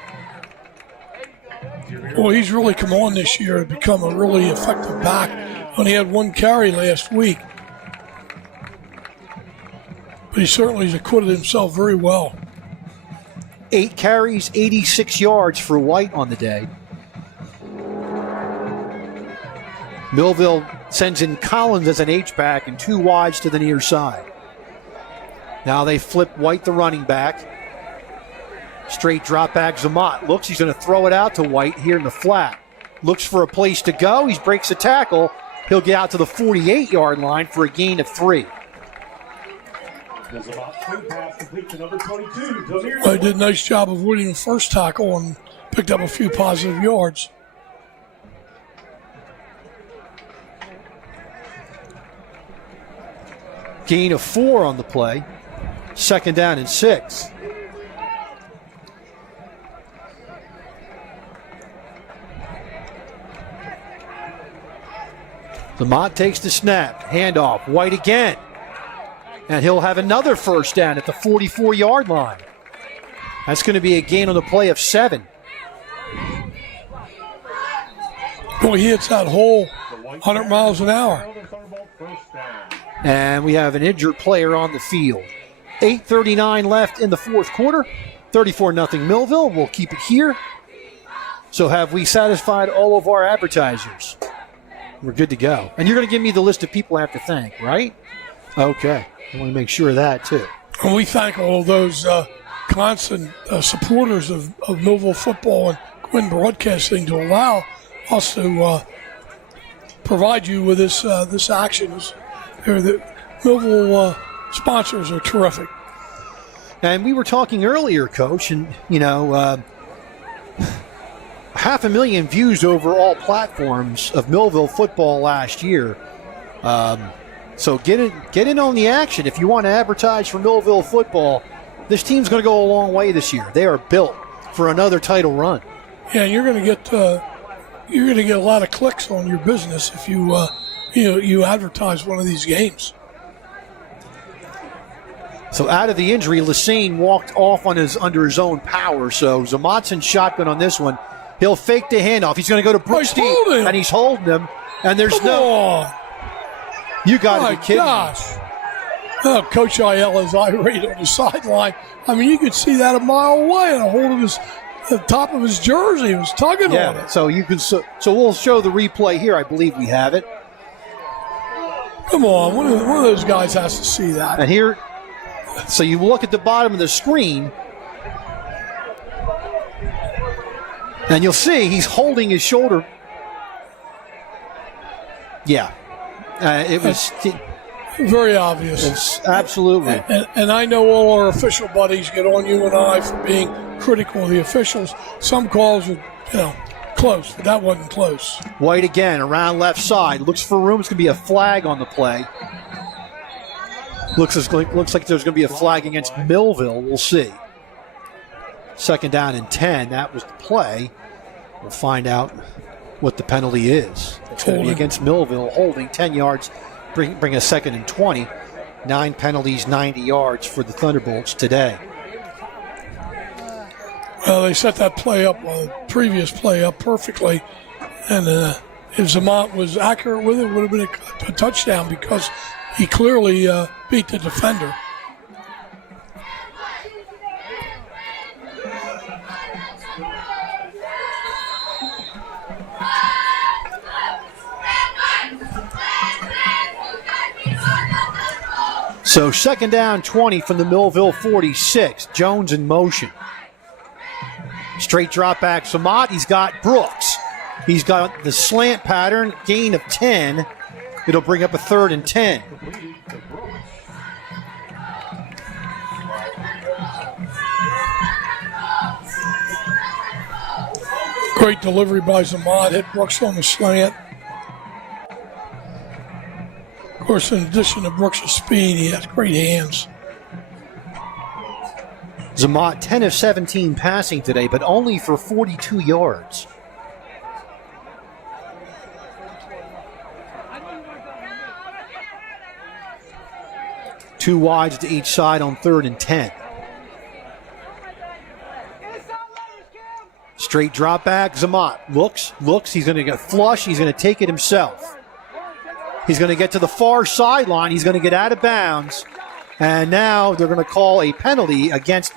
Well, he's really come on this year to become a really effective back. Only had one carry last week. But he certainly has acquitted himself very well. 8 carries, 86 yards for White on the day. Millville sends in Collins as an H-back and two wides to the near side. Now they flip White the running back. Straight drop back. Zamat looks. He's going to throw it out to White here in the flat. Looks for a place to go. He breaks a tackle. He'll get out to the 48-yard line for a gain of 3. Well, he did a nice job of winning the first tackle and picked up a few positive yards. Gain of 4 on the play. Second down and 6. Lamont takes the snap. Handoff. White again. And he'll have another first down at the 44-yard line. That's going to be a gain on the play of 7. Boy, he hits that hole 100 miles an hour. And we have an injured player on the field. 8:39 left in the fourth quarter. 34-0 Millville. We'll keep it here. So have we satisfied all of our advertisers? We're good to go. And you're going to give me the list of people I have to thank, right? Okay. I want to make sure of that, too. And we thank all of those constant supporters of Millville football and Quinn Broadcasting to allow us to provide you with this action. The Millville sponsors are terrific. And we were talking earlier, Coach, and 500,000 views over all platforms of Millville football last year. So get in on the action. If you want to advertise for Millville football, this team's going to go a long way this year. They are built for another title run. Yeah, you're going to get a lot of clicks on your business if you advertise one of these games. So out of the injury, Lassane walked off under his own power. So Zamat's in shotgun on this one. He'll fake the handoff. He's going to go to Brookstein, and he's holding him. And there's You got to be kidding me. Oh, Coach Ayala's irate on the sideline. I mean, you could see that a mile away on a hold of the top of his jersey. He was tugging on it. So you can. So we'll show the replay here. I believe we have it. Come on, one of those guys has to see that. And here, so you look at the bottom of the screen, and you'll see he's holding his shoulder. Yeah, it was very obvious. It's absolutely. And I know all our official buddies get on you and I for being critical of the officials. Some calls are, close, but that wasn't close. White again, around left side. Looks for room. It's going to be a flag on the play. Looks like there's going to be a flag against Millville. We'll see. 2nd down and 10. That was the play. We'll find out what the penalty is. It's going to be against Millville, holding 10 yards, bring a 2nd and 20. 9 penalties, 90 yards for the Thunderbolts today. Well, they set that play up, the previous play up perfectly. And if Zamont was accurate with it, it would have been a touchdown because he clearly beat the defender. So 2nd down, 20 from the Millville 46. Jones in motion. Straight drop back. Samad, he's got Brooks. He's got the slant pattern, gain of 10. It'll bring up a 3rd and 10. Great delivery by Zamad. Hit Brooks on the slant. Of course, in addition to Brooks' speed, he has great hands. Zamat, 10 of 17 passing today, but only for 42 yards. Two wides to each side on 3rd and 10. Straight drop back, Zamat looks, he's going to get flush, he's going to take it himself. He's going to get to the far sideline, he's going to get out of bounds, and now they're going to call a penalty against,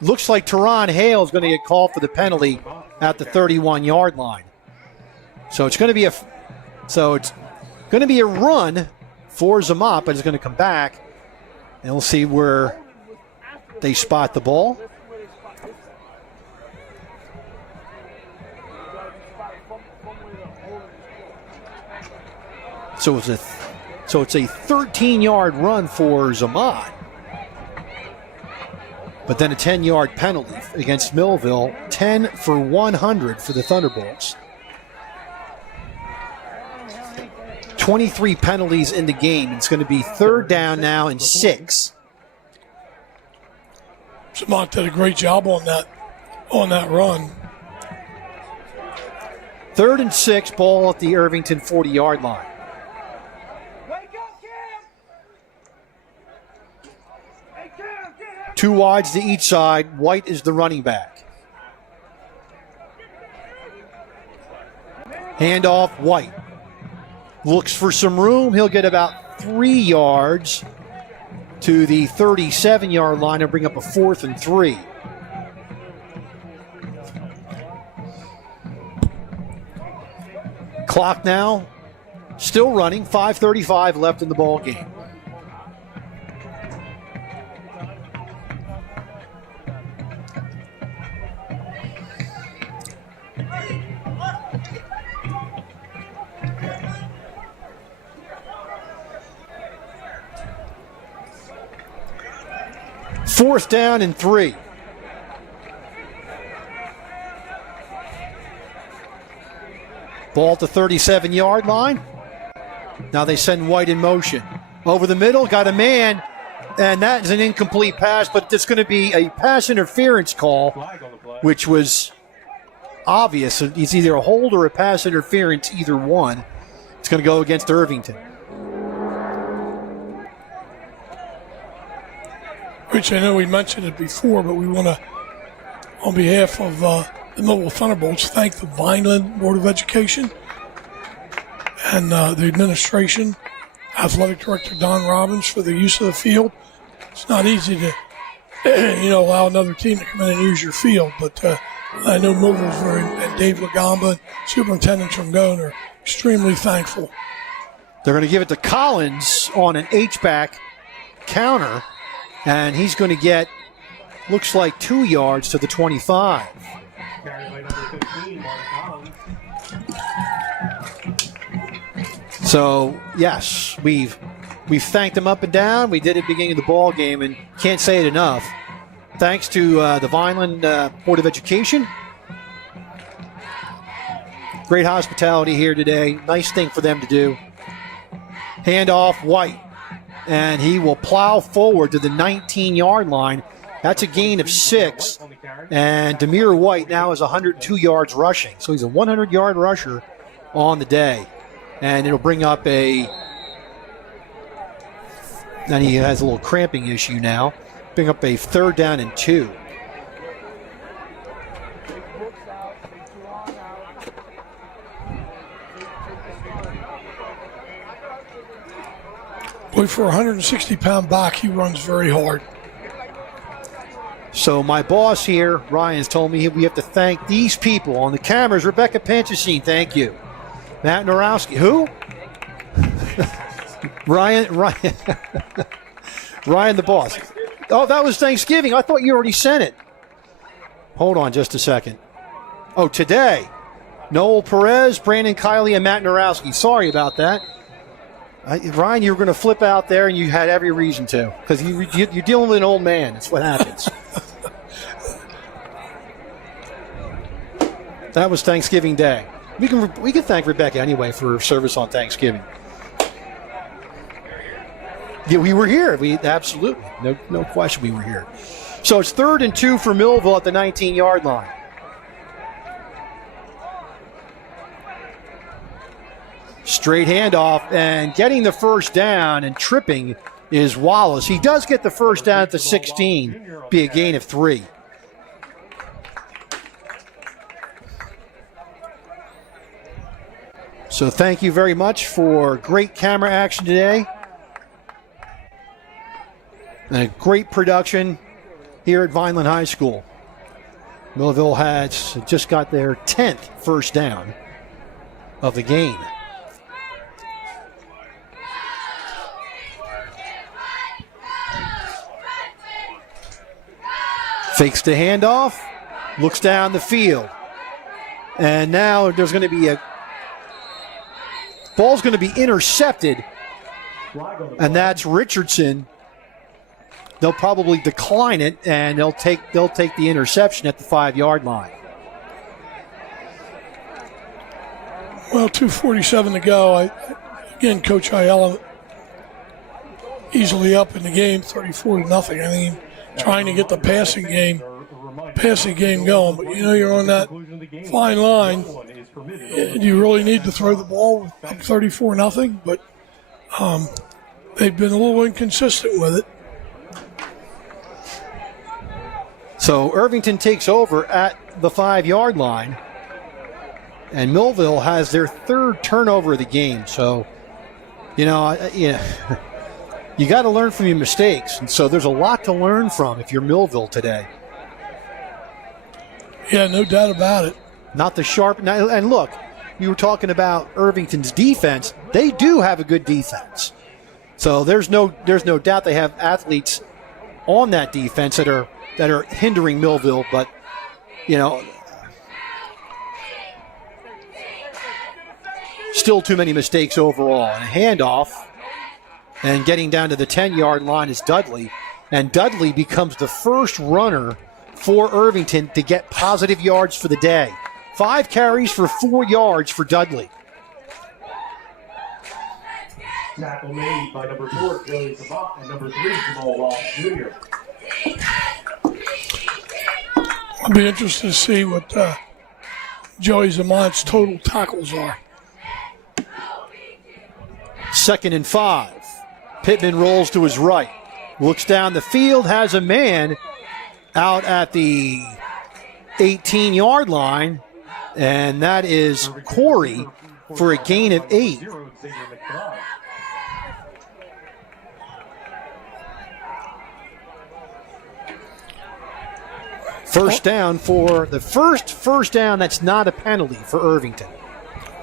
looks like Teron Hale is going to get called for the penalty at the 31-yard line. So it's going to be a run for Zamat, but it's going to come back, and we'll see where they spot the ball. So it's a 13-yard run for Zamat. But then a 10-yard penalty against Millville. 10 for 100 for the Thunderbolts. 23 penalties in the game. It's going to be 3rd down now and 6. Zamat did a great job on that run. 3rd and 6, ball at the Irvington 40-yard line. Two wides to each side. White is the running back. Handoff, White. Looks for some room. He'll get about 3 yards to the 37-yard line and bring up a 4th and 3. Clock now still running. 5:35 left in the ball game. 4th down and 3. Ball at the 37-yard line. Now they send White in motion. Over the middle, got a man, and that is an incomplete pass, but it's going to be a pass interference call, which was obvious. It's either a hold or a pass interference, either one. It's going to go against Irvington. Rich, I know we mentioned it before, but we want to, on behalf of the Millville Thunderbolts, thank the Vineland Board of Education and the administration, Athletic Director Don Robbins, for the use of the field. It's not easy to, allow another team to come in and use your field, but I know Millville's and Dave Lagamba and Superintendent Trangone are extremely thankful. They're going to give it to Collins on an H-back counter, and he's going to get, looks like 2 yards to the 25. Carried by number 15, Mark Collins. So, yes, we've thanked them up and down. We did it at the beginning of the ball game, and can't say it enough. Thanks to the Vineland Board of Education. Great hospitality here today. Nice thing for them to do. Handoff, White. And he will plow forward to the 19-yard line. That's a gain of 6. And Demir White now has 102 yards rushing. So he's a 100-yard rusher on the day. And it'll bring up and he has a little cramping issue now. Bring up a 3rd down and 2. Boy, for a 160-pound back, he runs very hard. So my boss here, Ryan's told me we have to thank these people on the cameras. Rebecca Panchasine, thank you. Matt Narowski, who? Ryan the boss. Oh, that was Thanksgiving. I thought you already sent it. Hold on just a second. Oh, today. Noel Perez, Brandon Kiley, and Matt Narowski. Sorry about that. Ryan, you were going to flip out there, and you had every reason to, because you're dealing with an old man. That's what happens. That was Thanksgiving Day. We can thank Rebecca anyway for her service on Thanksgiving. Yeah, we were here. We absolutely, no question, we were here. So it's 3rd and 2 for Millville at the 19-yard line. Straight handoff, and getting the first down and tripping is Wallace. He does get the first down at the 16, be a gain of 3. So thank you very much for great camera action today. And a great production here at Vineland High School. Millville has just got their 10th first down of the game. Fakes the handoff, looks down the field. And now there's going to be ball's going to be intercepted, and that's Richardson. They'll probably decline it, and they'll take the interception at the 5-yard line. Well, 2:47 to go. Again, Coach Ayala easily up in the game, 34-0. I mean, trying to get the passing game going, but you're on that fine line. You really need to throw the ball up 34-0, but they've been a little inconsistent with it. So Irvington takes over at the 5-yard line, and Millville has their 3rd turnover of the game. So, you got to learn from your mistakes, and so there's a lot to learn from if you're Millville today. Yeah, no doubt about it. Not the sharp. And look, you were talking about Irvington's defense. They do have a good defense. So there's no doubt they have athletes on that defense that are hindering Millville, but still too many mistakes overall. And a handoff, and getting down to the 10-yard line is Dudley. And Dudley becomes the first runner for Irvington to get positive yards for the day. 5 carries for 4 yards for Dudley. Tackle made by number 4, Joey Sabat, and number 3, Jamal Ross Jr. I'll be interested to see what Joey Zamat's total tackles are. 2nd and 5. Pittman rolls to his right. Looks down the field, has a man out at the 18-yard line, and that is Corey for a gain of 8. First down for the first down that's not a penalty for Irvington.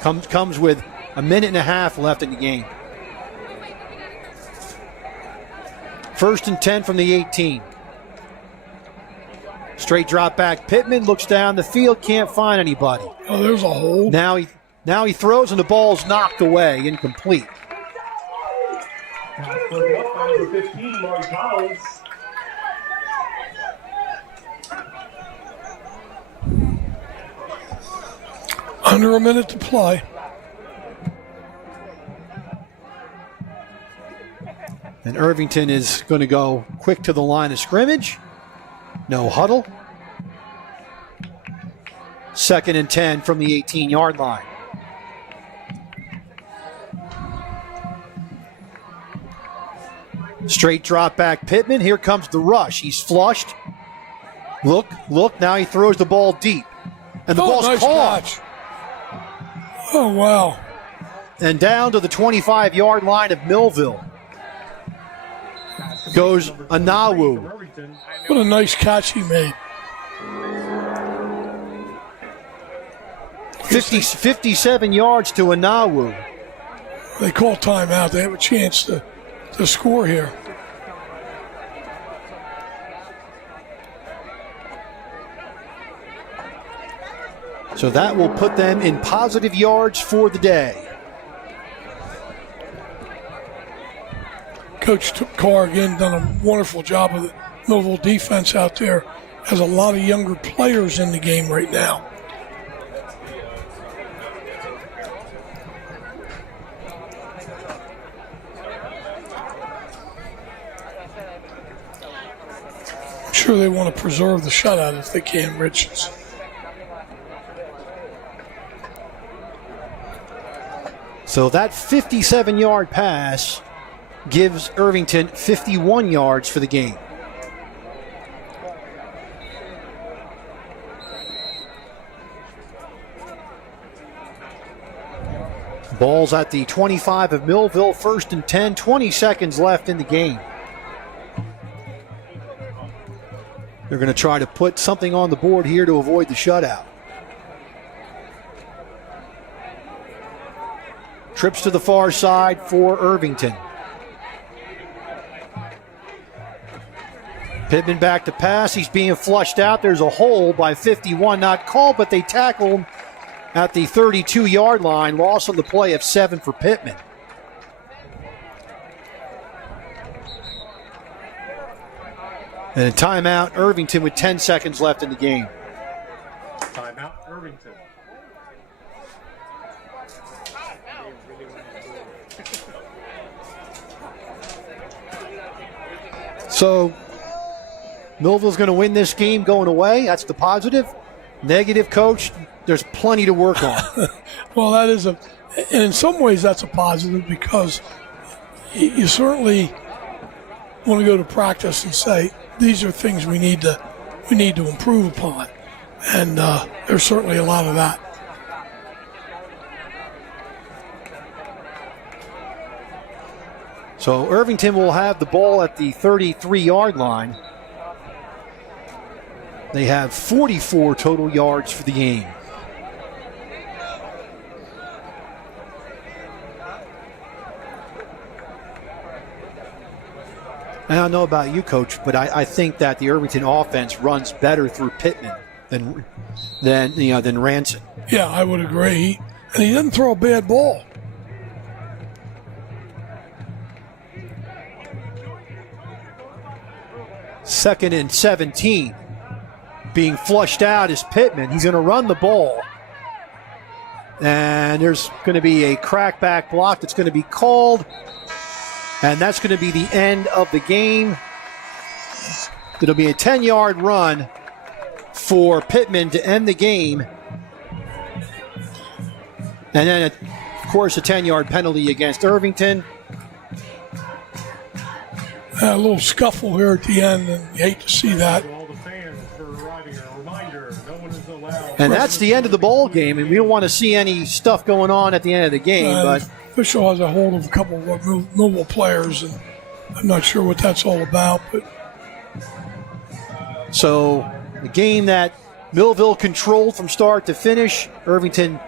Comes with a minute and a half left in the game. 1st and 10 from the 18. Straight drop back. Pittman looks down the field, can't find anybody. Oh, there's a hole. Now he throws and the ball's knocked away, incomplete. Pass broken up by number 15, Marty Collins. Under a minute to play. And Irvington is going to go quick to the line of scrimmage. No huddle. 2nd and 10 from the 18-yard line. Straight drop back Pittman. Here comes the rush. He's flushed. Look. Now he throws the ball deep. And the ball's nice caught. catch. Oh, wow. And down to the 25-yard line of Millville goes Anawu. What a nice catch he made. 57 yards to Anawu. They call timeout. They have a chance to score here. So that will put them in positive yards for the day. Coach Carr again done a wonderful job of the Millville defense out there. Has a lot of younger players in the game right now. I'm sure they want to preserve the shutout if they can, Richards. So that 57-yard pass gives Irvington 51 yards for the game. Ball's at the 25 of Millville, 1st and 10, 20 seconds left in the game. They're going to try to put something on the board here to avoid the shutout. Trips to the far side for Irvington. Pittman back to pass. He's being flushed out. There's a hole by 51. Not called, but they tackle him at the 32-yard line. Loss on the play of 7 for Pittman. And a timeout, Irvington with 10 seconds left in the game. Timeout, Irvington. So Millville's going to win this game going away. That's the positive. Negative, coach, there's plenty to work on. Well, that is and in some ways that's a positive because you certainly want to go to practice and say, these are things we need to improve upon. And there's certainly a lot of that. So Irvington will have the ball at the 33-yard line. They have 44 total yards for the game. And I don't know about you, Coach, but I think that the Irvington offense runs better through Pittman than Ranson. Yeah, I would agree. And he didn't throw a bad ball. 2nd and 17. Being flushed out is Pittman. He's going to run the ball. And there's going to be a crackback block that's going to be called. And that's going to be the end of the game. It'll be a 10-yard run for Pittman to end the game. And then, of course, a 10-yard penalty against Irvington. A little scuffle here at the end, and you hate to see that. And that's the end of the ball game, and we don't want to see any stuff going on at the end of the game. But the official has a hold of a couple of Millville players, and I'm not sure what that's all about. But so the game that Millville controlled from start to finish, Irvington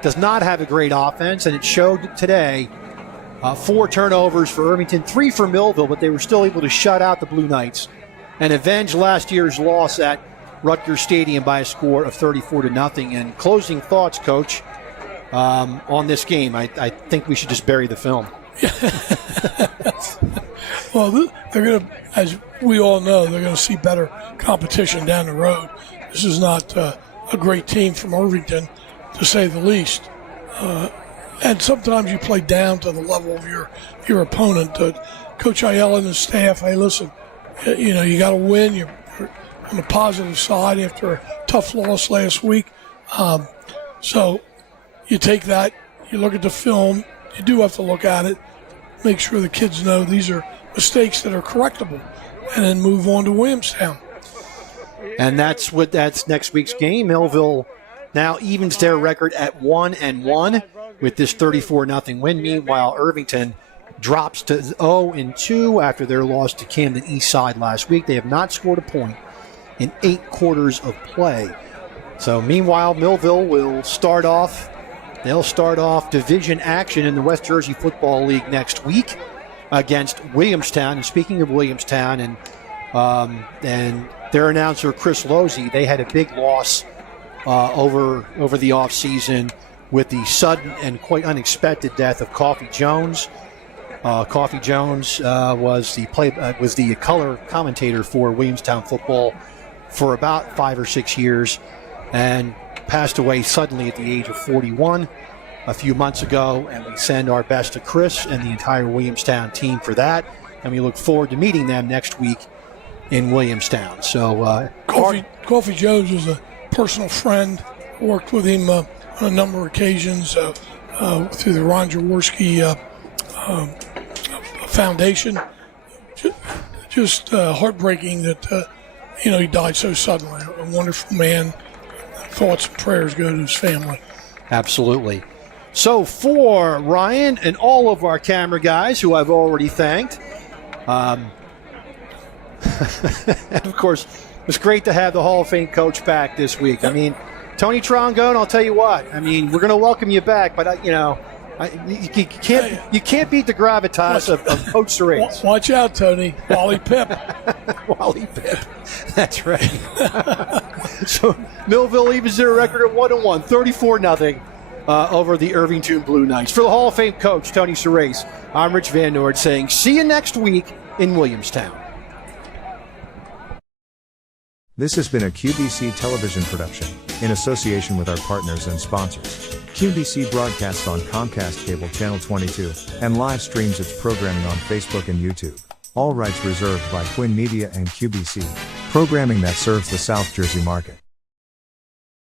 does not have a great offense, and it showed today. 4 turnovers for Irvington, 3 for Millville, but they were still able to shut out the Blue Knights and avenge last year's loss at Rutgers Stadium by a score of 34-0. And closing thoughts, Coach, on this game. I think we should just bury the film. Well, they're going to, as we all know, they're going to see better competition down the road. This is not a great team from Irvington, to say the least. And sometimes you play down to the level of your opponent. Coach Ayala and his staff, hey, listen, you got to win. You're on the positive side after a tough loss last week. So you take that, you look at the film, you do have to look at it, make sure the kids know these are mistakes that are correctable, and then move on to Williamstown. And that's next week's game. Millville now evens their record at 1-1 with this 34-0 win. Meanwhile, Irvington drops to 0-2 after their loss to Camden Eastside last week. They have not scored a point in 8 quarters of play. So meanwhile, Millville will start off. They'll start off division action in the West Jersey Football League next week against Williamstown. And speaking of Williamstown and their announcer Chris Losey, they had a big loss over the offseason with the sudden and quite unexpected death of Coffee Jones. Coffee Jones was the color commentator for Williamstown football for about 5 or 6 years and passed away suddenly at the age of 41 a few months ago. And we send our best to Chris and the entire Williamstown team for that. And we look forward to meeting them next week in Williamstown. So Coffee Jones was a personal friend. I worked with him on a number of occasions through the Ron Jaworski Foundation. Just heartbreaking that he died so suddenly. A wonderful man. Thoughts and prayers go to his family. Absolutely. So for Ryan and all of our camera guys who I've already thanked, and of course, it's great to have the Hall of Fame coach back this week. I mean, Tony Trongone, I'll tell you what. I mean, we're going to welcome you back, but you can't beat the gravitas of Coach Surace. Watch out, Tony. Wally Pip. Wally Pip. That's right. So Millville evens their record at 1-1, 34-0 over the Irvington Blue Knights. For the Hall of Fame coach, Tony Surace, I'm Rich Van Noord saying see you next week in Williamstown. This has been a QBC television production, in association with our partners and sponsors. QBC broadcasts on Comcast Cable Channel 22, and live streams its programming on Facebook and YouTube. All rights reserved by Quinn Media and QBC, programming that serves the South Jersey market.